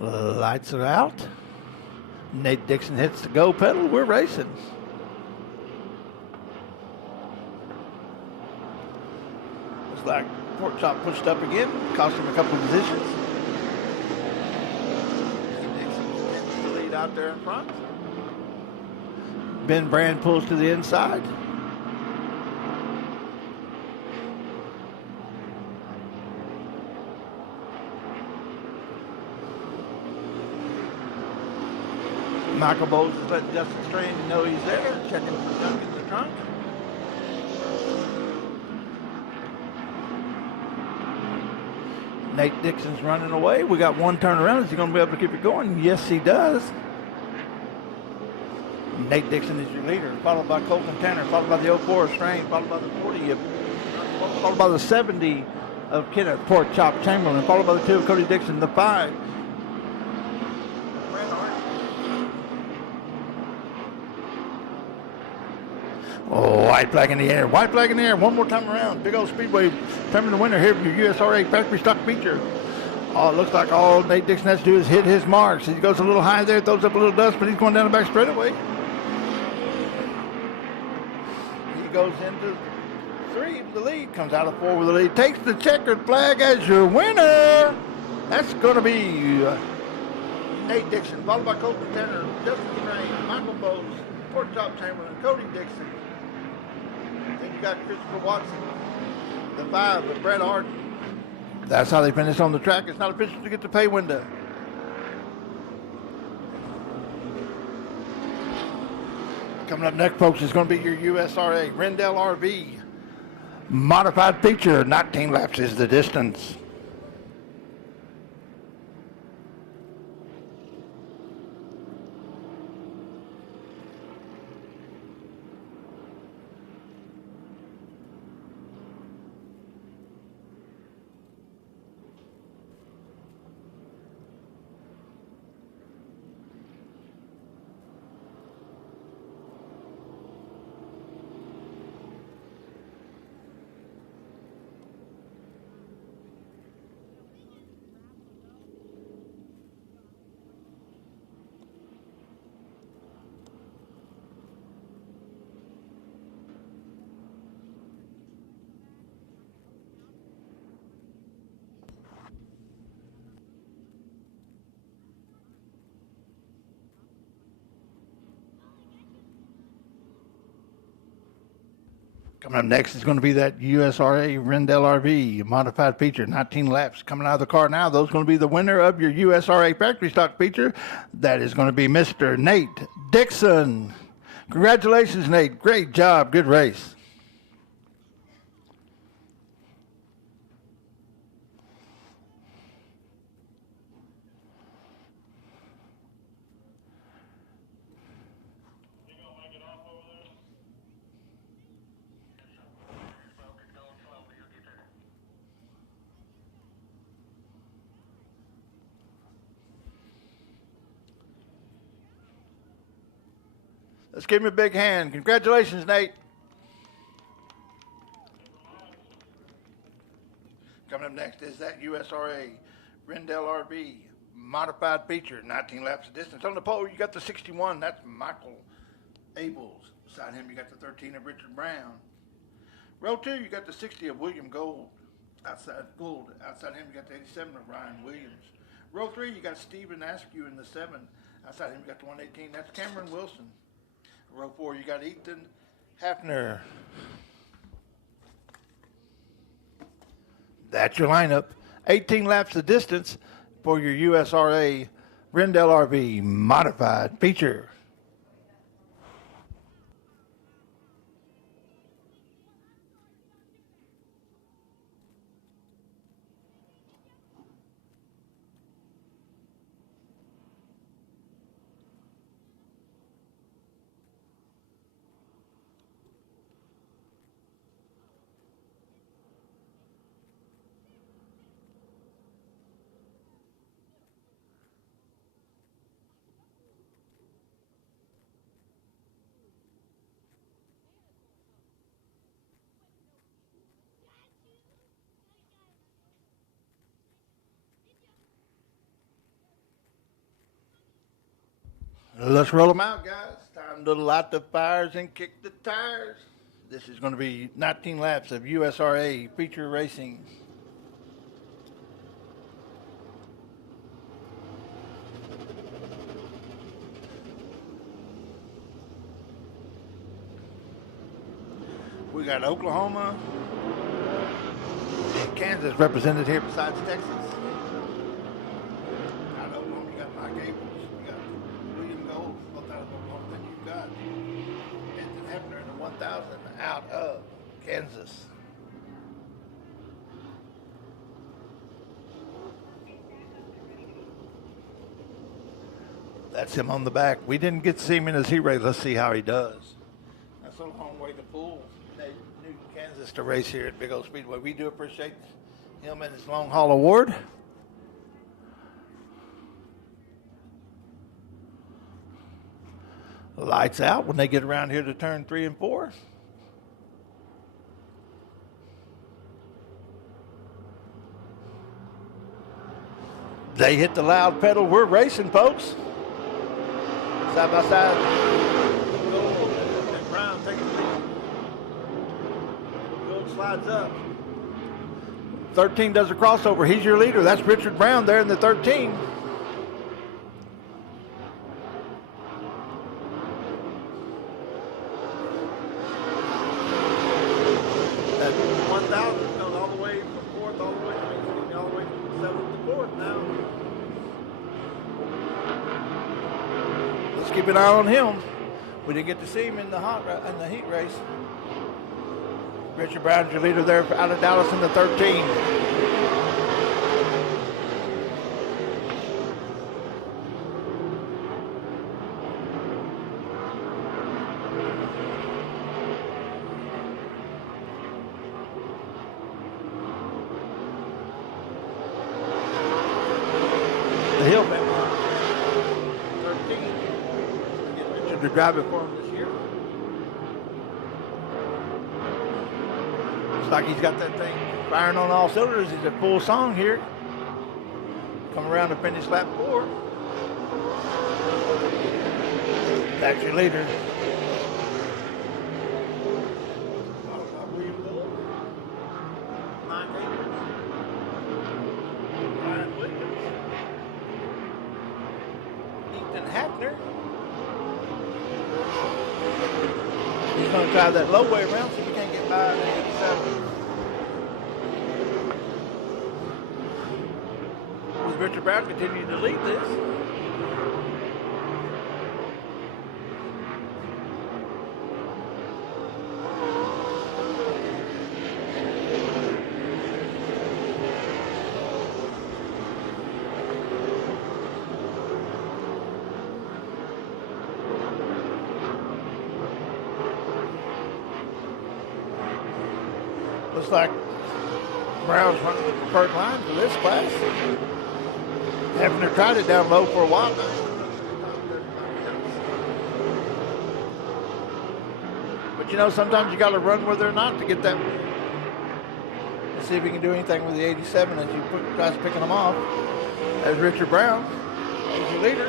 Lights are out. Nate Dixon hits the go pedal. We're racing. Looks like Pork Chop pushed up again, cost him a couple of positions. Nate Dixon's in the lead out there in front. Ben Brand pulls to the inside. Michael Bowles is letting Justin Strain know he's there, checking for junk in the trunk. Nate Dixon's running away. We got one turnaround. Is he going to be able to keep it going? Yes, he does. Nate Dixon is your leader, followed by Colton Tanner, followed by the 04 Strain, followed by the 40 of, followed by the 70 of Kenneth Pork Chop Chamberlain, followed by the 2 of Cody Dixon, the 5. Oh, white flag in the air. White flag in the air. One more time around. Big old Speedway determining the winner here for your USRA factory stock feature. Oh, it looks like all Nate Dixon has to do is hit his marks. He goes a little high there, throws up a little dust, but he's going down the back straightaway. He goes into 3 with the lead, comes out of 4 with the lead, takes the checkered flag as your winner. That's going to be Nate Dixon, followed by Colton Tanner, Justin Strain, Michael Bowles, Pork Chop Chamberlain, Cody Dixon. Then you got Christopher Watson, the 5 with Brett Arden. That's how they finish on the track. It's not official to get the pay window. Coming up next, folks, is going to be your USRA Rendell RV modified feature. 19 laps is the distance. Coming up next is going to be that USRA Rendell RV modified feature, 19 laps. Coming out of the car now, those are going to be the winner of your USRA factory stock feature. That is going to be Mr. Nate Dixon. Congratulations, Nate. Great job. Good race. Let's give him a big hand. Congratulations, Nate. Coming up next is that USRA Rendell RV modified feature, 19 laps of distance. On the pole, you got the 61. That's Michael Abels. Beside him, you got the 13 of Richard Brown. Row 2, you got the 60 of William Gold. Outside him, you got the 87 of Ryan Williams. Row 3, you got Stephen Askew in the 7. Outside him, you got the 118. That's Cameron Wilson. Row 4, you got Ethan Hafner. That's your lineup. 18 laps of distance for your USRA Rendell RV modified feature. Let's roll them out, guys. Time to light the fires and kick the tires. This is going to be 19 laps of USRA feature racing. We got Oklahoma and Kansas represented here besides Texas. Out of Oklahoma, you got Mike Abels. You got William Gold, both out of Oklahoma. Then you've got Ethan Hefner in the 1000 out of Kansas. That's him on the back. We didn't get to see him in his heat race. Let's see how he does. That's a long way to pull Newton, Kansas to race here at Big Old Speedway. We do appreciate him and his long haul award. Lights out when they get around here to turn 3 and 4. They hit the loud pedal. We're racing, folks. Side by side. And Brown takes the lead. Gold slides up. 13 does a crossover. He's your leader. That's Richard Brown there in the 13. That 1,000 goes all the way from 4th, all the way from 7th to 4th now. Let's keep an eye on him. We didn't get to see him in the heat race. Richard Brown's your leader there out of Dallas in the 13. The hill man. 13. Get Richard to drive it for him this year. Looks like he's got that thing firing on all cylinders. He's a full song here. Come around to finish lap 4. That's your leader. William Gold. Mike Abels. Ryan Williams. Ethan Hafner. He's going to try that low way around so you can't get by the 87. With Richard Brown continuing to lead this. Looks like Brown's running the preferred line for this class. Hefner tried it down low for a while now. But you know, sometimes you got to run where they're not to get that. Let's see if he can do anything with the 87 as you guys picking them off. There's Richard Brown. He's your leader.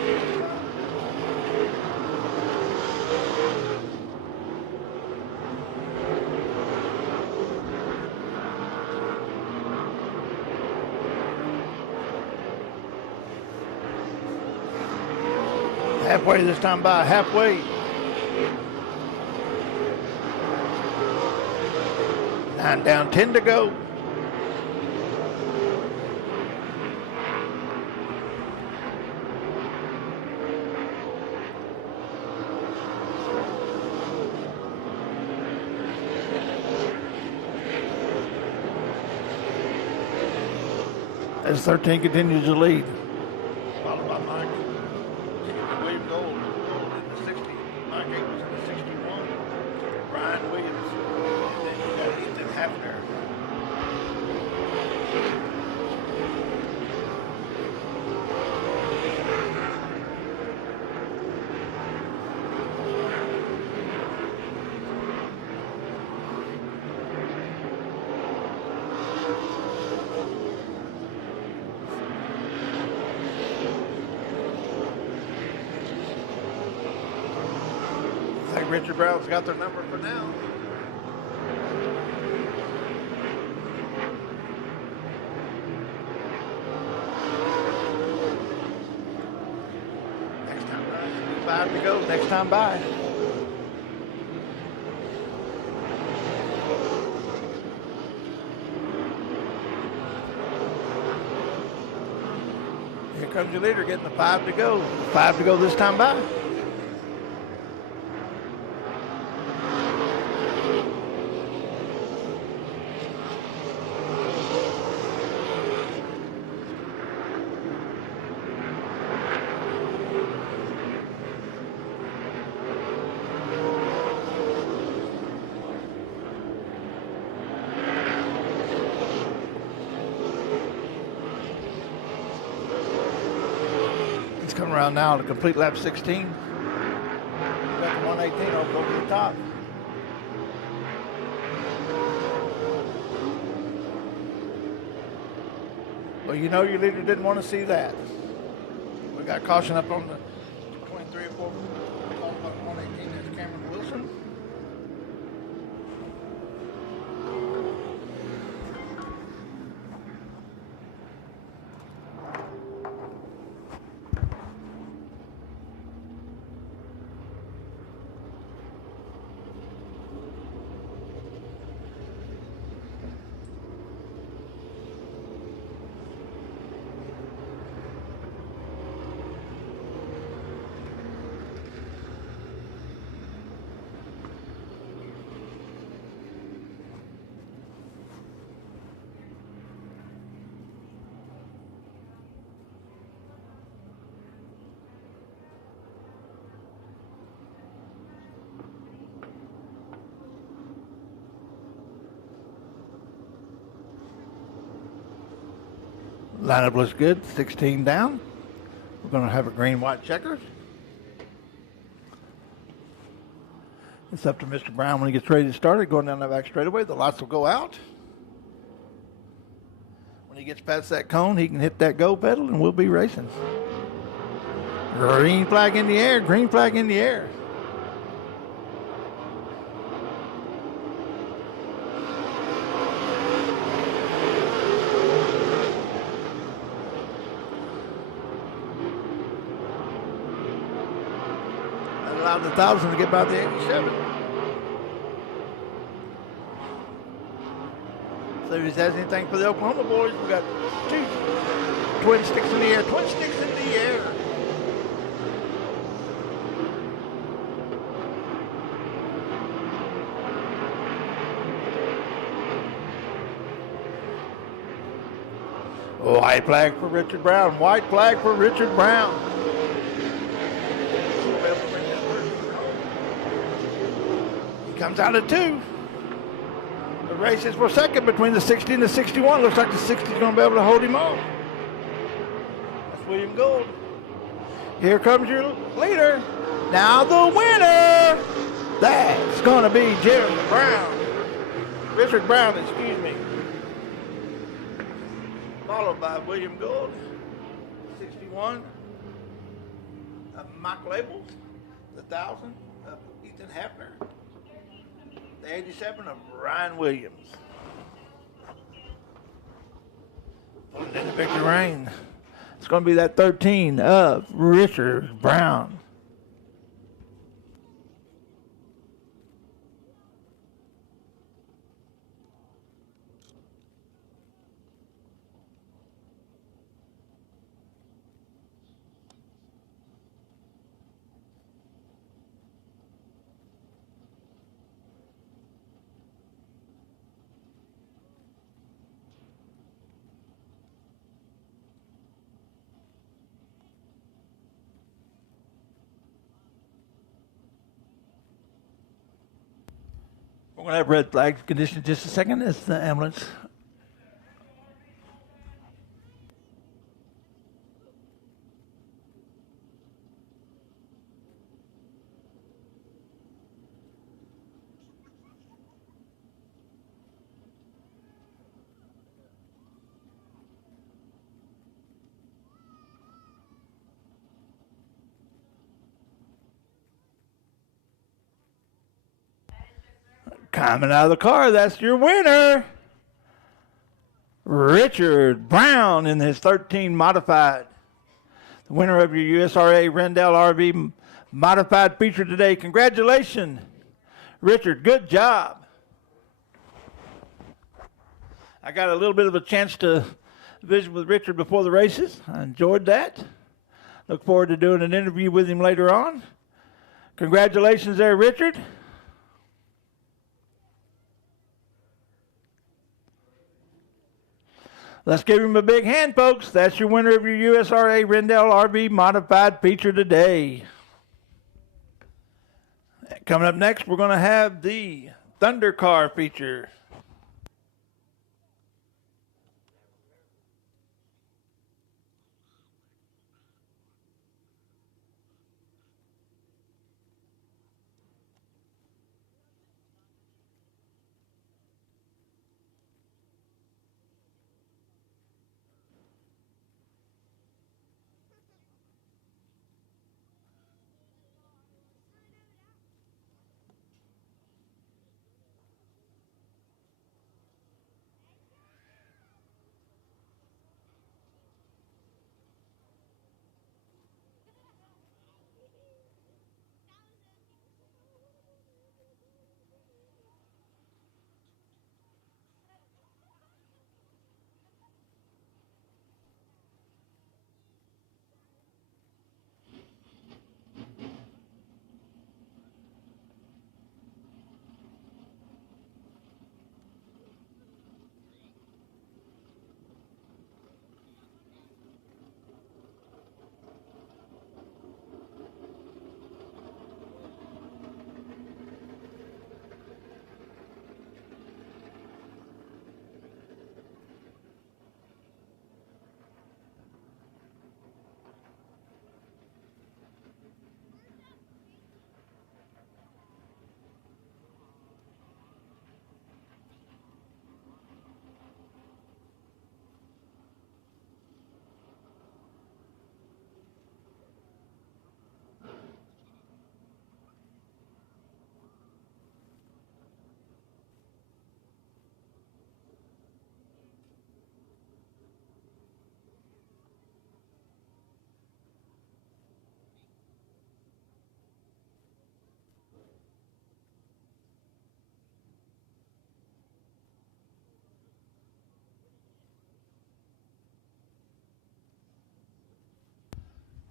Halfway this time by, halfway. Nine down, 10 to go. As 13 continues to lead. Followed by Mike. William Gold in the 60. Mike Akins in the 61. Ryan Williams. And then you got Ethan Hafner. I think Richard Brown's got their number for now. Next time by. 5 to go. Next time by. Here comes your leader getting the 5 to go. 5 to go this time by. He's coming around now to complete lap 16. Got the 118 over the top. Well, you know your leader didn't want to see that. We got caution up on the 23 and 4. 118 is Cameron Wilson. Lineup looks good. 16 down. We're going to have a green-white checkers. It's up to Mr. Brown when he gets ready to start it. Going down that back straightaway, the lights will go out. When he gets past that cone, he can hit that go pedal, and we'll be racing. Green flag in the air. Green flag in the air. Allowed the 1,000 to get by the 87. So if he has anything for the Oklahoma boys, we got 2 twin sticks in the air. Twin sticks in the air. White flag for Richard Brown. White flag for Richard Brown. Comes out at 2. The race is for second between the 60 and the 61. Looks like the 60 is going to be able to hold him off. That's William Gold. Here comes your leader. Now the winner. That's going to be Jeremy Brown. Richard Brown, excuse me. Followed by William Gould, 61. Mike Labels, the 1,000 of Ethan Hafner. The 87 of Ryan Williams. And then the Victor Rain. It's going to be that 13 of Richard Brown. We're going to have red flags condition in just a second as the ambulance. Coming out of the car, that's your winner. Richard Brown in his 13 modified. The winner of your USRA Rendell RV modified feature today. Congratulations, Richard. Good job. I got a little bit of a chance to visit with Richard before the races. I enjoyed that. Look forward to doing an interview with him later on. Congratulations there, Richard. Let's give him a big hand, folks. That's your winner of your USRA Rendell RV modified feature today. Coming up next, we're going to have the Thunder Car feature.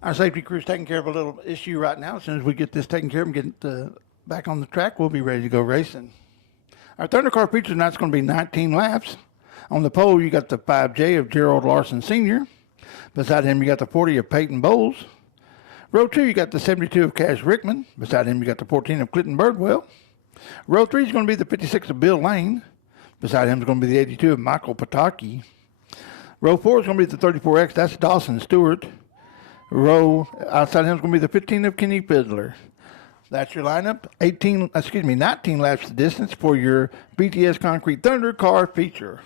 Our safety crew's taking care of a little issue right now. As soon as we get this taken care of and get back on the track, we'll be ready to go racing. Our Thunder Car feature tonight's going to be 19 laps. On the pole, you got the 5J of Gerald Larson Sr. Beside him, you got the 40 of Peyton Bowles. Row 2, you got the 72 of Cash Rickman. Beside him, you got the 14 of Clinton Birdwell. Row 3 is going to be the 56 of Bill Lane. Beside him is going to be the 82 of Michael Pataki. Row 4 is going to be the 34X. That's Dawson Stewart. Row outside him is going to be the 15 of Kenny Fiddler. That's your lineup. 19 laps the distance for your BTS Concrete Thunder car feature.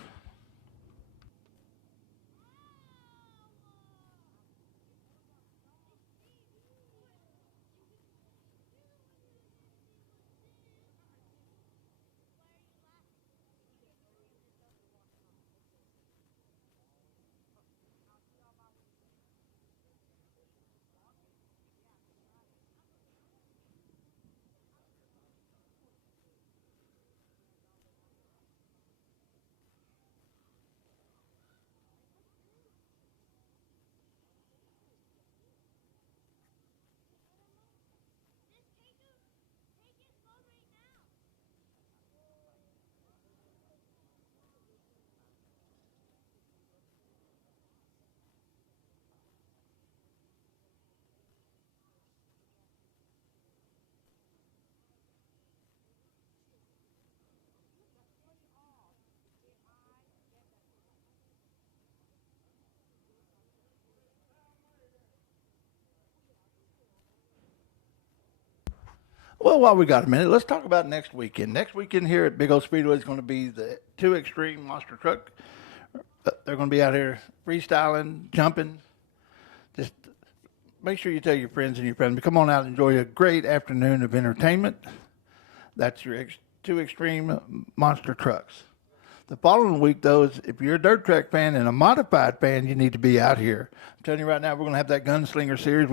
Well, while we got a minute, let's talk about next weekend. Next weekend here at Big O Speedway is going to be the 2 Extreme Monster Truck. They're going to be out here freestyling, jumping. Just make sure you tell your friends and your family, come on out and enjoy a great afternoon of entertainment. That's your 2 Extreme Monster Trucks. The following week, though, is if you're a dirt track fan and a modified fan, you need to be out here. I'm telling you right now, we're going to have that Gunslinger series.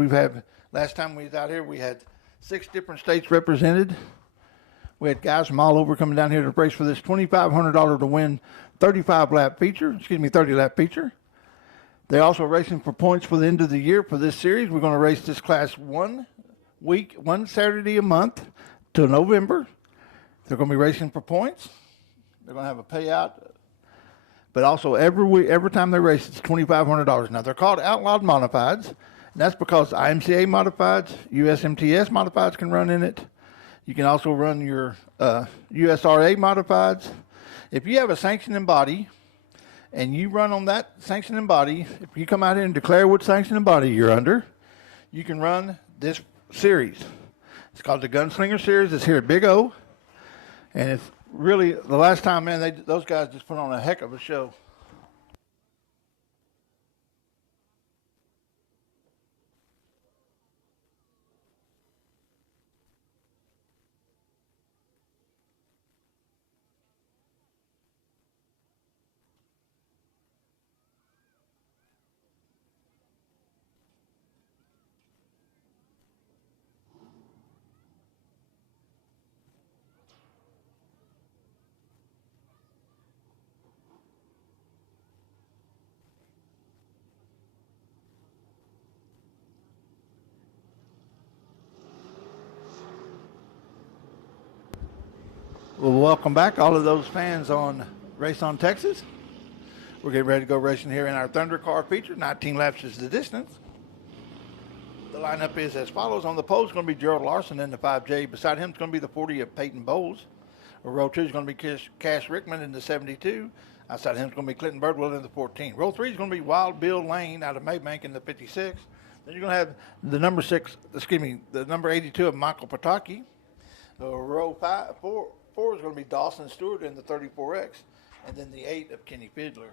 Last time we was out here, we had 6 different states represented. We had guys from all over coming down here to race for this $2,500 to win 30-lap feature. They're also racing for points for the end of the year for this series. We're going to race this class one Saturday a month till November. They're going to be racing for points. They're going to have a payout. But also every time they race, it's $2,500. Now, they're called outlawed modifieds. And that's because IMCA modifieds, USMTS modifieds can run in it. You can also run your USRA modifieds. If you have a sanctioning body and you run on that sanctioning body, if you come out here and declare what sanctioning body you're under, you can run this series. It's called the Gunslinger Series. It's here at Big O. And it's really, the last time, man, those guys just put on a heck of a show. Well, welcome back, all of those fans on Race on Texas. We're getting ready to go racing here in our Thunder Car feature. 19 laps is the distance. The lineup is as follows. On the pole is going to be Gerald Larson in the 5J. Beside him is going to be the 40 of Peyton Bowles. Row 2 is going to be Cash Rickman in the 72. Outside him is going to be Clinton Birdwell in the 14. Row 3 is going to be Wild Bill Lane out of Maybank in the 56. Then you're going to have the number 82 of Michael Pataki. Row 4 is going to be Dawson Stewart in the 34X, and then the 8 of Kenny Fiddler.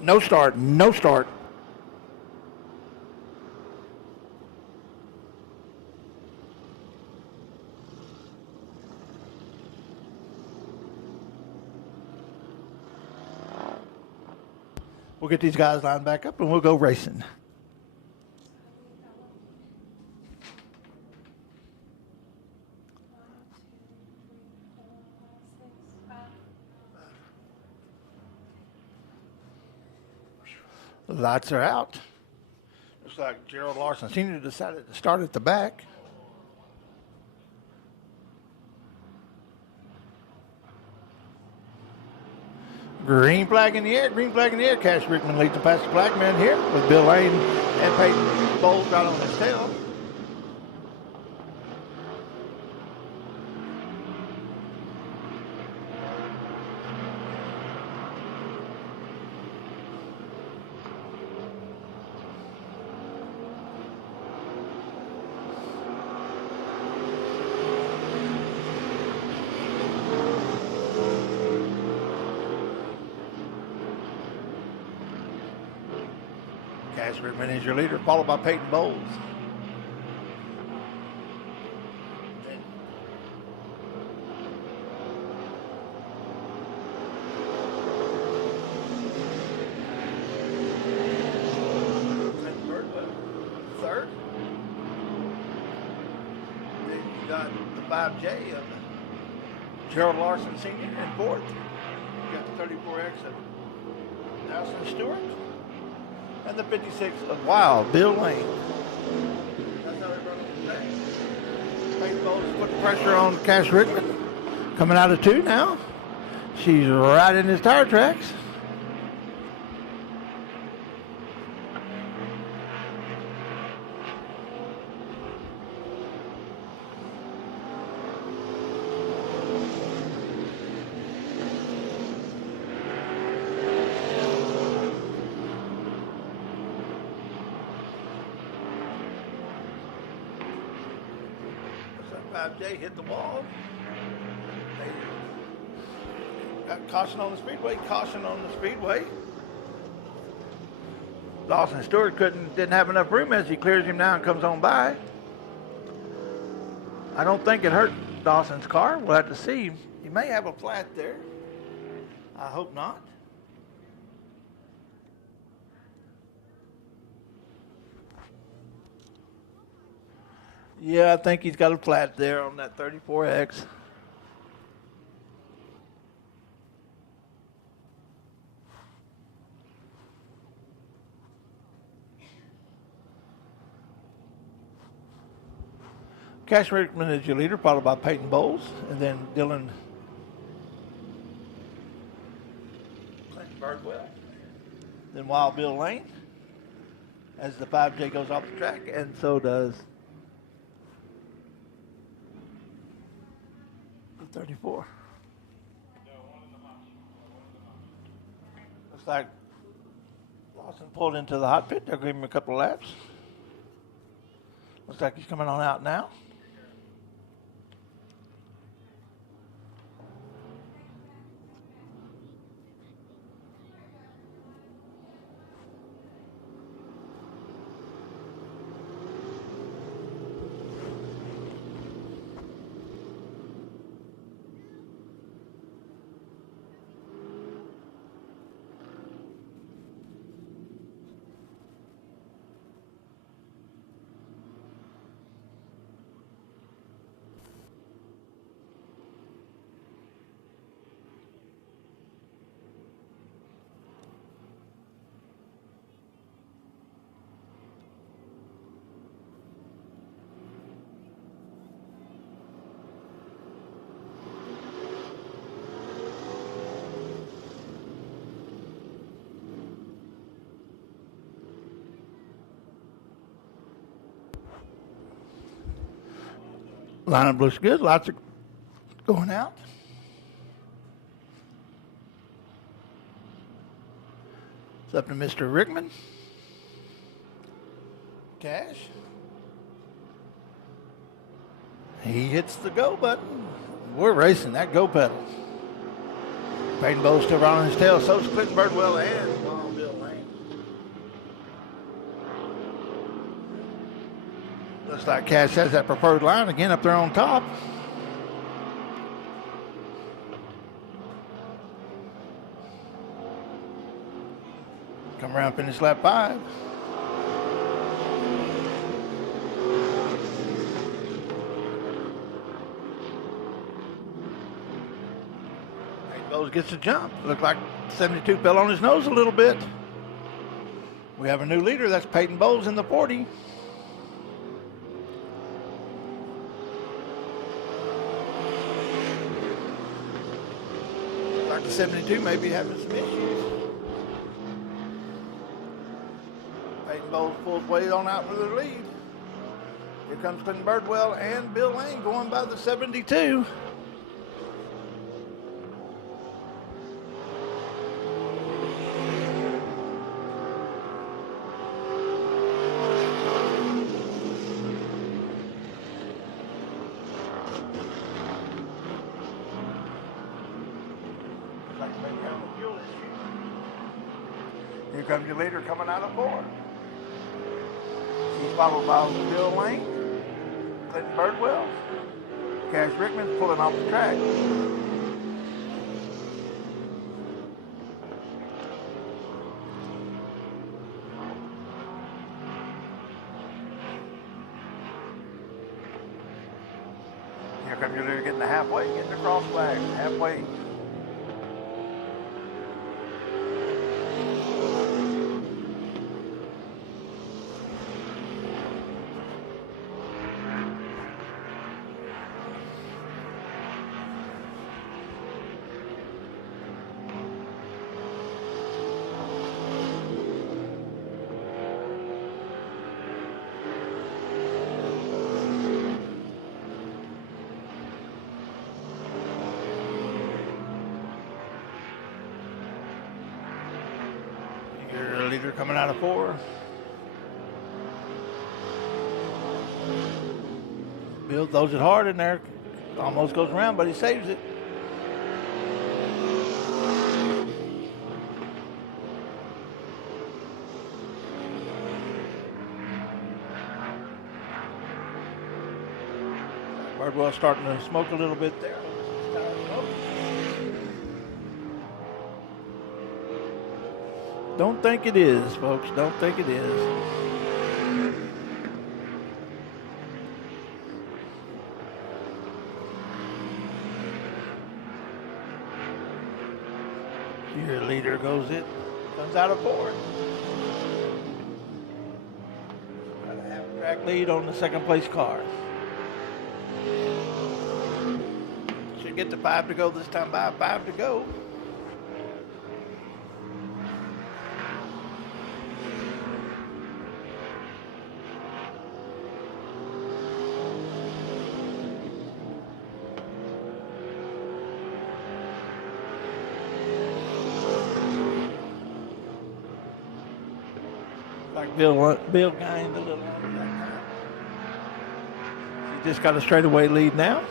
No start. No start. We'll get these guys lined back up and we'll go racing. The lights are out. Looks like Gerald Larson Sr. decided to start at the back. Green flag in the air, green flag in the air. Cash Rickman leads the past the black man here with Bill Lane and Peyton Bowles right on his tail. Cash Rickman is your leader, followed by Peyton Bowles. Third. Then you got the 5J of Gerald Larson Sr. in fourth. You got the 34X of Nelson Stewart. And the 56 of Wild Bill Lane. That's how they run it today. Peyton Bowles putting pressure on Cash Rickman. Coming out of two now. She's right in his tire tracks. Day hit the wall. They got caution on the speedway. Caution on the speedway. Lawson Stewart didn't have enough room as he clears him now and comes on by. I don't think it hurt Dawson's car. We'll have to see. He may have a flat there. I hope not. Yeah, I think he's got a flat there on that 34X. Cash Rickman is your leader, followed by Peyton Bowles, and then Dylan Clinton Birdwell. Then Wild Bill Lane as the 5J goes off the track, and so does 34. Looks like Lawson pulled into the hot pit. They'll give him a couple of laps. Looks like he's coming on out now. Lineup looks good. Lots of going out. It's up to Mr. Rickman. Cash. He hits the go button. We're racing that go pedal. Peyton Bowles still right on his tail. So's Clinton Birdwell and Wild Bill. Looks like Cash has that preferred line again up there on top. Come around, finish lap 5. Bowes gets a jump. Looked like 72 fell on his nose a little bit. We have a new leader. That's Peyton Bowles in the 40. Like the 72 may be having some issues. Peyton Bowles pulls way on out for the lead. Here comes Clinton Birdwell and Bill Lane going by the 72. Here comes your leader coming out of 4. He's followed by Bill Lane, Clinton Birdwell, Cash Rickman pulling off the track. Here comes your leader getting the halfway, getting the cross flag, halfway. Leader coming out of 4. Bill throws it hard in there. Almost goes around, but he saves it. Birdwell starting to smoke a little bit there. Don't think it is, folks. Don't think it is. Your leader goes it. Comes out of 4. Got a half track lead on the second place car. Should get to 5 to go this time by. 5 to go. Bill gained a little under that time. He just got a straightaway lead now.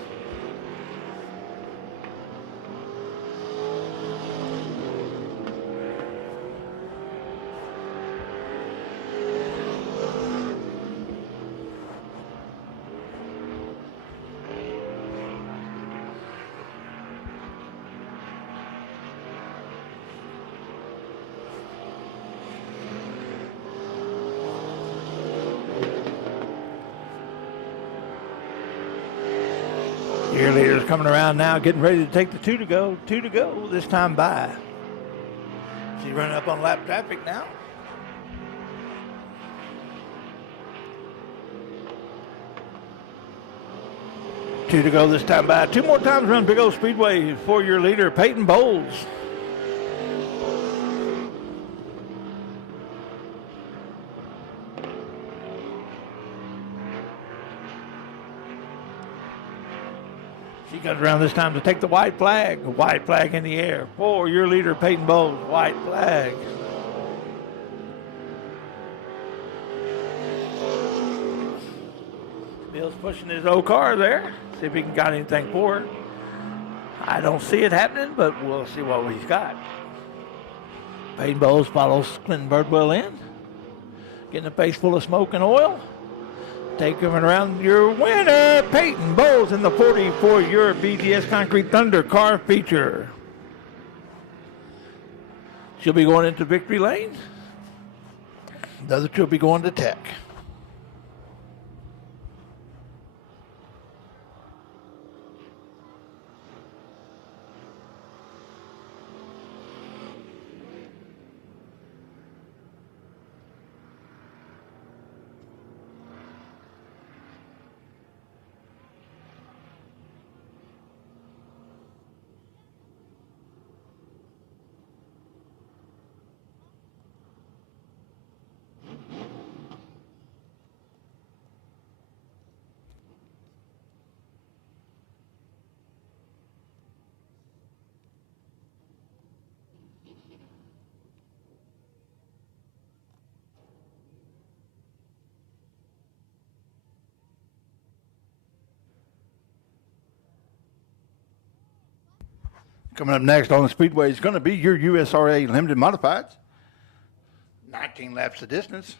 Cheerleaders coming around now, getting ready to take the 2 to go. 2 to go this time by. She's running up on lap traffic now. Two to go this time by. 2 more times run Big O Speedway for your leader, Peyton Bowles. She comes around this time to take the white flag. A white flag in the air for your leader, Peyton Bowles. White flag. Bill's pushing his old car there. See if he can got anything for her. I don't see it happening, but we'll see what he's got. Peyton Bowles follows Clinton Birdwell in. Getting a face full of smoke and oil. Taking around your winner, Peyton Bowles in the 40 for your BGS Concrete Thunder car feature. She'll be going into victory lane. The other two will be going to Tech. Coming up next on the Speedway is going to be your USRA Limited Modifieds. 19 laps of distance.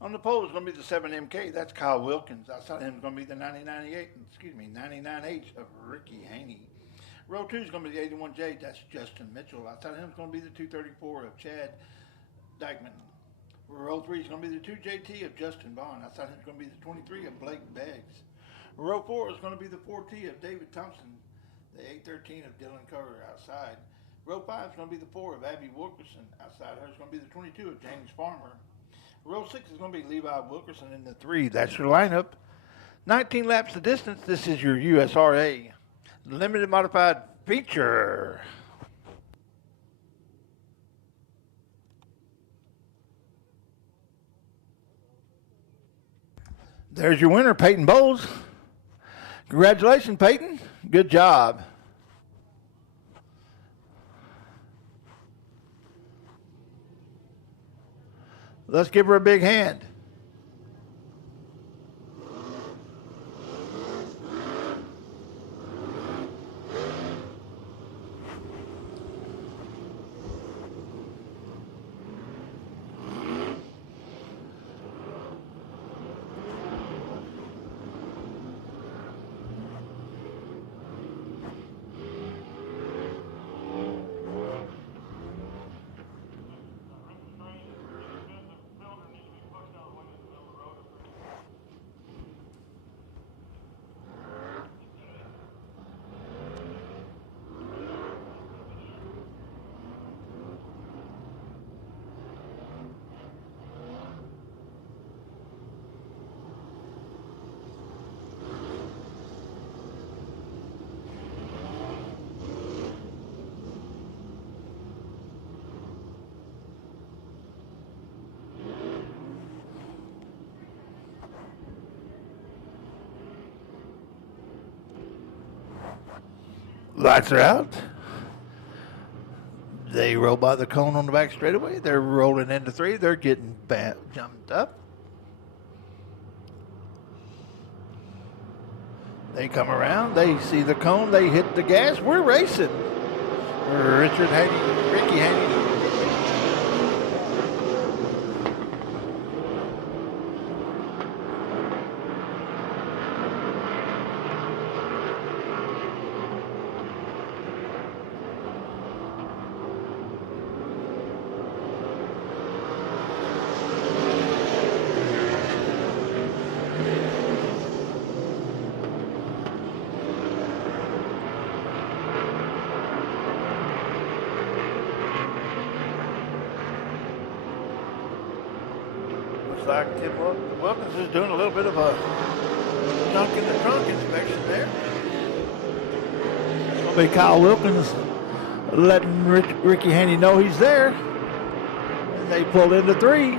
On the pole is going to be the 7MK. That's Kyle Wilkins. Outside of him is going to be the 99H of Ricky Haney. Row 2 is going to be the 81J. That's Justin Mitchell. Outside of him is going to be the 234 of Chad Dykeman. Row 3 is going to be the 2JT of Justin Bond. Outside of him is going to be the 23 of Blake Beggs. Row 4 is going to be the 4T of David Thompson. The 813 of Dylan Carter outside. Row 5 is going to be the 4 of Abby Wilkerson. Outside her is going to be the 22 of James Farmer. Row 6 is going to be Levi Wilkerson in the 3. That's your lineup. 19 laps of distance. This is your USRA Limited Modified feature. There's your winner, Peyton Bowles. Congratulations, Peyton. Good job. Let's give her a big hand. Lights are out. They roll by the cone on the back straightaway. They're rolling into 3. They're getting jumped up. They come around. They see the cone. They hit the gas. We're racing. Ricky Haney. Like Tim Wilkins is doing a little bit of a junk in the trunk inspection there. It's going to be Kyle Wilkins letting Ricky Haney know he's there. And they pulled into 3.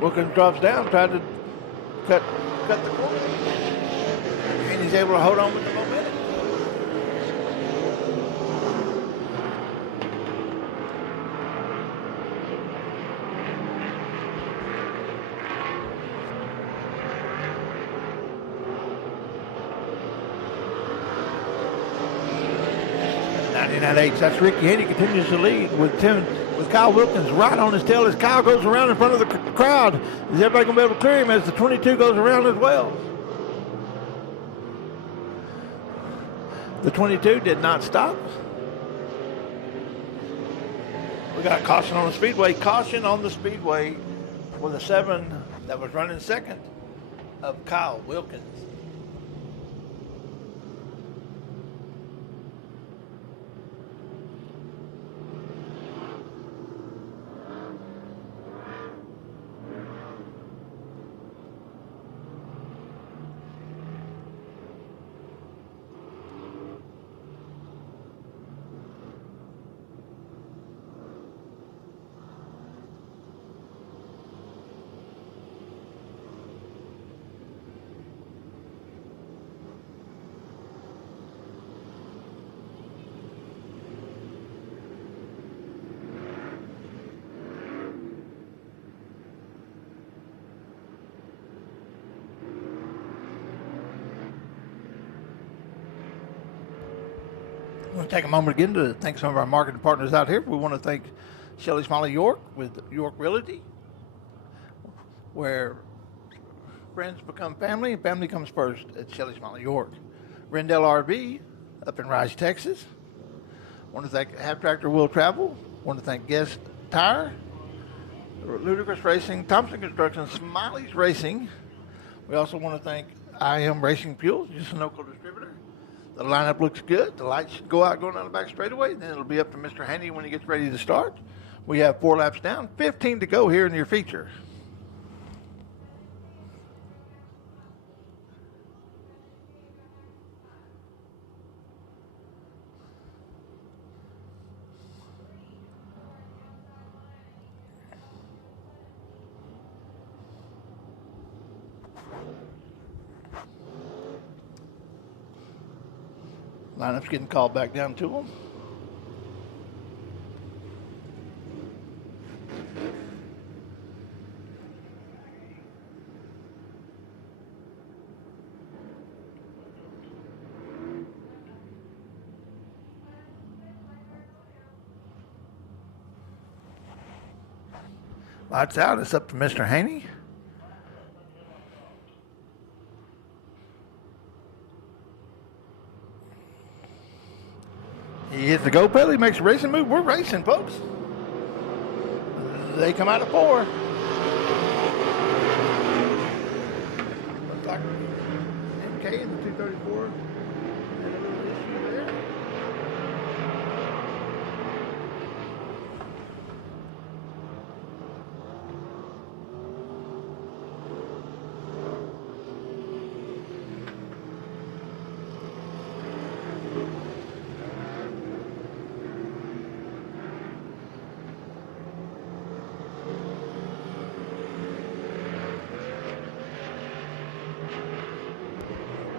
Wilkins drops down, tried to cut the corner. Haney's able to hold on with the momentum. That's Ricky Haney continues to lead with Tim with Kyle Wilkins right on his tail as Kyle goes around in front of the crowd. Is everybody going to be able to clear him as the 22 goes around as well? The 22 did not stop. We got a caution on the Speedway. Caution on the Speedway for the 7 that was running second of Kyle Wilkins. I want to take a moment again to thank some of our marketing partners out here. We want to thank Shelley Smiley York with York Realty, where friends become family and family comes first at Shelley Smiley York. Rendell RV up in Rice, Texas. I want to thank Half Tractor Will Travel. I want to thank Guest Tire, Ludicrous Racing, Thompson Construction, Smiley's Racing. We also want to thank IM Racing Fuels, just a local distributor. The lineup looks good. The lights should go out going down the back straightaway. Then it'll be up to Mr. Haney when he gets ready to start. We have 4 laps down, 15 to go here in your feature. Lineup's getting called back down to them. Lights out. It's up to Mr. Haney. He hits the go pedal. He makes a racing move. We're racing, folks. They come out of 4. Looks like MK in the 234. Had a little issue there.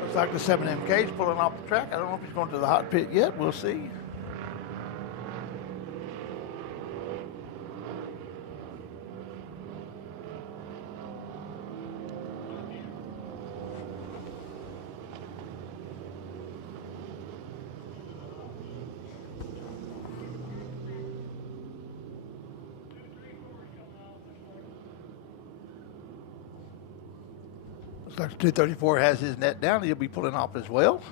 Looks like the 7MK is pulling off the track. I don't know if he's going to the hot pit yet. We'll see. Looks like the 234 has his net down. He'll be pulling off as well.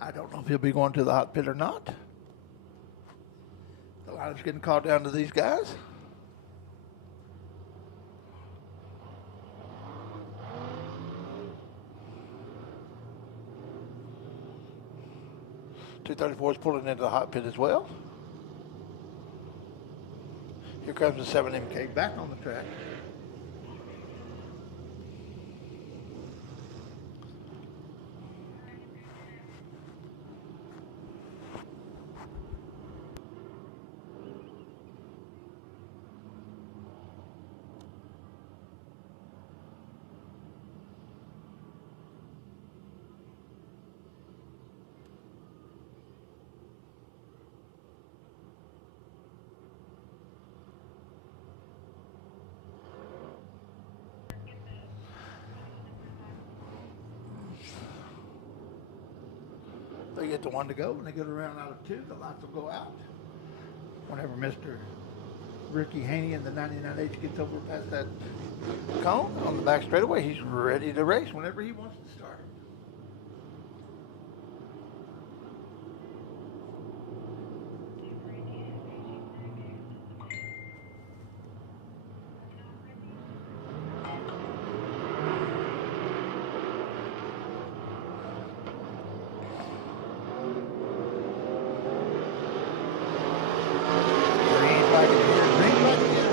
I don't know if he'll be going to the hot pit or not. The lineup's getting called down to these guys. .234 is pulling into the hot pit as well. Here comes the 7MK back on the track. We get the one to go. When they get around out of 2, the lights will go out. Whenever Mr. Ricky Haney in the 99H gets over past that cone on the back straightaway, he's ready to race whenever he wants to start. Green flag again, green flag again.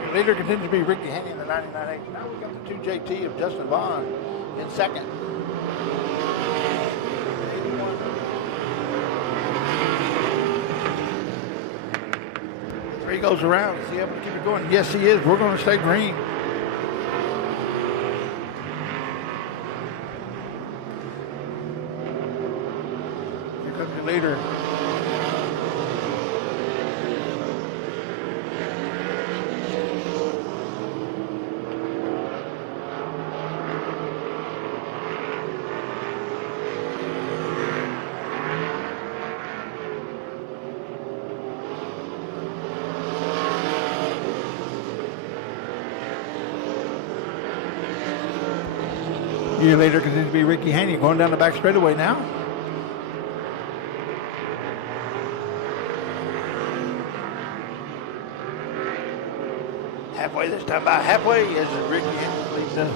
Your leader continues to be Ricky Haney in the 99H. Now we got the 2JT of Justin Bond in second. The 3 goes around. Is he able to keep it going? Yes, he is. We're going to stay green. Here comes your leader. Year later continues to be Ricky Haney going down the back straightaway now. Halfway this time, by halfway as Ricky Haney leads up.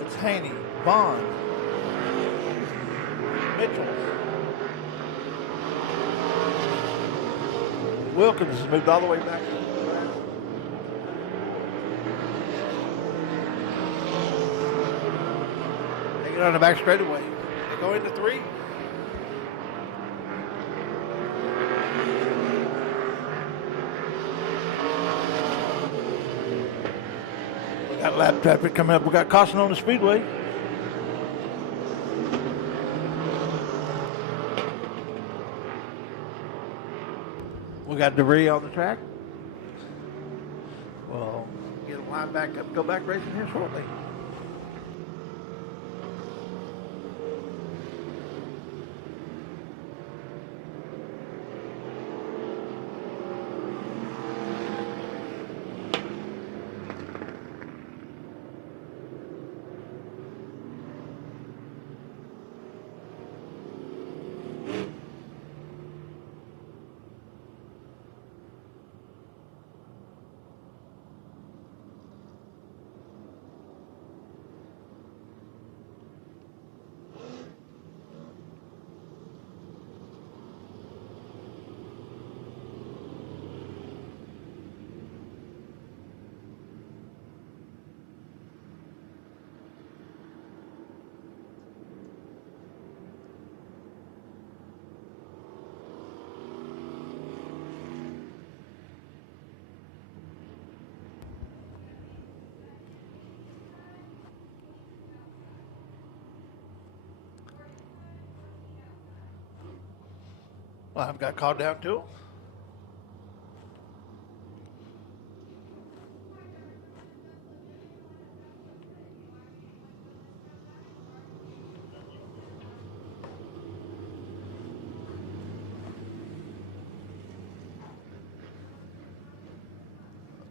It's Haney, Bond, Mitchell. Wilkins has moved all the way back. They get on the back straightaway. They go into 3. We got lap traffic coming up. We got caution on the Speedway. We got debris on the track. We'll get a line back up, go back racing here shortly. Well, I've got called down to him.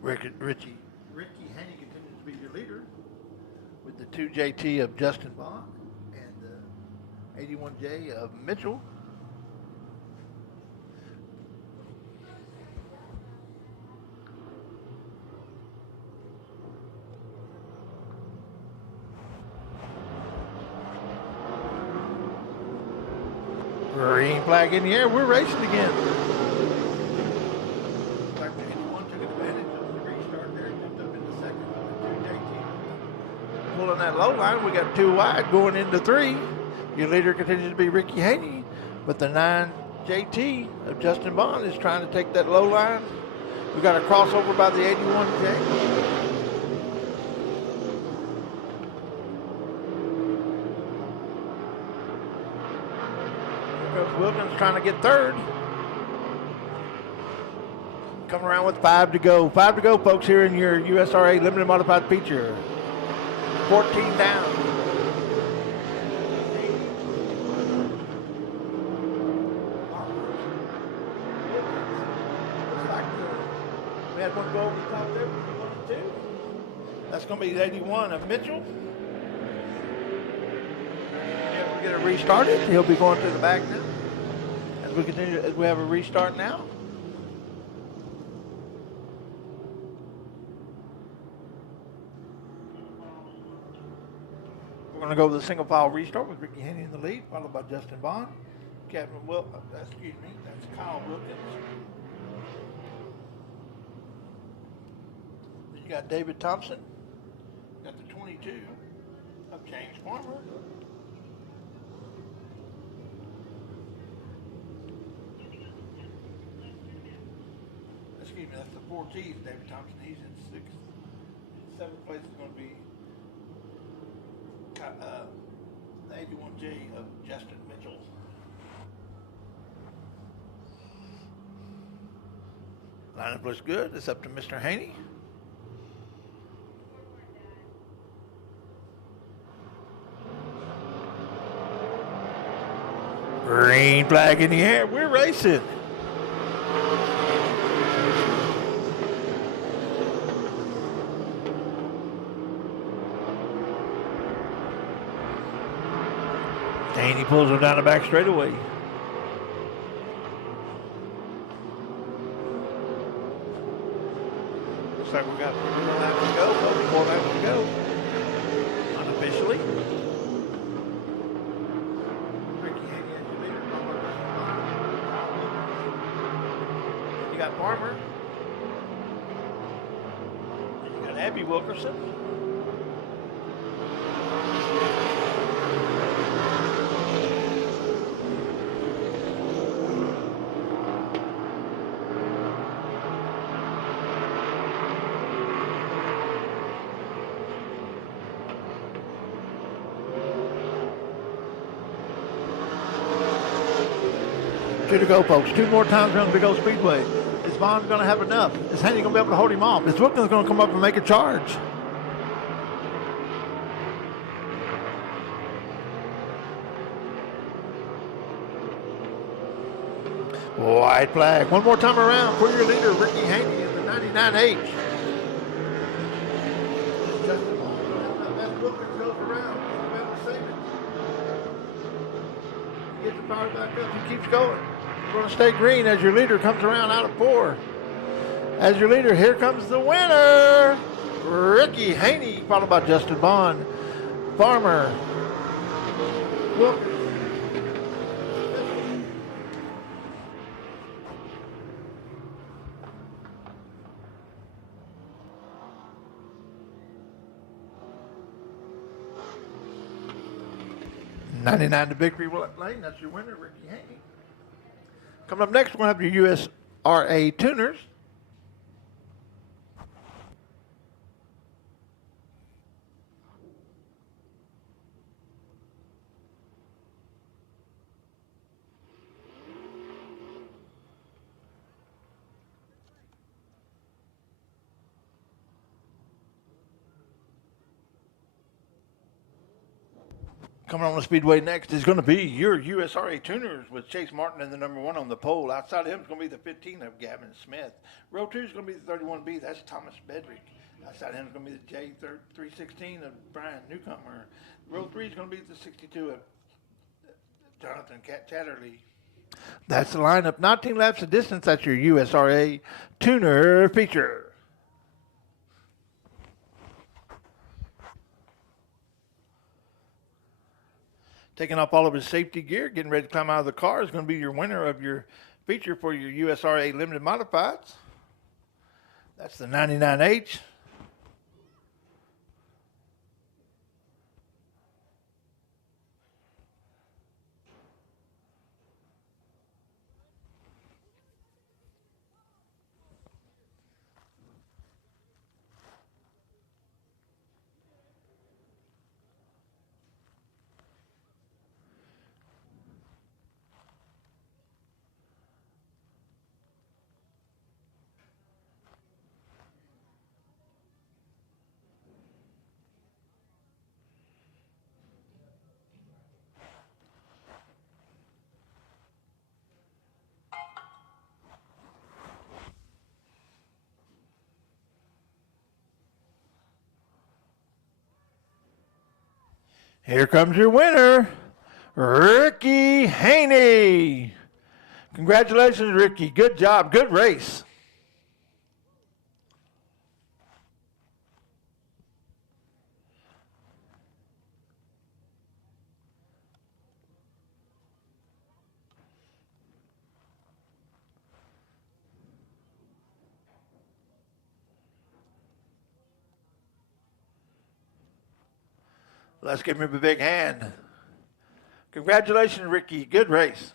Ricky Haney continues to be your leader with the 2JT of Justin Bond and the 81J of Mitchell. Green flag in the air. We're racing again. Like the 81 took advantage of the restart there. Jumped up into second. Pulling that low line. We got 2 wide going into 3. Your leader continues to be Ricky Haney, but the 9 JT of Justin Bond is trying to take that low line. We got a crossover by the 81J. Wilkins trying to get third. Coming around with 5 to go. 5 to go, folks, here in your USRA limited modified feature. 14 down. We had one go over the top there. 1 and 2. That's going to be the 81 of Mitchell. And we'll get it restarted. He'll be going to the back now. As we continue, as we have a restart now. We're going to go with a single file restart with Ricky Haney in the lead, followed by Justin Bond, that's Kyle Wilkins. Then you got David Thompson. You got the 22 of James Farmer. Excuse me, that's the 4T, David Thompson. He's in 6th. 7th place is going to be the 81J of Justin Mitchell. Lineup looks good. It's up to Mr. Haney. Green flag in the air. We're racing. Haney pulls him down the back straightaway. Looks like we got 4 laps to go. 4 laps to go. Unofficially. Ricky Haney as your leader. You got Farmer. You got Abby Wilkerson. Two to go, folks. 2 more times around to go Speedway. Is Bond going to have enough? Is Haney going to be able to hold him off? Is Wilkins going to come up and make a charge? White flag. 1 more time around for your leader, Ricky Haney in the 99H. As Wilkins goes around, he's going to be able to save it. He gets the power back up. He keeps going. You're going to stay green as your leader comes around out of 4. As your leader, here comes the winner, Ricky Haney, followed by Justin Bond, Farmer, Wilkins. 99 to victory lane. That's your winner, Ricky Haney. Coming up next, we're going to have your USRA tuners. Coming on the Speedway next is going to be your USRA tuners with Chase Martin in the number 1 on the pole. Outside of him is going to be the 15 of Gavin Smith. Row 2 is going to be the 31B. That's Thomas Bedrick. Outside of him is going to be the J316 of Brian Newcomer. Row 3 is going to be the 62 of Jonathan Chatterley. That's the lineup. 19 laps of distance. That's your USRA tuner feature. taking off all of his safety gear, getting ready to climb out of the car, is going to be your winner of your feature for your USRA Limited Modifieds. That's the 99H. Here comes your winner, Ricky Haney. Congratulations, Ricky. Good job. Good race. Let's give him a big hand. Congratulations, Ricky. Good race.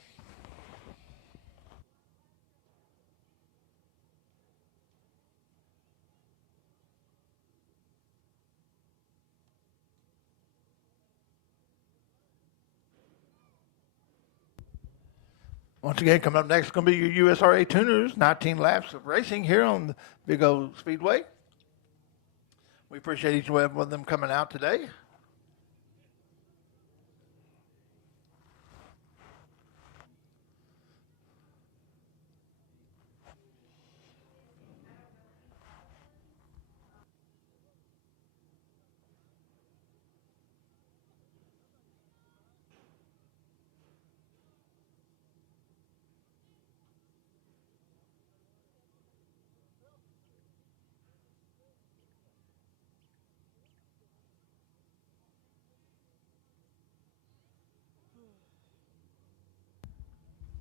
Once again, coming up next is going to be your USRA Tuners, 19 laps of racing here on the Big O Speedway. We appreciate each and every one of them coming out today.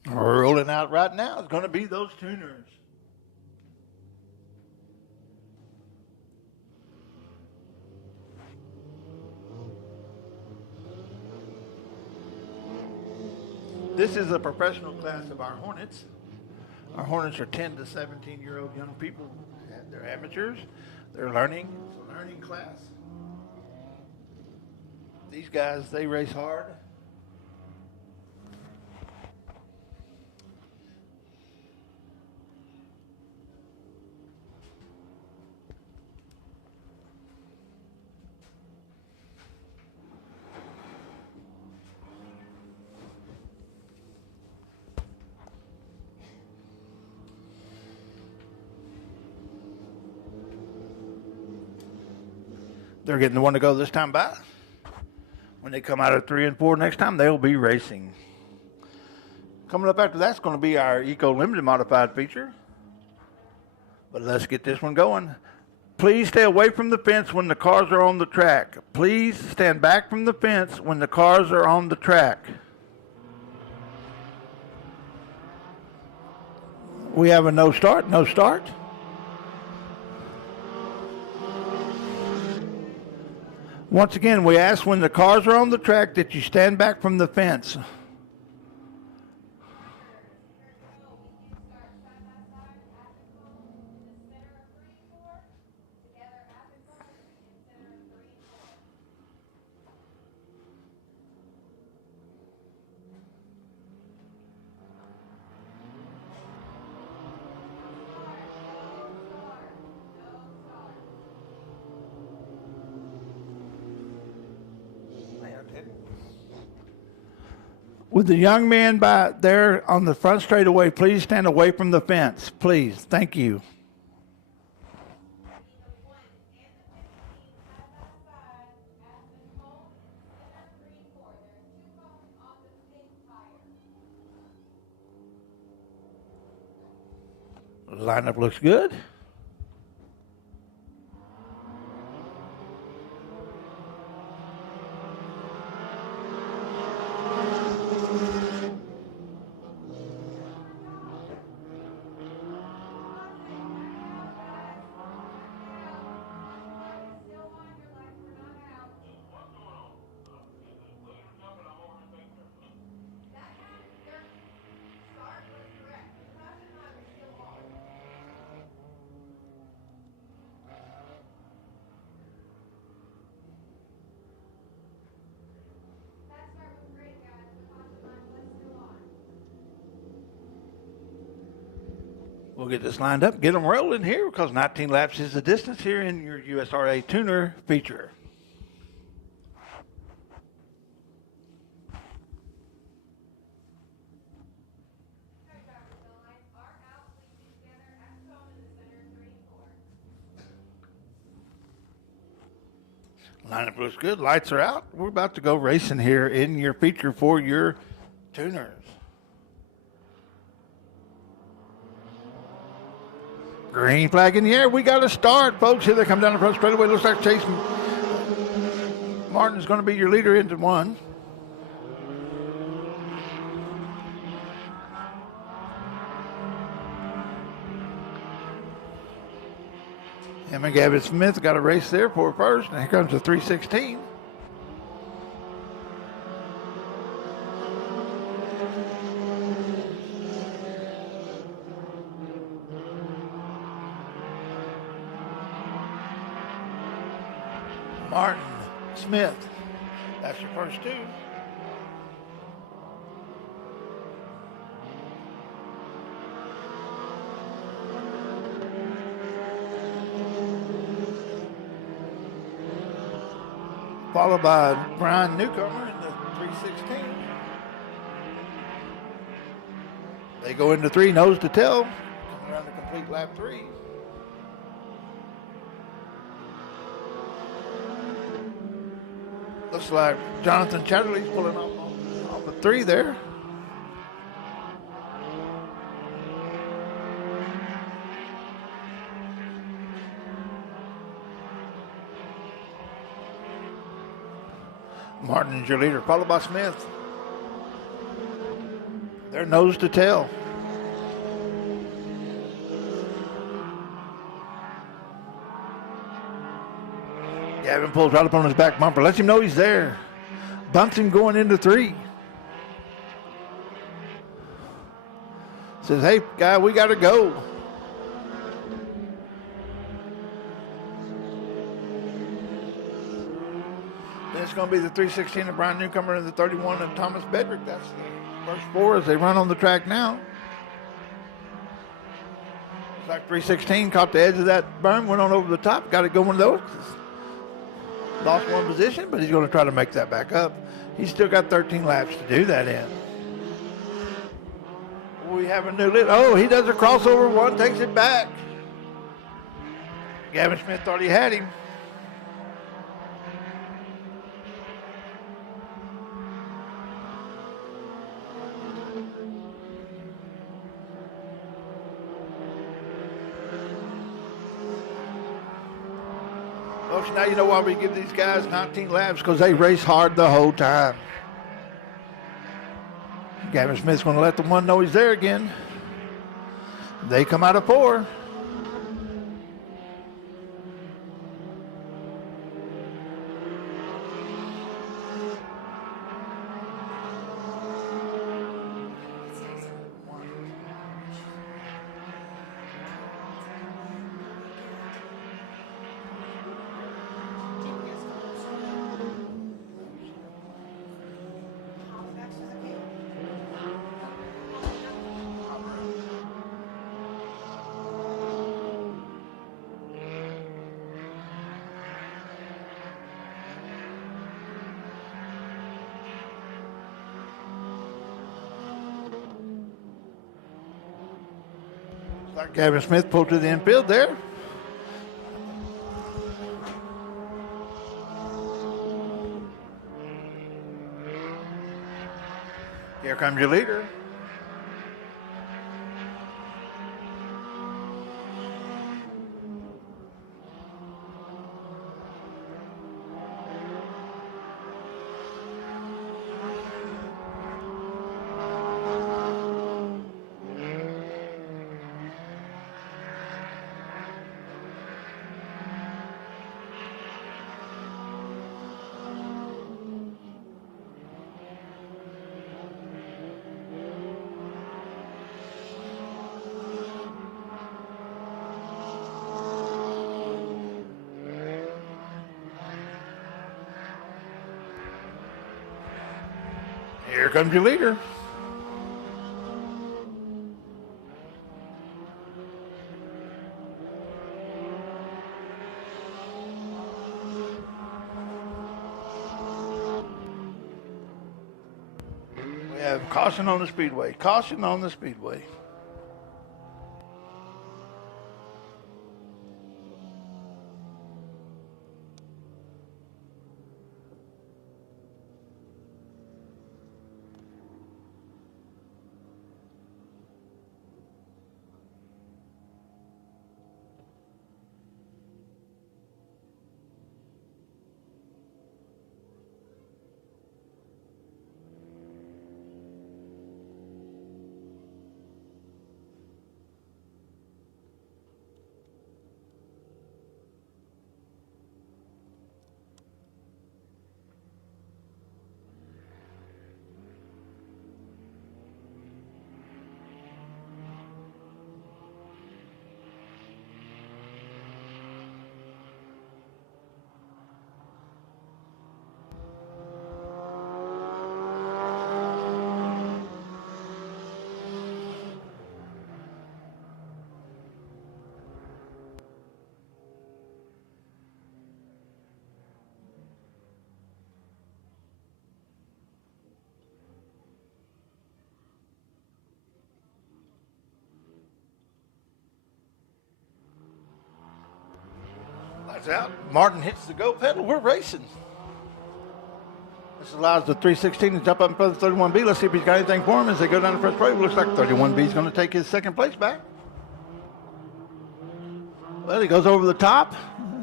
Rolling out right now is going to be those Tuners. This is a professional class of our Hornets. Our Hornets are 10 to 17-year-old young people. They're amateurs. They're learning. It's a learning class. These guys, they race hard. They're getting the one to go this time by. When they come out of 3 and 4 next time, they'll be racing. Coming up after that's going to be our Eco Limited Modified feature. But let's get this one going. Please stay away from the fence when the cars are on the track. Please stand back from the fence when the cars are on the track. We have a no start, no start. Once again, we ask when the cars are on the track that you stand back from the fence. With the young man by there on the front straightaway, please stand away from the fence. Please. Thank you. The lineup looks good. We'll get this lined up, get them rolling here because 19 laps is the distance here in your USRA Tuner feature. Lineup looks good. Lights are out. We're about to go racing here in your feature for your tuners. Green flag in the air. We got to start, folks. Here they come down the front straightaway. Looks like Chase Martin's going to be your leader into one. Him and Gavin Smith got a race there for first, and here comes the 316. Martin, Smith, that's your first two. Followed by Brian Newcomer in the 316. They go into three, nose to tail, coming around to complete lap 3. Looks like Jonathan Chatterley's pulling off a 3 there. Martin is your leader, followed by Smith. They're nose to tail. Gavin pulls right up on his back bumper, lets him know he's there. Bumps him going into 3. Says, hey, guy, we got to go. Then it's going to be the 316 of Brian Newcomer and the 31 of Thomas Bedrick. That's the first 4 as they run on the track now. It's like 316 caught the edge of that berm, went on over the top, got it going though. Lost one position, but he's going to try to make that back up. He's still got 13 laps to do that in. We have a new lead. Oh, he does a crossover one, takes it back. Gavin Smith thought he had him. Folks, now you know why we give these guys 19 laps, because they race hard the whole time. Gavin Smith's going to let the one know he's there again. They come out of 4. Like Gavin Smith pulled to the infield there. Here comes your leader. Here comes your leader. We have caution on the Speedway. Caution on the Speedway. Lights out. Martin hits the go pedal. We're racing. This allows the 316 to jump up in front of the 31B. Let's see if he's got anything for him as they go down the first parade. Looks like 31B is going to take his second place back. Well, he goes over the top.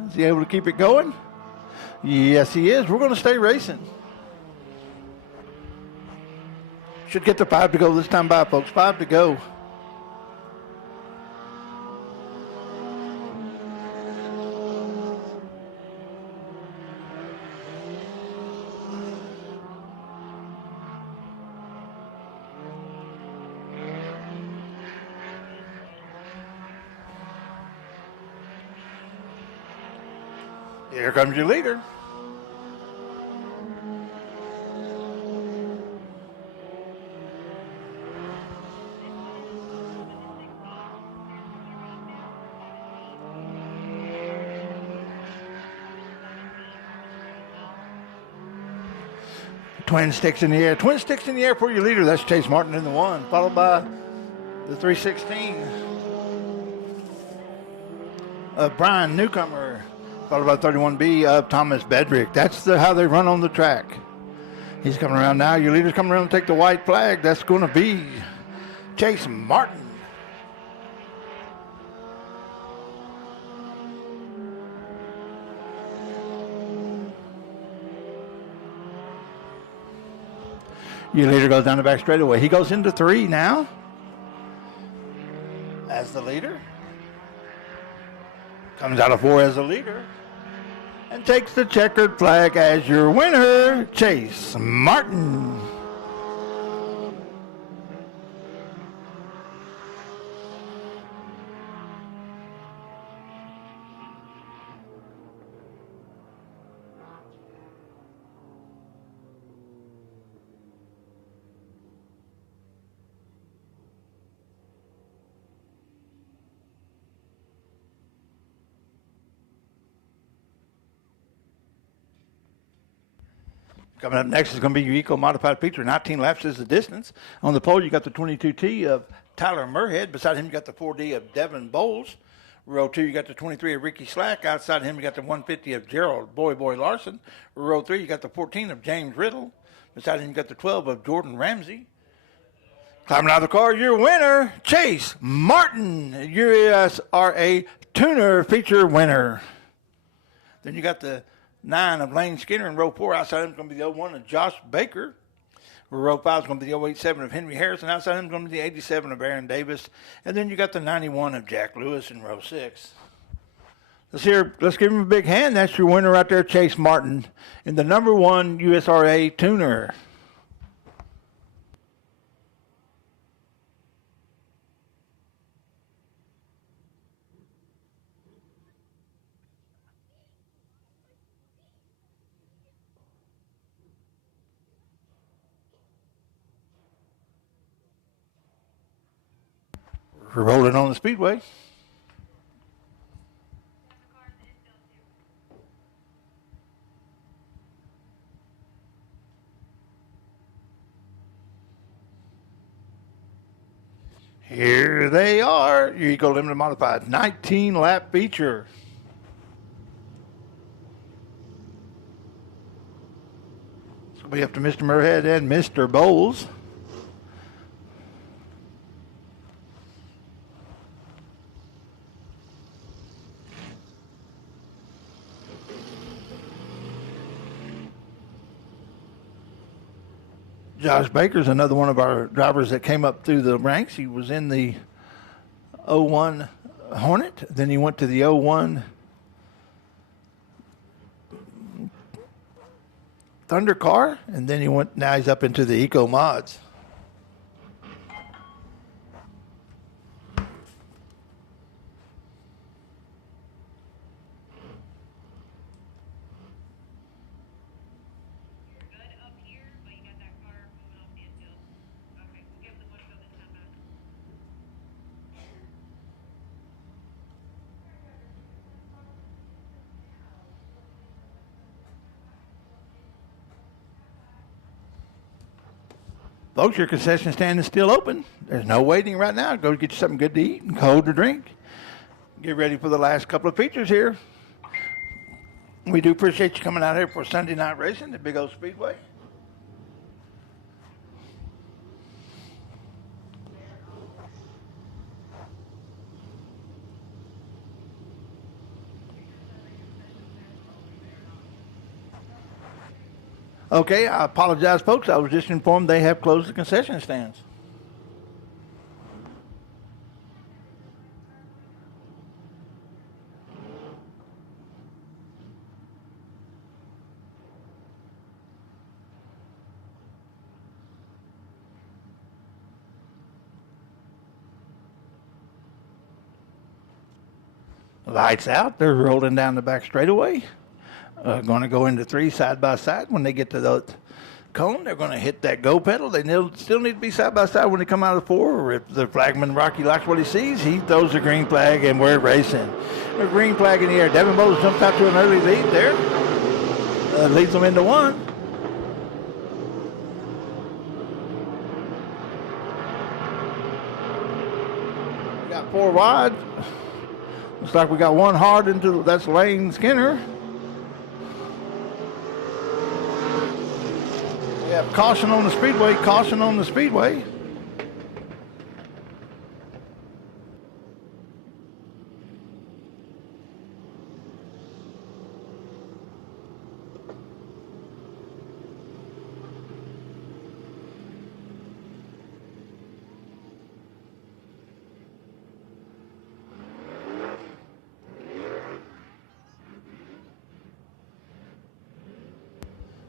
Is he able to keep it going? Yes, he is. We're going to stay racing. Should get the 5 to go this time by, folks. 5 to go. Here comes your leader. Twin sticks in the air. Twin sticks in the air for your leader. That's Chase Martin in the 1, followed by the 316 of Brian Newcomer, followed by 31B of Thomas Bedrick. That's how they run on the track. He's coming around now. Your leader's coming around to take the white flag. That's going to be Chase Martin. Your leader goes down the back straightaway. He goes into 3 now as the leader. Comes out of 4 as the leader. And takes the checkered flag as your winner, Chase Martin. Coming up next is going to be your eco-modified feature. 19 laps is the distance. On the pole, you got the 22T of Tyler Murhead. Beside him, you got the 4D of Devin Bowles. Row 2, you got the 23 of Ricky Slack. Outside him, you got the 150 of Gerald Boy Larson. Row 3, you got the 14 of James Riddle. Beside him, you got the 12 of Jordan Ramsey. Climbing out of the car, your winner, Chase Martin, USRA Tuner feature winner. Then you got the 9 of Lane Skinner in row 4. Outside him is going to be the 01 of Josh Baker. Row 5 is going to be the 087 of Henry Harrison. Outside him is going to be the 87 of Aaron Davis. And then you got the 91 of Jack Lewis in row 6. Let's give him a big hand. That's your winner right there, Chase Martin, in the number 1 USRA Tuner. We're rolling on the Speedway. Here they are. Your Eco Limited Modified 19 lap feature. It's going to be up to Mr. Murhead and Mr. Bowles. Josh Baker's another one of our drivers that came up through the ranks. He was in the 01 Hornet. Then he went to the 01 Thunder car. And then now he's up into the Eco Mods. Folks, your concession stand is still open. There's no waiting right now. Go get you something good to eat and cold to drink. Get ready for the last couple of features here. We do appreciate you coming out here for Sunday night racing at Big O Speedway. Okay, I apologize, folks. I was just informed they have closed the concession stands. Lights out. They're rolling down the back straightaway. Going to go into 3 side by side. When they get to the cone, they're going to hit that go pedal. They still need to be side by side when they come out of the 4. Or if the flagman Rocky likes what he sees, he throws the green flag and we're racing. A green flag in the air. Devin Bowles jumps out to an early lead there. Leads them into 1. We got 4 wide. Looks like we got 1 hard into that's Lane Skinner. We have caution on the speedway, caution on the speedway.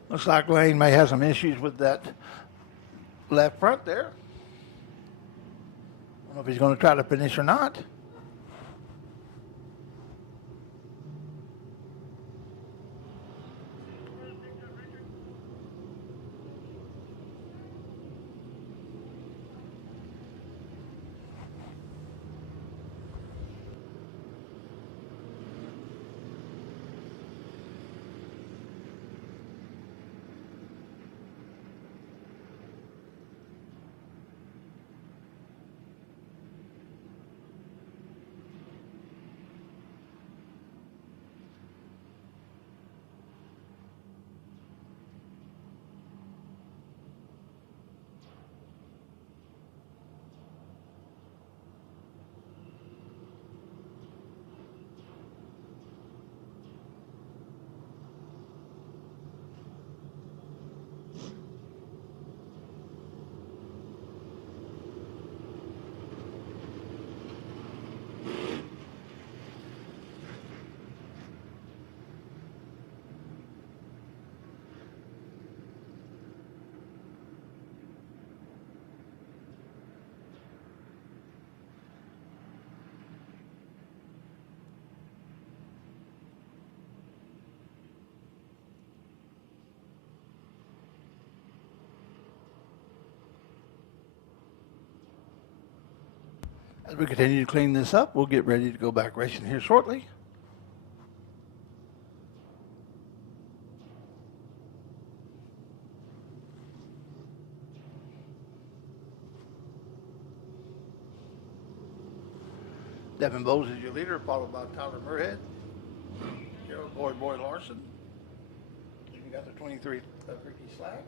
Looks like Lane may have some issues with that left front there. I don't know if he's going to try to finish or not. As we continue to clean this up, we'll get ready to go back racing here shortly. Devin Bowles is your leader, followed by Tyler Murhead. Gerald Boy Larson. Then you got the 23 of Ricky Slack.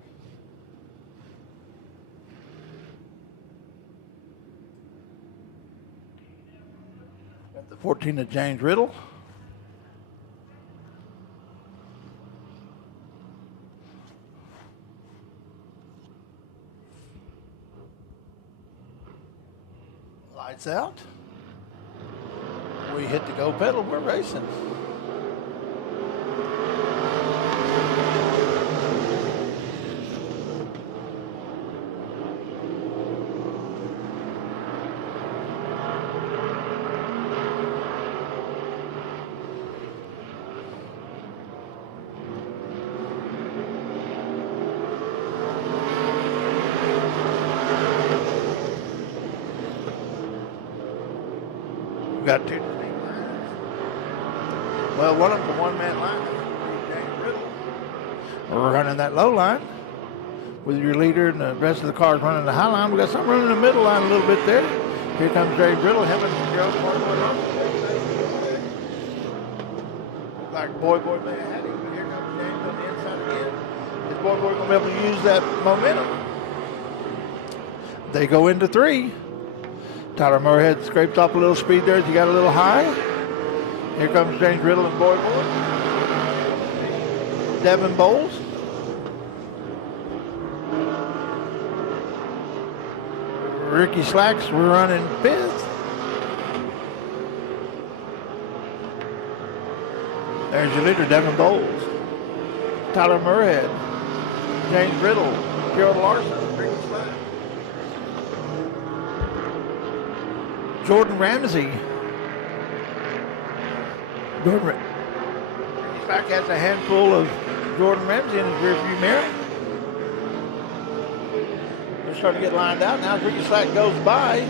Got the 14 of James Riddle. Lights out. We hit the go pedal. We're racing. Got two distinct lines. Well, one of them a one-man line. James Riddle. We're running that low line with your leader and the rest of the cars running the high line. We got something running the middle line a little bit there. Here comes James Riddle. Him and Joe like Boy may have had him, but here comes James on the inside again. Is Boy going to be able to use that momentum? They go into three. Tyler Moorhead scraped off a little speed there as he got a little high. Here comes James Riddle and Boy. Devin Bowles. Ricky Slacks, we're running fifth. There's your leader, Devin Bowles. Tyler Moorhead. James Riddle. Gerald Larson. Ricky Slacks. Jordan Ramsey. Ricky Slack has a handful of Jordan Ramsey in his rearview mirror. They're starting to get lined out. Now Ricky Slack goes by.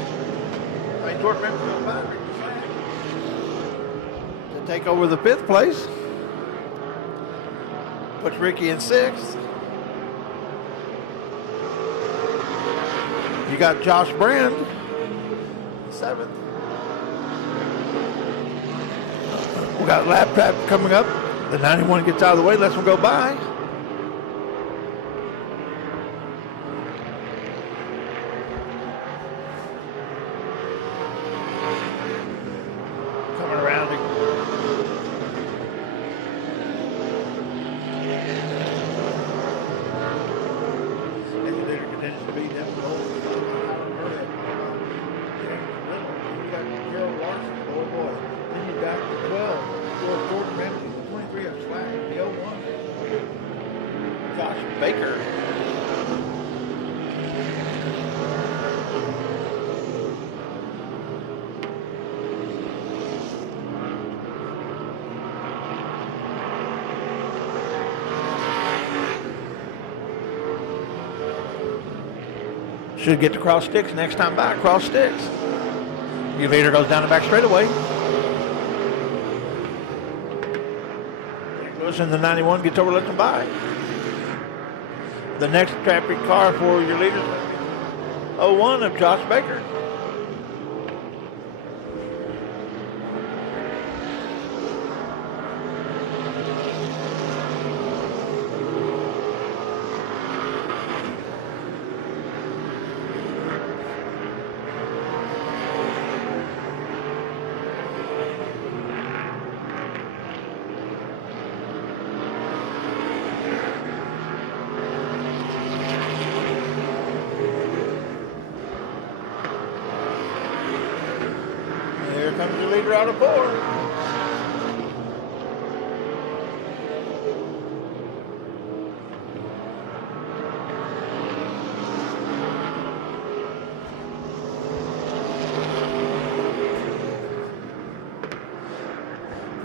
Jordan Ramsey goes by Ricky Slack to take over the fifth place. Puts Ricky in sixth. You got Josh Brand. Seventh. We got lap trap coming up. The 91 gets out of the way, lets them go by. Coming around. And the leader continues to be Devin Bowles. Gerald Larson, boy. Then you got the 12, Jordan Ramsey, the 23 of Slack, the 01, Josh Baker. Should get to cross sticks next time by, cross sticks. Your leader goes down the back straightaway. Lewis in the 91 gets over, lets them by. The next traffic car for your leader is 01 of Josh Baker. Comes your leader out of four.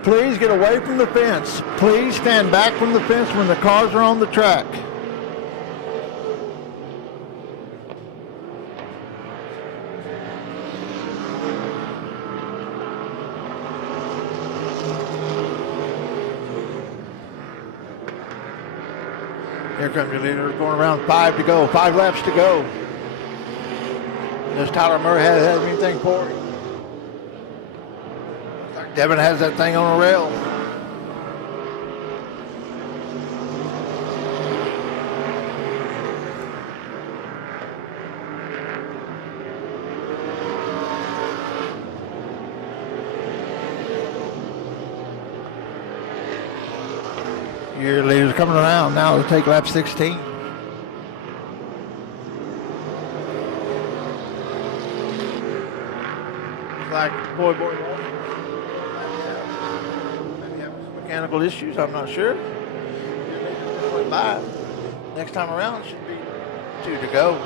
Please get away from the fence. Please stand back from the fence when the cars are on the track. Here comes your leader, going around 5 to go, 5 laps to go. Does Tyler Murray have anything for him? Devin has that thing on a rail. Your leader's coming around now to take lap 16. Like boy. Maybe having some mechanical issues. I'm not sure. Went by. Next time around, it should be 2 to go.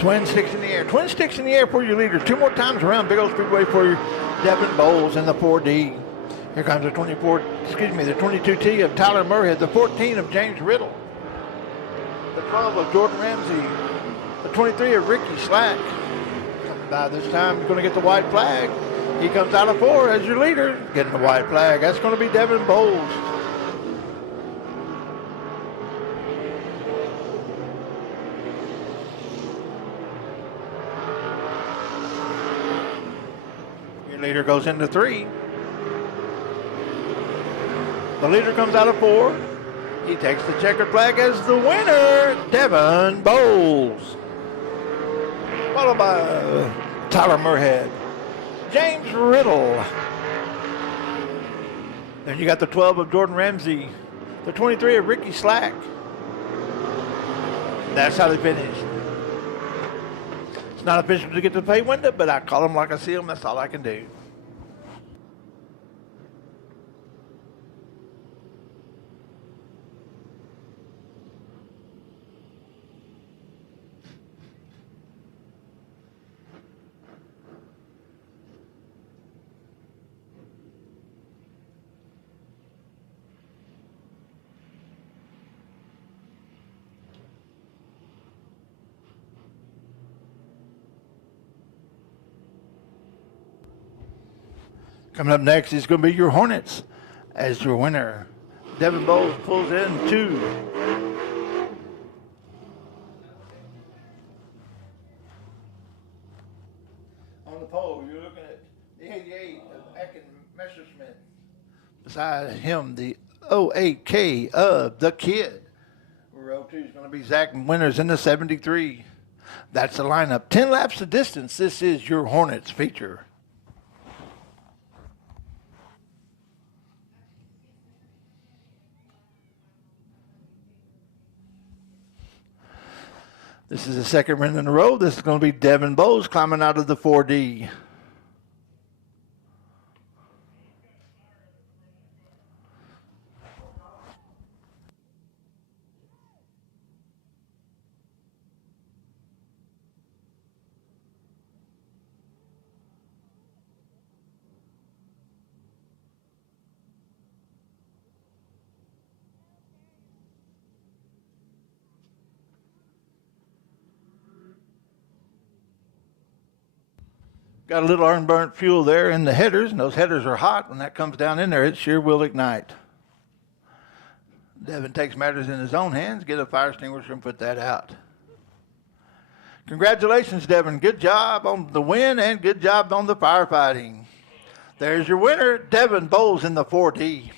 Twin sticks in the air. Twin sticks in the air for your leader. 2 more times around Big Old Speedway for your Devin Bowles in the 4D. Here comes the 22T of Tyler Murhead, the 14 of James Riddle, the 12 of Jordan Ramsey, the 23 of Ricky Slack. Coming by this time, he's going to get the white flag. He comes out of 4 as your leader, getting the white flag. That's going to be Devin Bowles. Leader goes into 3. The leader comes out of 4. He takes the checkered flag as the winner, Devin Bowles. Followed by Tyler Murhead, James Riddle. Then you got the 12 of Jordan Ramsey, the 23 of Ricky Slack. That's how they finished. It's not official to get to the pay window, but I call them like I see them. That's all I can do. Coming up next is going to be your Hornets as your winner. Devin Bowles pulls in 2. On the pole, you're looking at the 88 of Ekin Messerschmidt. Beside him, the 08K of The Kid. Row 2 is going to be Zach Winters in the 73. That's the lineup. 10 laps of distance. This is your Hornets feature. This is the second win in a row. This is going to be Devin Bowles climbing out of the 4D. Got a little unburnt fuel there in the headers, and those headers are hot. When that comes down in there, it sure will ignite. Devin takes matters in his own hands, get a fire extinguisher and put that out. Congratulations, Devin. Good job on the win and good job on the firefighting. There's your winner, Devin Bowles in the 4D.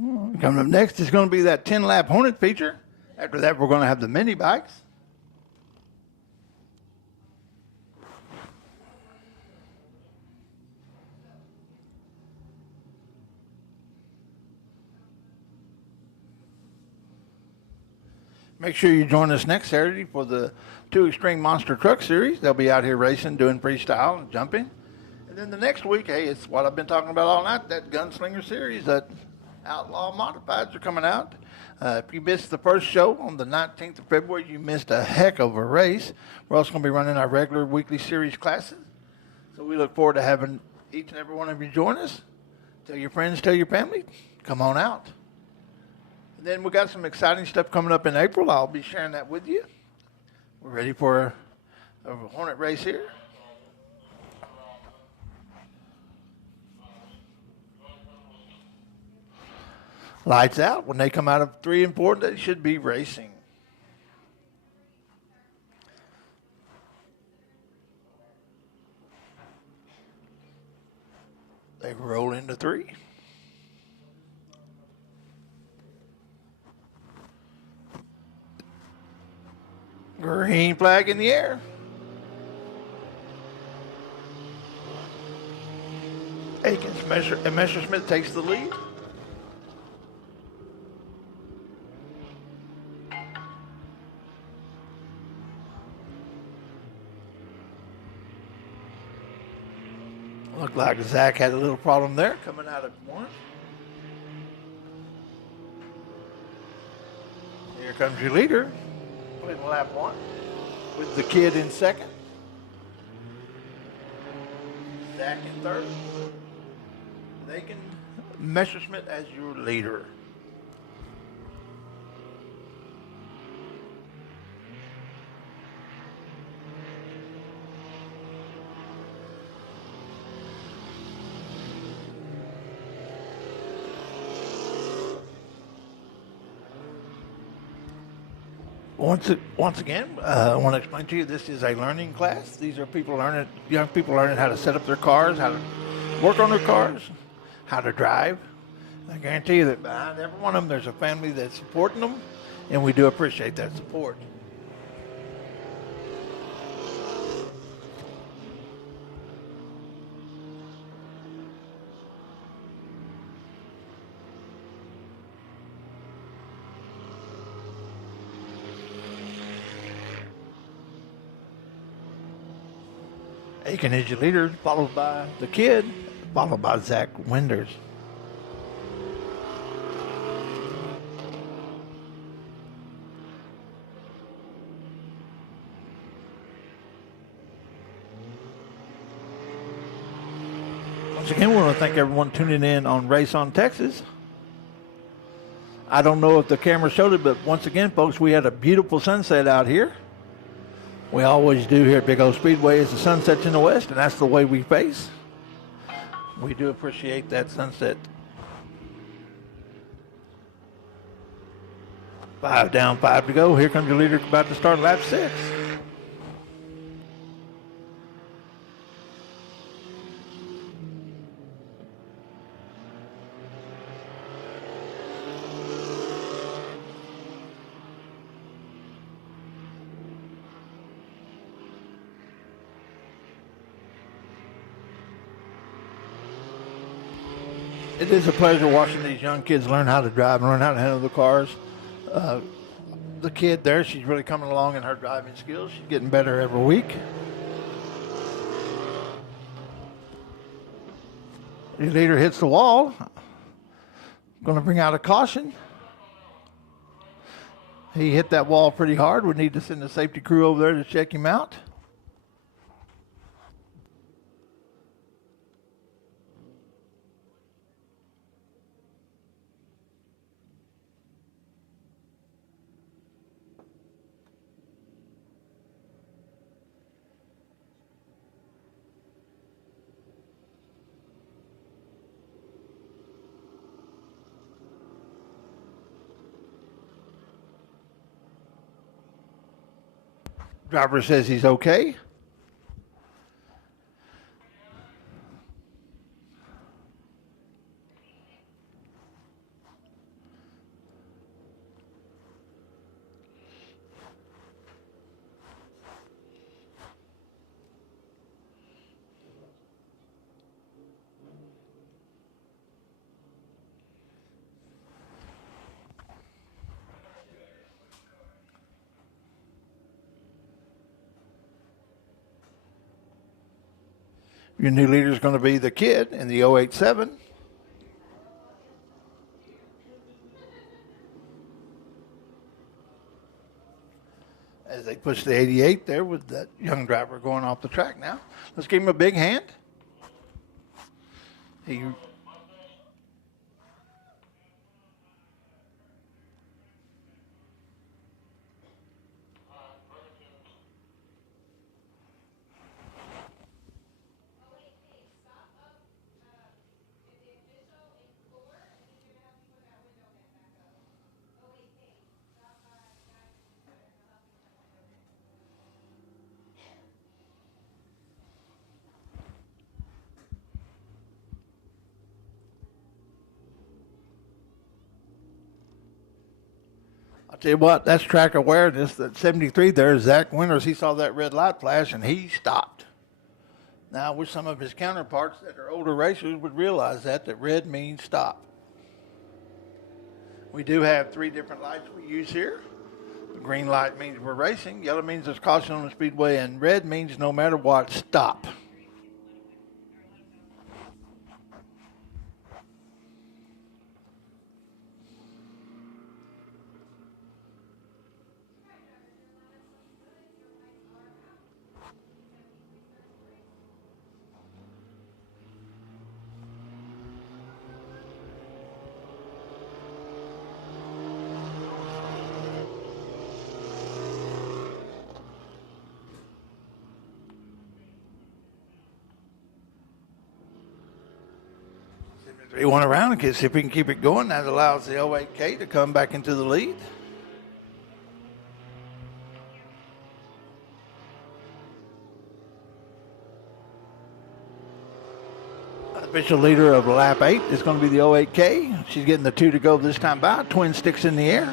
Coming up next is going to be that 10-lap Hornet feature. After that, we're going to have the mini bikes. Make sure you join us next Saturday for the 2 Extreme Monster Truck Series. They'll be out here racing, doing freestyle and jumping. And then the next week, hey, it's what I've been talking about all night, that Gunslinger Series, that Outlaw Modifieds are coming out. If you missed the first show on the 19th of February, you missed a heck of a race. We're also going to be running our regular weekly series classes. So we look forward to having each and every one of you join us. Tell your friends, tell your family, come on out. And then we got some exciting stuff coming up in April. I'll be sharing that with you. We're ready for a Hornet race here. Lights out. When they come out of 3 and 4, they should be racing. They roll into 3. Green flag in the air. Akins Messerschmitt takes the lead. Looked like Zach had a little problem there coming out of 1. Here comes your leader. In lap 1 with the kid in 2nd. Zach in 3rd. Nathan Messerschmitt as your leader. Once again, I want to explain to you, this is a learning class. These are young people learning how to set up their cars, how to work on their cars, how to drive. I guarantee you that behind every one of them, there's a family that's supporting them, and we do appreciate that support. Aiken is your leader, followed by the kid, followed by Zach Winders. Once again, we want to thank everyone tuning in on Race on Texas. I don't know if the camera showed it, but once again, folks, we had a beautiful sunset out here. We always do here at Big O Speedway as the sun sets in the west, and that's the way we face. We do appreciate that sunset. 5 down, 5 to go. Here comes your leader about to start lap 6. It is a pleasure watching these young kids learn how to drive and learn how to handle the cars. The kid there, she's really coming along in her driving skills. She's getting better every week. Your leader hits the wall. Going to bring out a caution. He hit that wall pretty hard. We need to send the safety crew over there to check him out. Driver says he's okay. Your new leader is going to be the Kid in the 087. As they push the 88 there with that young driver going off the track now. Let's give him a big hand. He I'll tell you what, that's track awareness. That 73 there, Zach Winters, he saw that red light flash and he stopped. Now, I wish some of his counterparts that are older racers would realize that red means stop. We do have 3 different lights we use here. The green light means we're racing, yellow means there's caution on the speedway, and red means no matter what, stop. He went around and see if we can keep it going. That allows the 08K to come back into the lead. Official leader of lap 8 is going to be the 08K. She's getting the 2 to go this time by. Twin sticks in the air.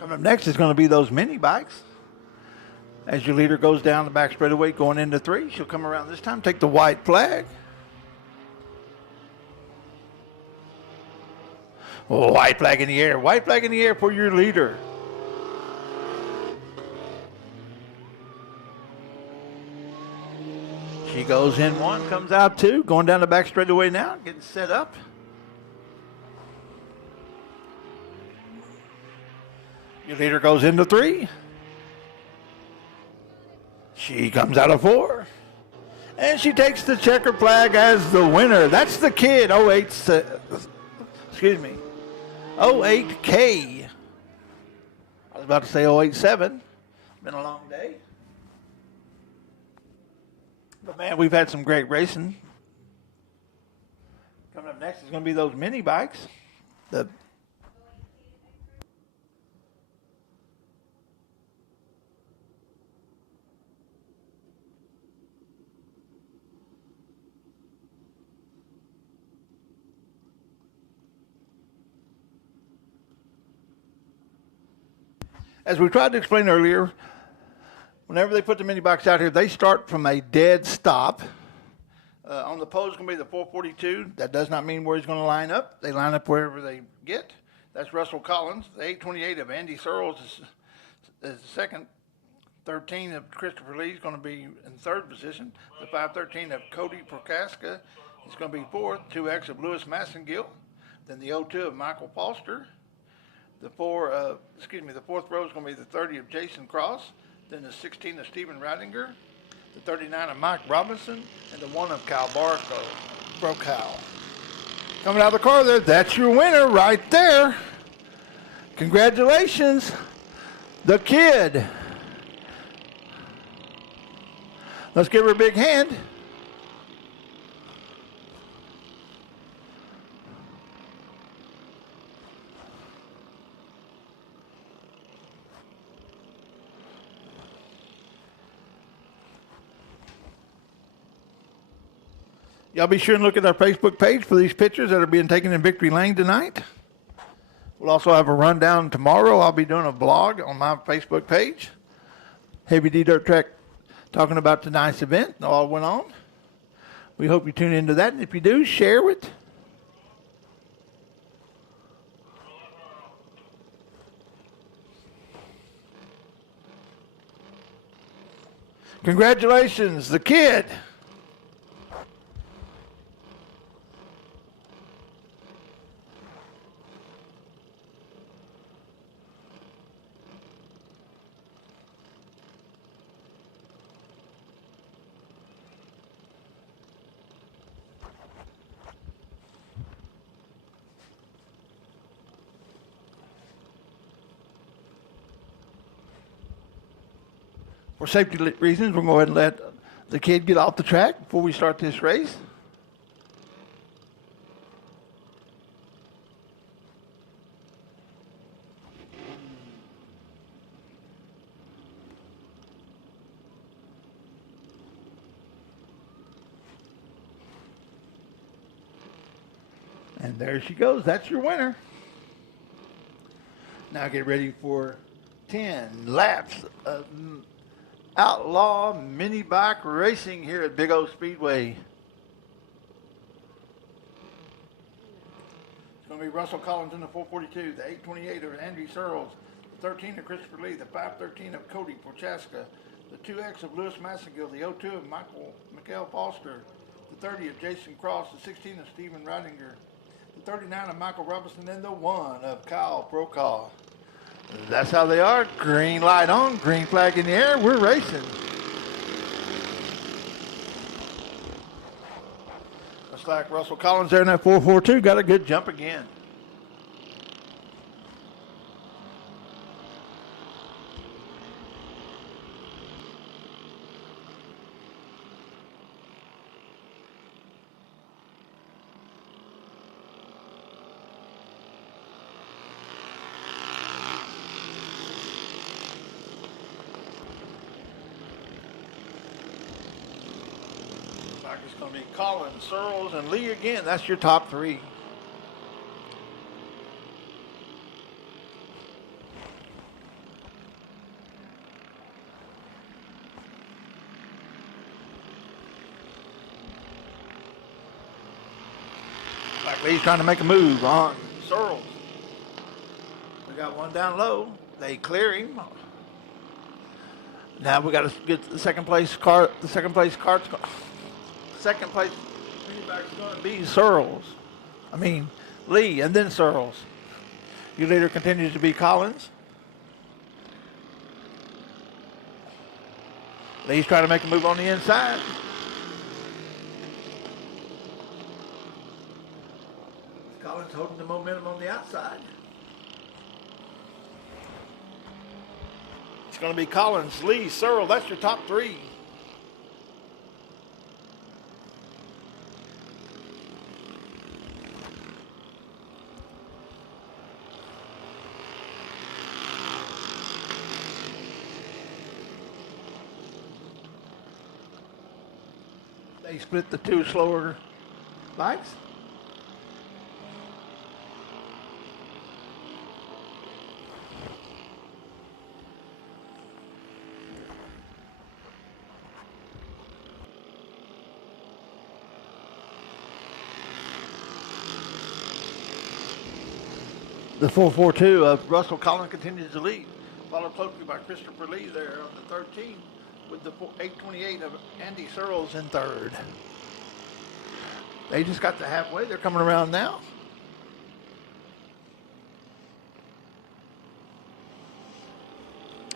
Coming up next is going to be those mini bikes. As your leader goes down the back straightaway going into 3, she'll come around this time, take the white flag. Oh, white flag in the air. White flag in the air for your leader. She goes in 1, comes out 2, going down the back straightaway now, getting set up. Your leader goes into 3. She comes out of 4. And she takes the checker flag as the winner. That's the Kid, 08K. I was about to say 087. Been a long day. But man, we've had some great racing. Coming up next is going to be those mini bikes. As we tried to explain earlier, whenever they put the mini box out here, they start from a dead stop. On the pole is going to be the 442. That does not mean where he's going to line up. They line up wherever they get. That's Russell Collins. The 828 of Andy Searles is second. 13 of Christopher Lee is going to be in third position. The 513 of Cody Prokaska is going to be fourth. 2X of Lewis Massengill. Then the 02 of Michael Foster. The fourth row is going to be the 30 of Jason Cross, then the 16 of Stephen Ridinger, the 39 of Mike Robinson, and the 1 of Kyle Brokow. Coming out of the car there, that's your winner right there. Congratulations, the Kid. Let's give her a big hand. Y'all be sure and look at our Facebook page for these pictures that are being taken in Victory Lane tonight. We'll also have a rundown tomorrow. I'll be doing a vlog on my Facebook page. Heavy D Dirt Track talking about tonight's event and all went on. We hope you tune into that. And if you do, share it. Congratulations, the Kid. For safety reasons, we're going to go ahead and let the kid get off the track before we start this race. And there she goes. That's your winner. Now get ready for 10 laps of outlaw mini bike racing here at Big O Speedway. It's going to be Russell Collins in the 442, the 828 of Andy Searles, the 13 of Christopher Lee, the 513 of Cody Prochaska, the 2X of Lewis Massengill, the 02 of Michael Foster, the 30 of Jason Cross, the 16 of Stephen Ridinger, the 39 of Michael Robinson, and the 1 of Kyle Brokaw. That's how they are. Green light on, green flag in the air. We're racing. Looks like Russell Collins there in that 442 got a good jump again. It's going to be Collins, Searles, and Lee again. That's your top three. Like Lee's trying to make a move on Searles. We got one down low. They clear him. Now we got to get the second place car. The second place cart's second place mini-bike's going to be Searles. I mean, Lee and then Searles. Your leader continues to be Collins. Lee's trying to make a move on the inside. Collins holding the momentum on the outside. It's going to be Collins, Lee, Searles. That's your top three. They split the two slower bikes. The 442 of Russell Collins continues to lead, followed closely by Christopher Lee there on the 13, with the 828 of Andy Searles in third. They just got to halfway. They're coming around now.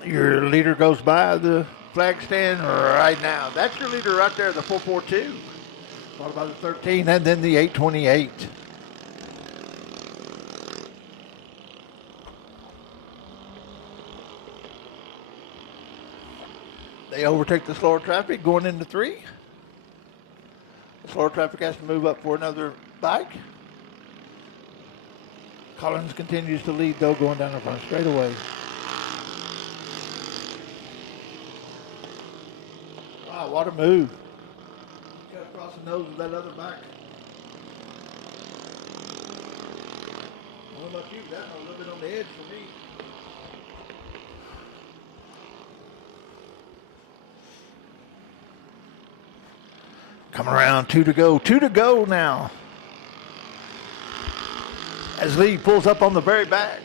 Your leader goes by the flag stand right now. That's your leader right there, the 442. Followed by the 13 and then the 828. They overtake the slower traffic going into 3. The slower traffic has to move up for another bike. Collins continues to lead, though, going down the front straightaway. Wow, what a move. Cut across the nose of that other bike. I don't know about you, but that's a little bit on the edge for me. Coming around, 2 to go. 2 to go now. As Lee pulls up on the very back.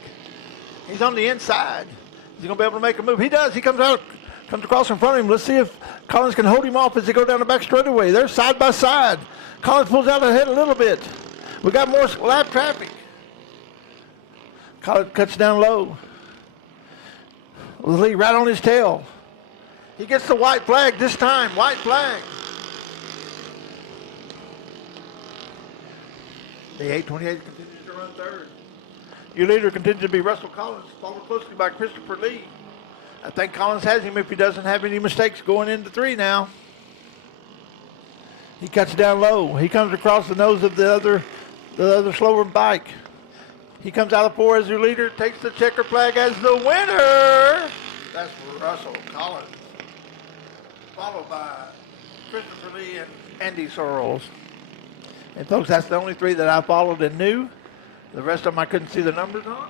He's on the inside. Is he going to be able to make a move? He does. He comes across in front of him. Let's see if Collins can hold him off as they go down the back straightaway. They're side by side. Collins pulls out ahead a little bit. We got more lap traffic. Collins cuts down low. Lee right on his tail. He gets the white flag this time. White flag. The 828 continues to run third. Your leader continues to be Russell Collins, followed closely by Christopher Lee. I think Collins has him if he doesn't have any mistakes going into 3 now. He cuts down low. He comes across the nose of the other slower bike. He comes out of 4 as your leader, takes the checker flag as the winner. That's Russell Collins, followed by Christopher Lee and Andy Sorrells. And folks, that's the only 3 that I followed and knew. The rest of them I couldn't see the numbers on.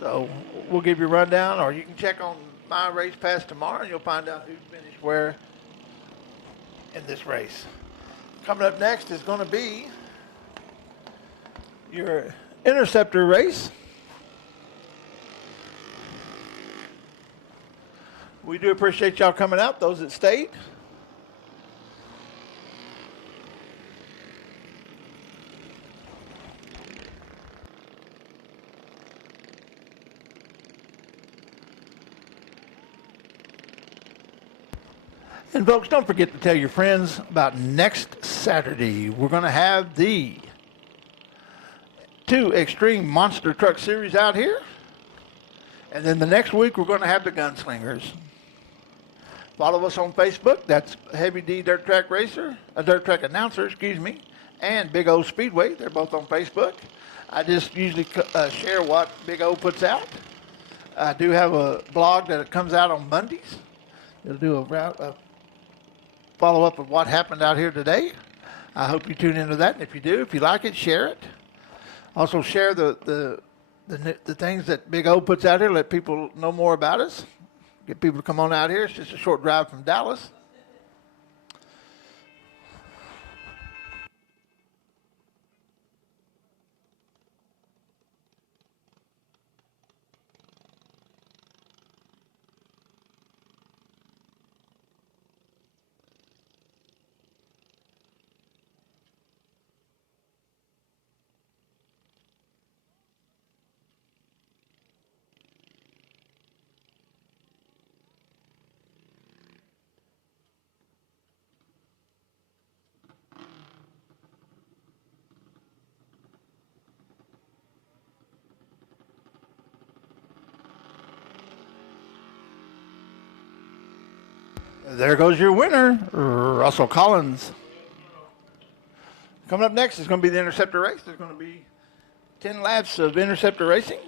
So we'll give you a rundown, or you can check on my race pass tomorrow, and you'll find out who finished where in this race. Coming up next is going to be your Interceptor race. We do appreciate y'all coming out, those that stayed. And folks, don't forget to tell your friends about next Saturday. We're going to have the 2 Extreme Monster Truck Series out here. And then the next week, we're going to have the Gunslingers. Follow us on Facebook. That's Heavy D Dirt Track Racer, a Dirt Track Announcer, and Big O Speedway. They're both on Facebook. I just usually share what Big O puts out. I do have a blog that comes out on Mondays. It'll do a follow up of what happened out here today. I hope you tune into that. And if you do, if you like it, share it. Also share the things that Big O puts out here. Let people know more about us. Get people to come on out here. It's just a short drive from Dallas. There goes your winner, Russell Collins. Coming up next is going to be the Interceptor race. There's going to be 10 laps of Interceptor racing.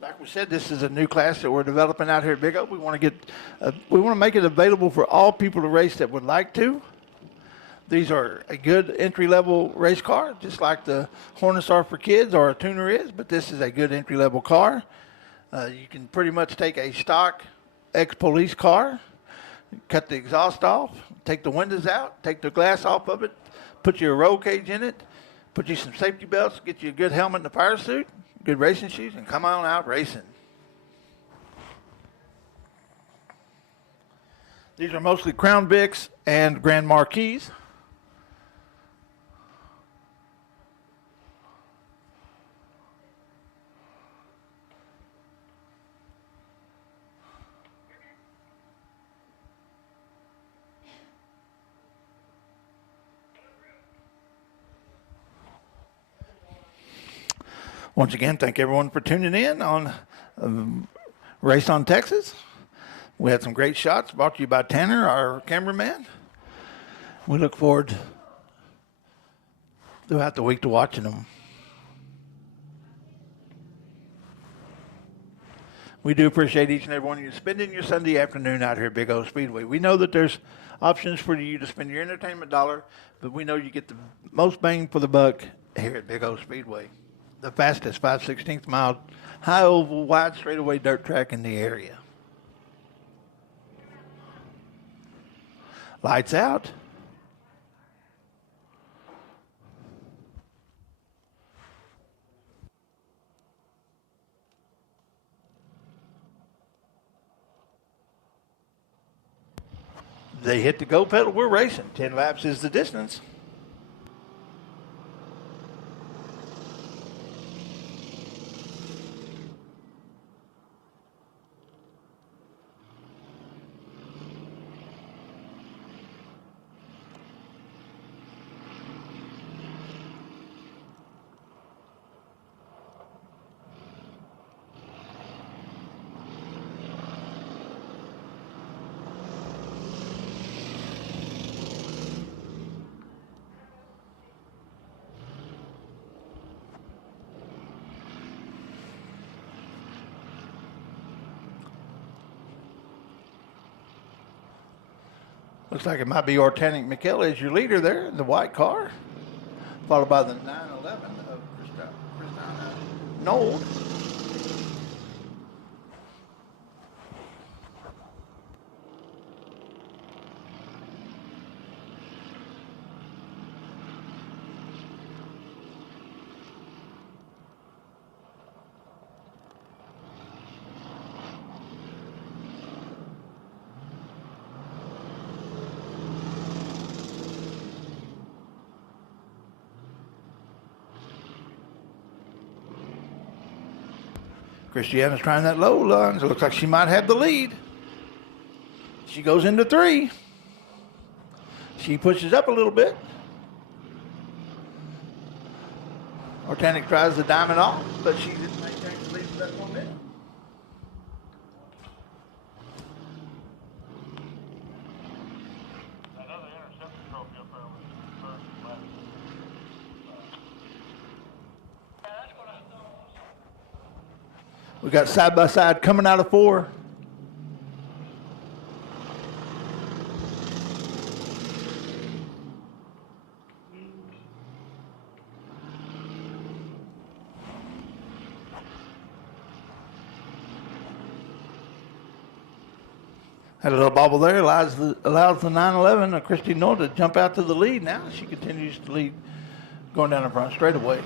Like we said, this is a new class that we're developing out here at Big O. We want to make it available for all people to race that would like to. These are a good entry-level race car, just like the Hornets are for kids or a tuner is, but this is a good entry-level car. You can pretty much take a stock ex-police car, cut the exhaust off, take the windows out, take the glass off of it, put you a roll cage in it, put you some safety belts, get you a good helmet and a fire suit, good racing shoes, and come on out racing. These are mostly Crown Vics and Grand Marquis. Once again, thank everyone for tuning in on Race on Texas. We had some great shots brought to you by Tanner, our cameraman. We look forward throughout the week to watching them. We do appreciate each and every one of you spending your Sunday afternoon out here at Big O Speedway. We know that there's options for you to spend your entertainment dollar, but we know you get the most bang for the buck here at Big O Speedway. The fastest 5/16 mile high oval wide straightaway dirt track in the area. Lights out. They hit the go pedal. We're racing. 10 laps is the distance. Looks like it might be Ortanic McKellar as your leader there in the white car, followed by the 911 of Christina Nold. Christiana's trying that low line. So it looks like she might have the lead. She goes into 3. She pushes up a little bit. Ortanic tries the diamond off, but she didn't maintain the lead for that 1 minute. Another interception trophy up there with first and left. We got side by side coming out of 4. Had a little bobble there, allows the 911 of Christy Noll to jump out to the lead now. She continues to lead going down the front straightaway.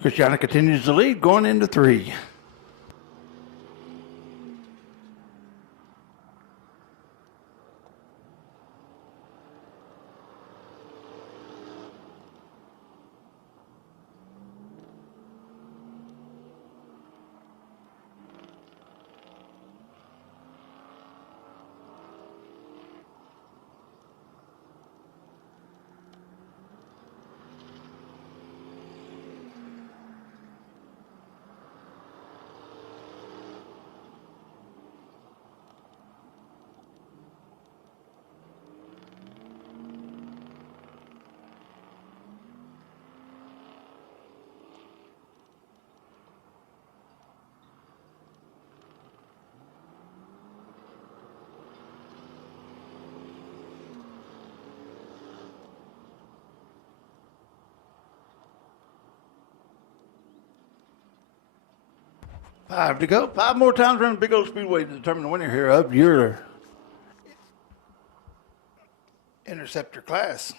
Christiana continues to lead going into 3. Five to go. 5 more times around the big old speedway to determine the winner here of your interceptor class.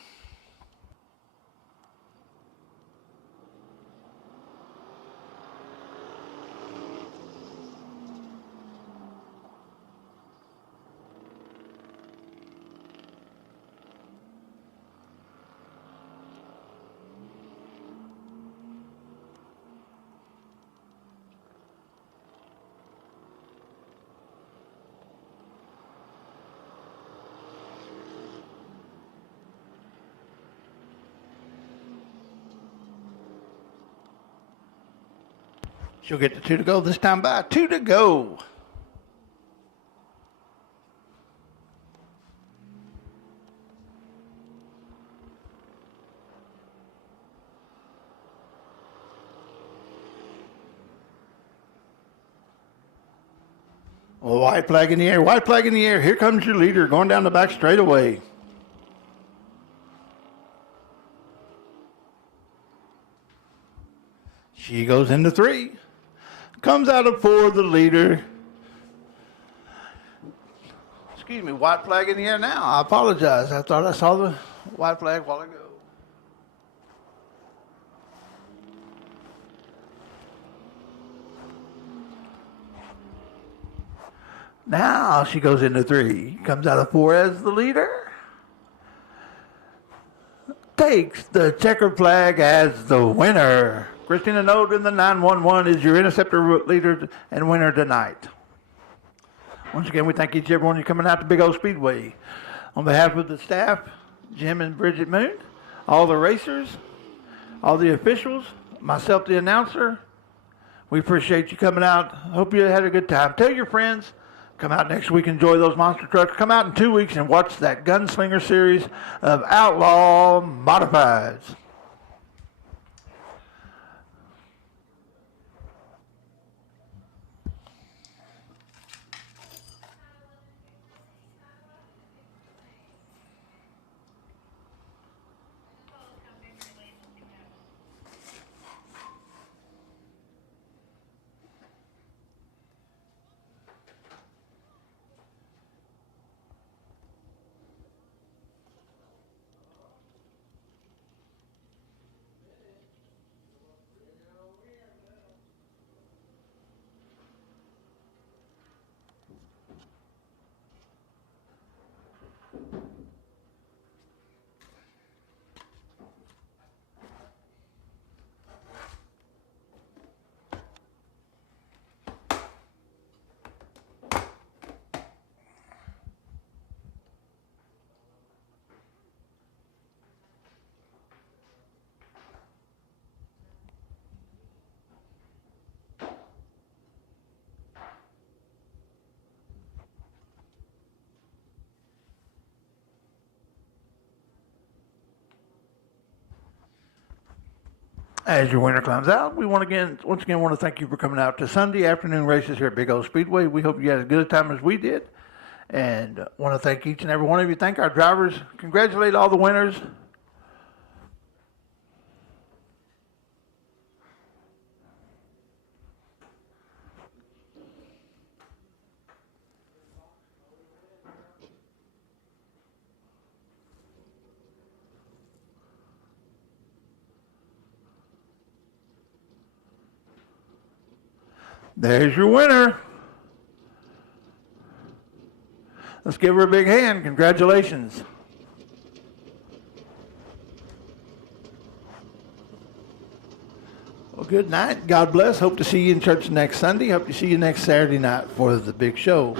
She'll get the 2 to go this time by. 2 to go. White flag in the air. White flag in the air. Here comes your leader going down the back straightaway. She goes into 3. Comes out of 4, the leader. Excuse me, white flag in the air now. I apologize. I thought I saw the white flag a while ago. Now she goes into 3. Comes out of 4 as the leader. Takes the checkered flag as the winner. Christina Node in the 911 is your interceptor leader and winner tonight. Once again, we thank each and every one of you coming out to Big Old Speedway. On behalf of the staff, Jim and Bridget Moon, all the racers, all the officials, myself, the announcer, we appreciate you coming out. Hope you had a good time. Tell your friends, come out next week, enjoy those monster trucks. Come out in 2 weeks and watch that Gunslinger series of Outlaw Modifieds. As your winner climbs out, we once again want to thank you for coming out to Sunday afternoon races here at Big Old Speedway. We hope you had as good a time as we did, and want to thank each and every one of you. Thank our drivers. Congratulate all the winners. There's your winner. Let's give her a big hand. Congratulations. Well, good night. God bless. Hope to see you in church next Sunday. Hope to see you next Saturday night for the big show.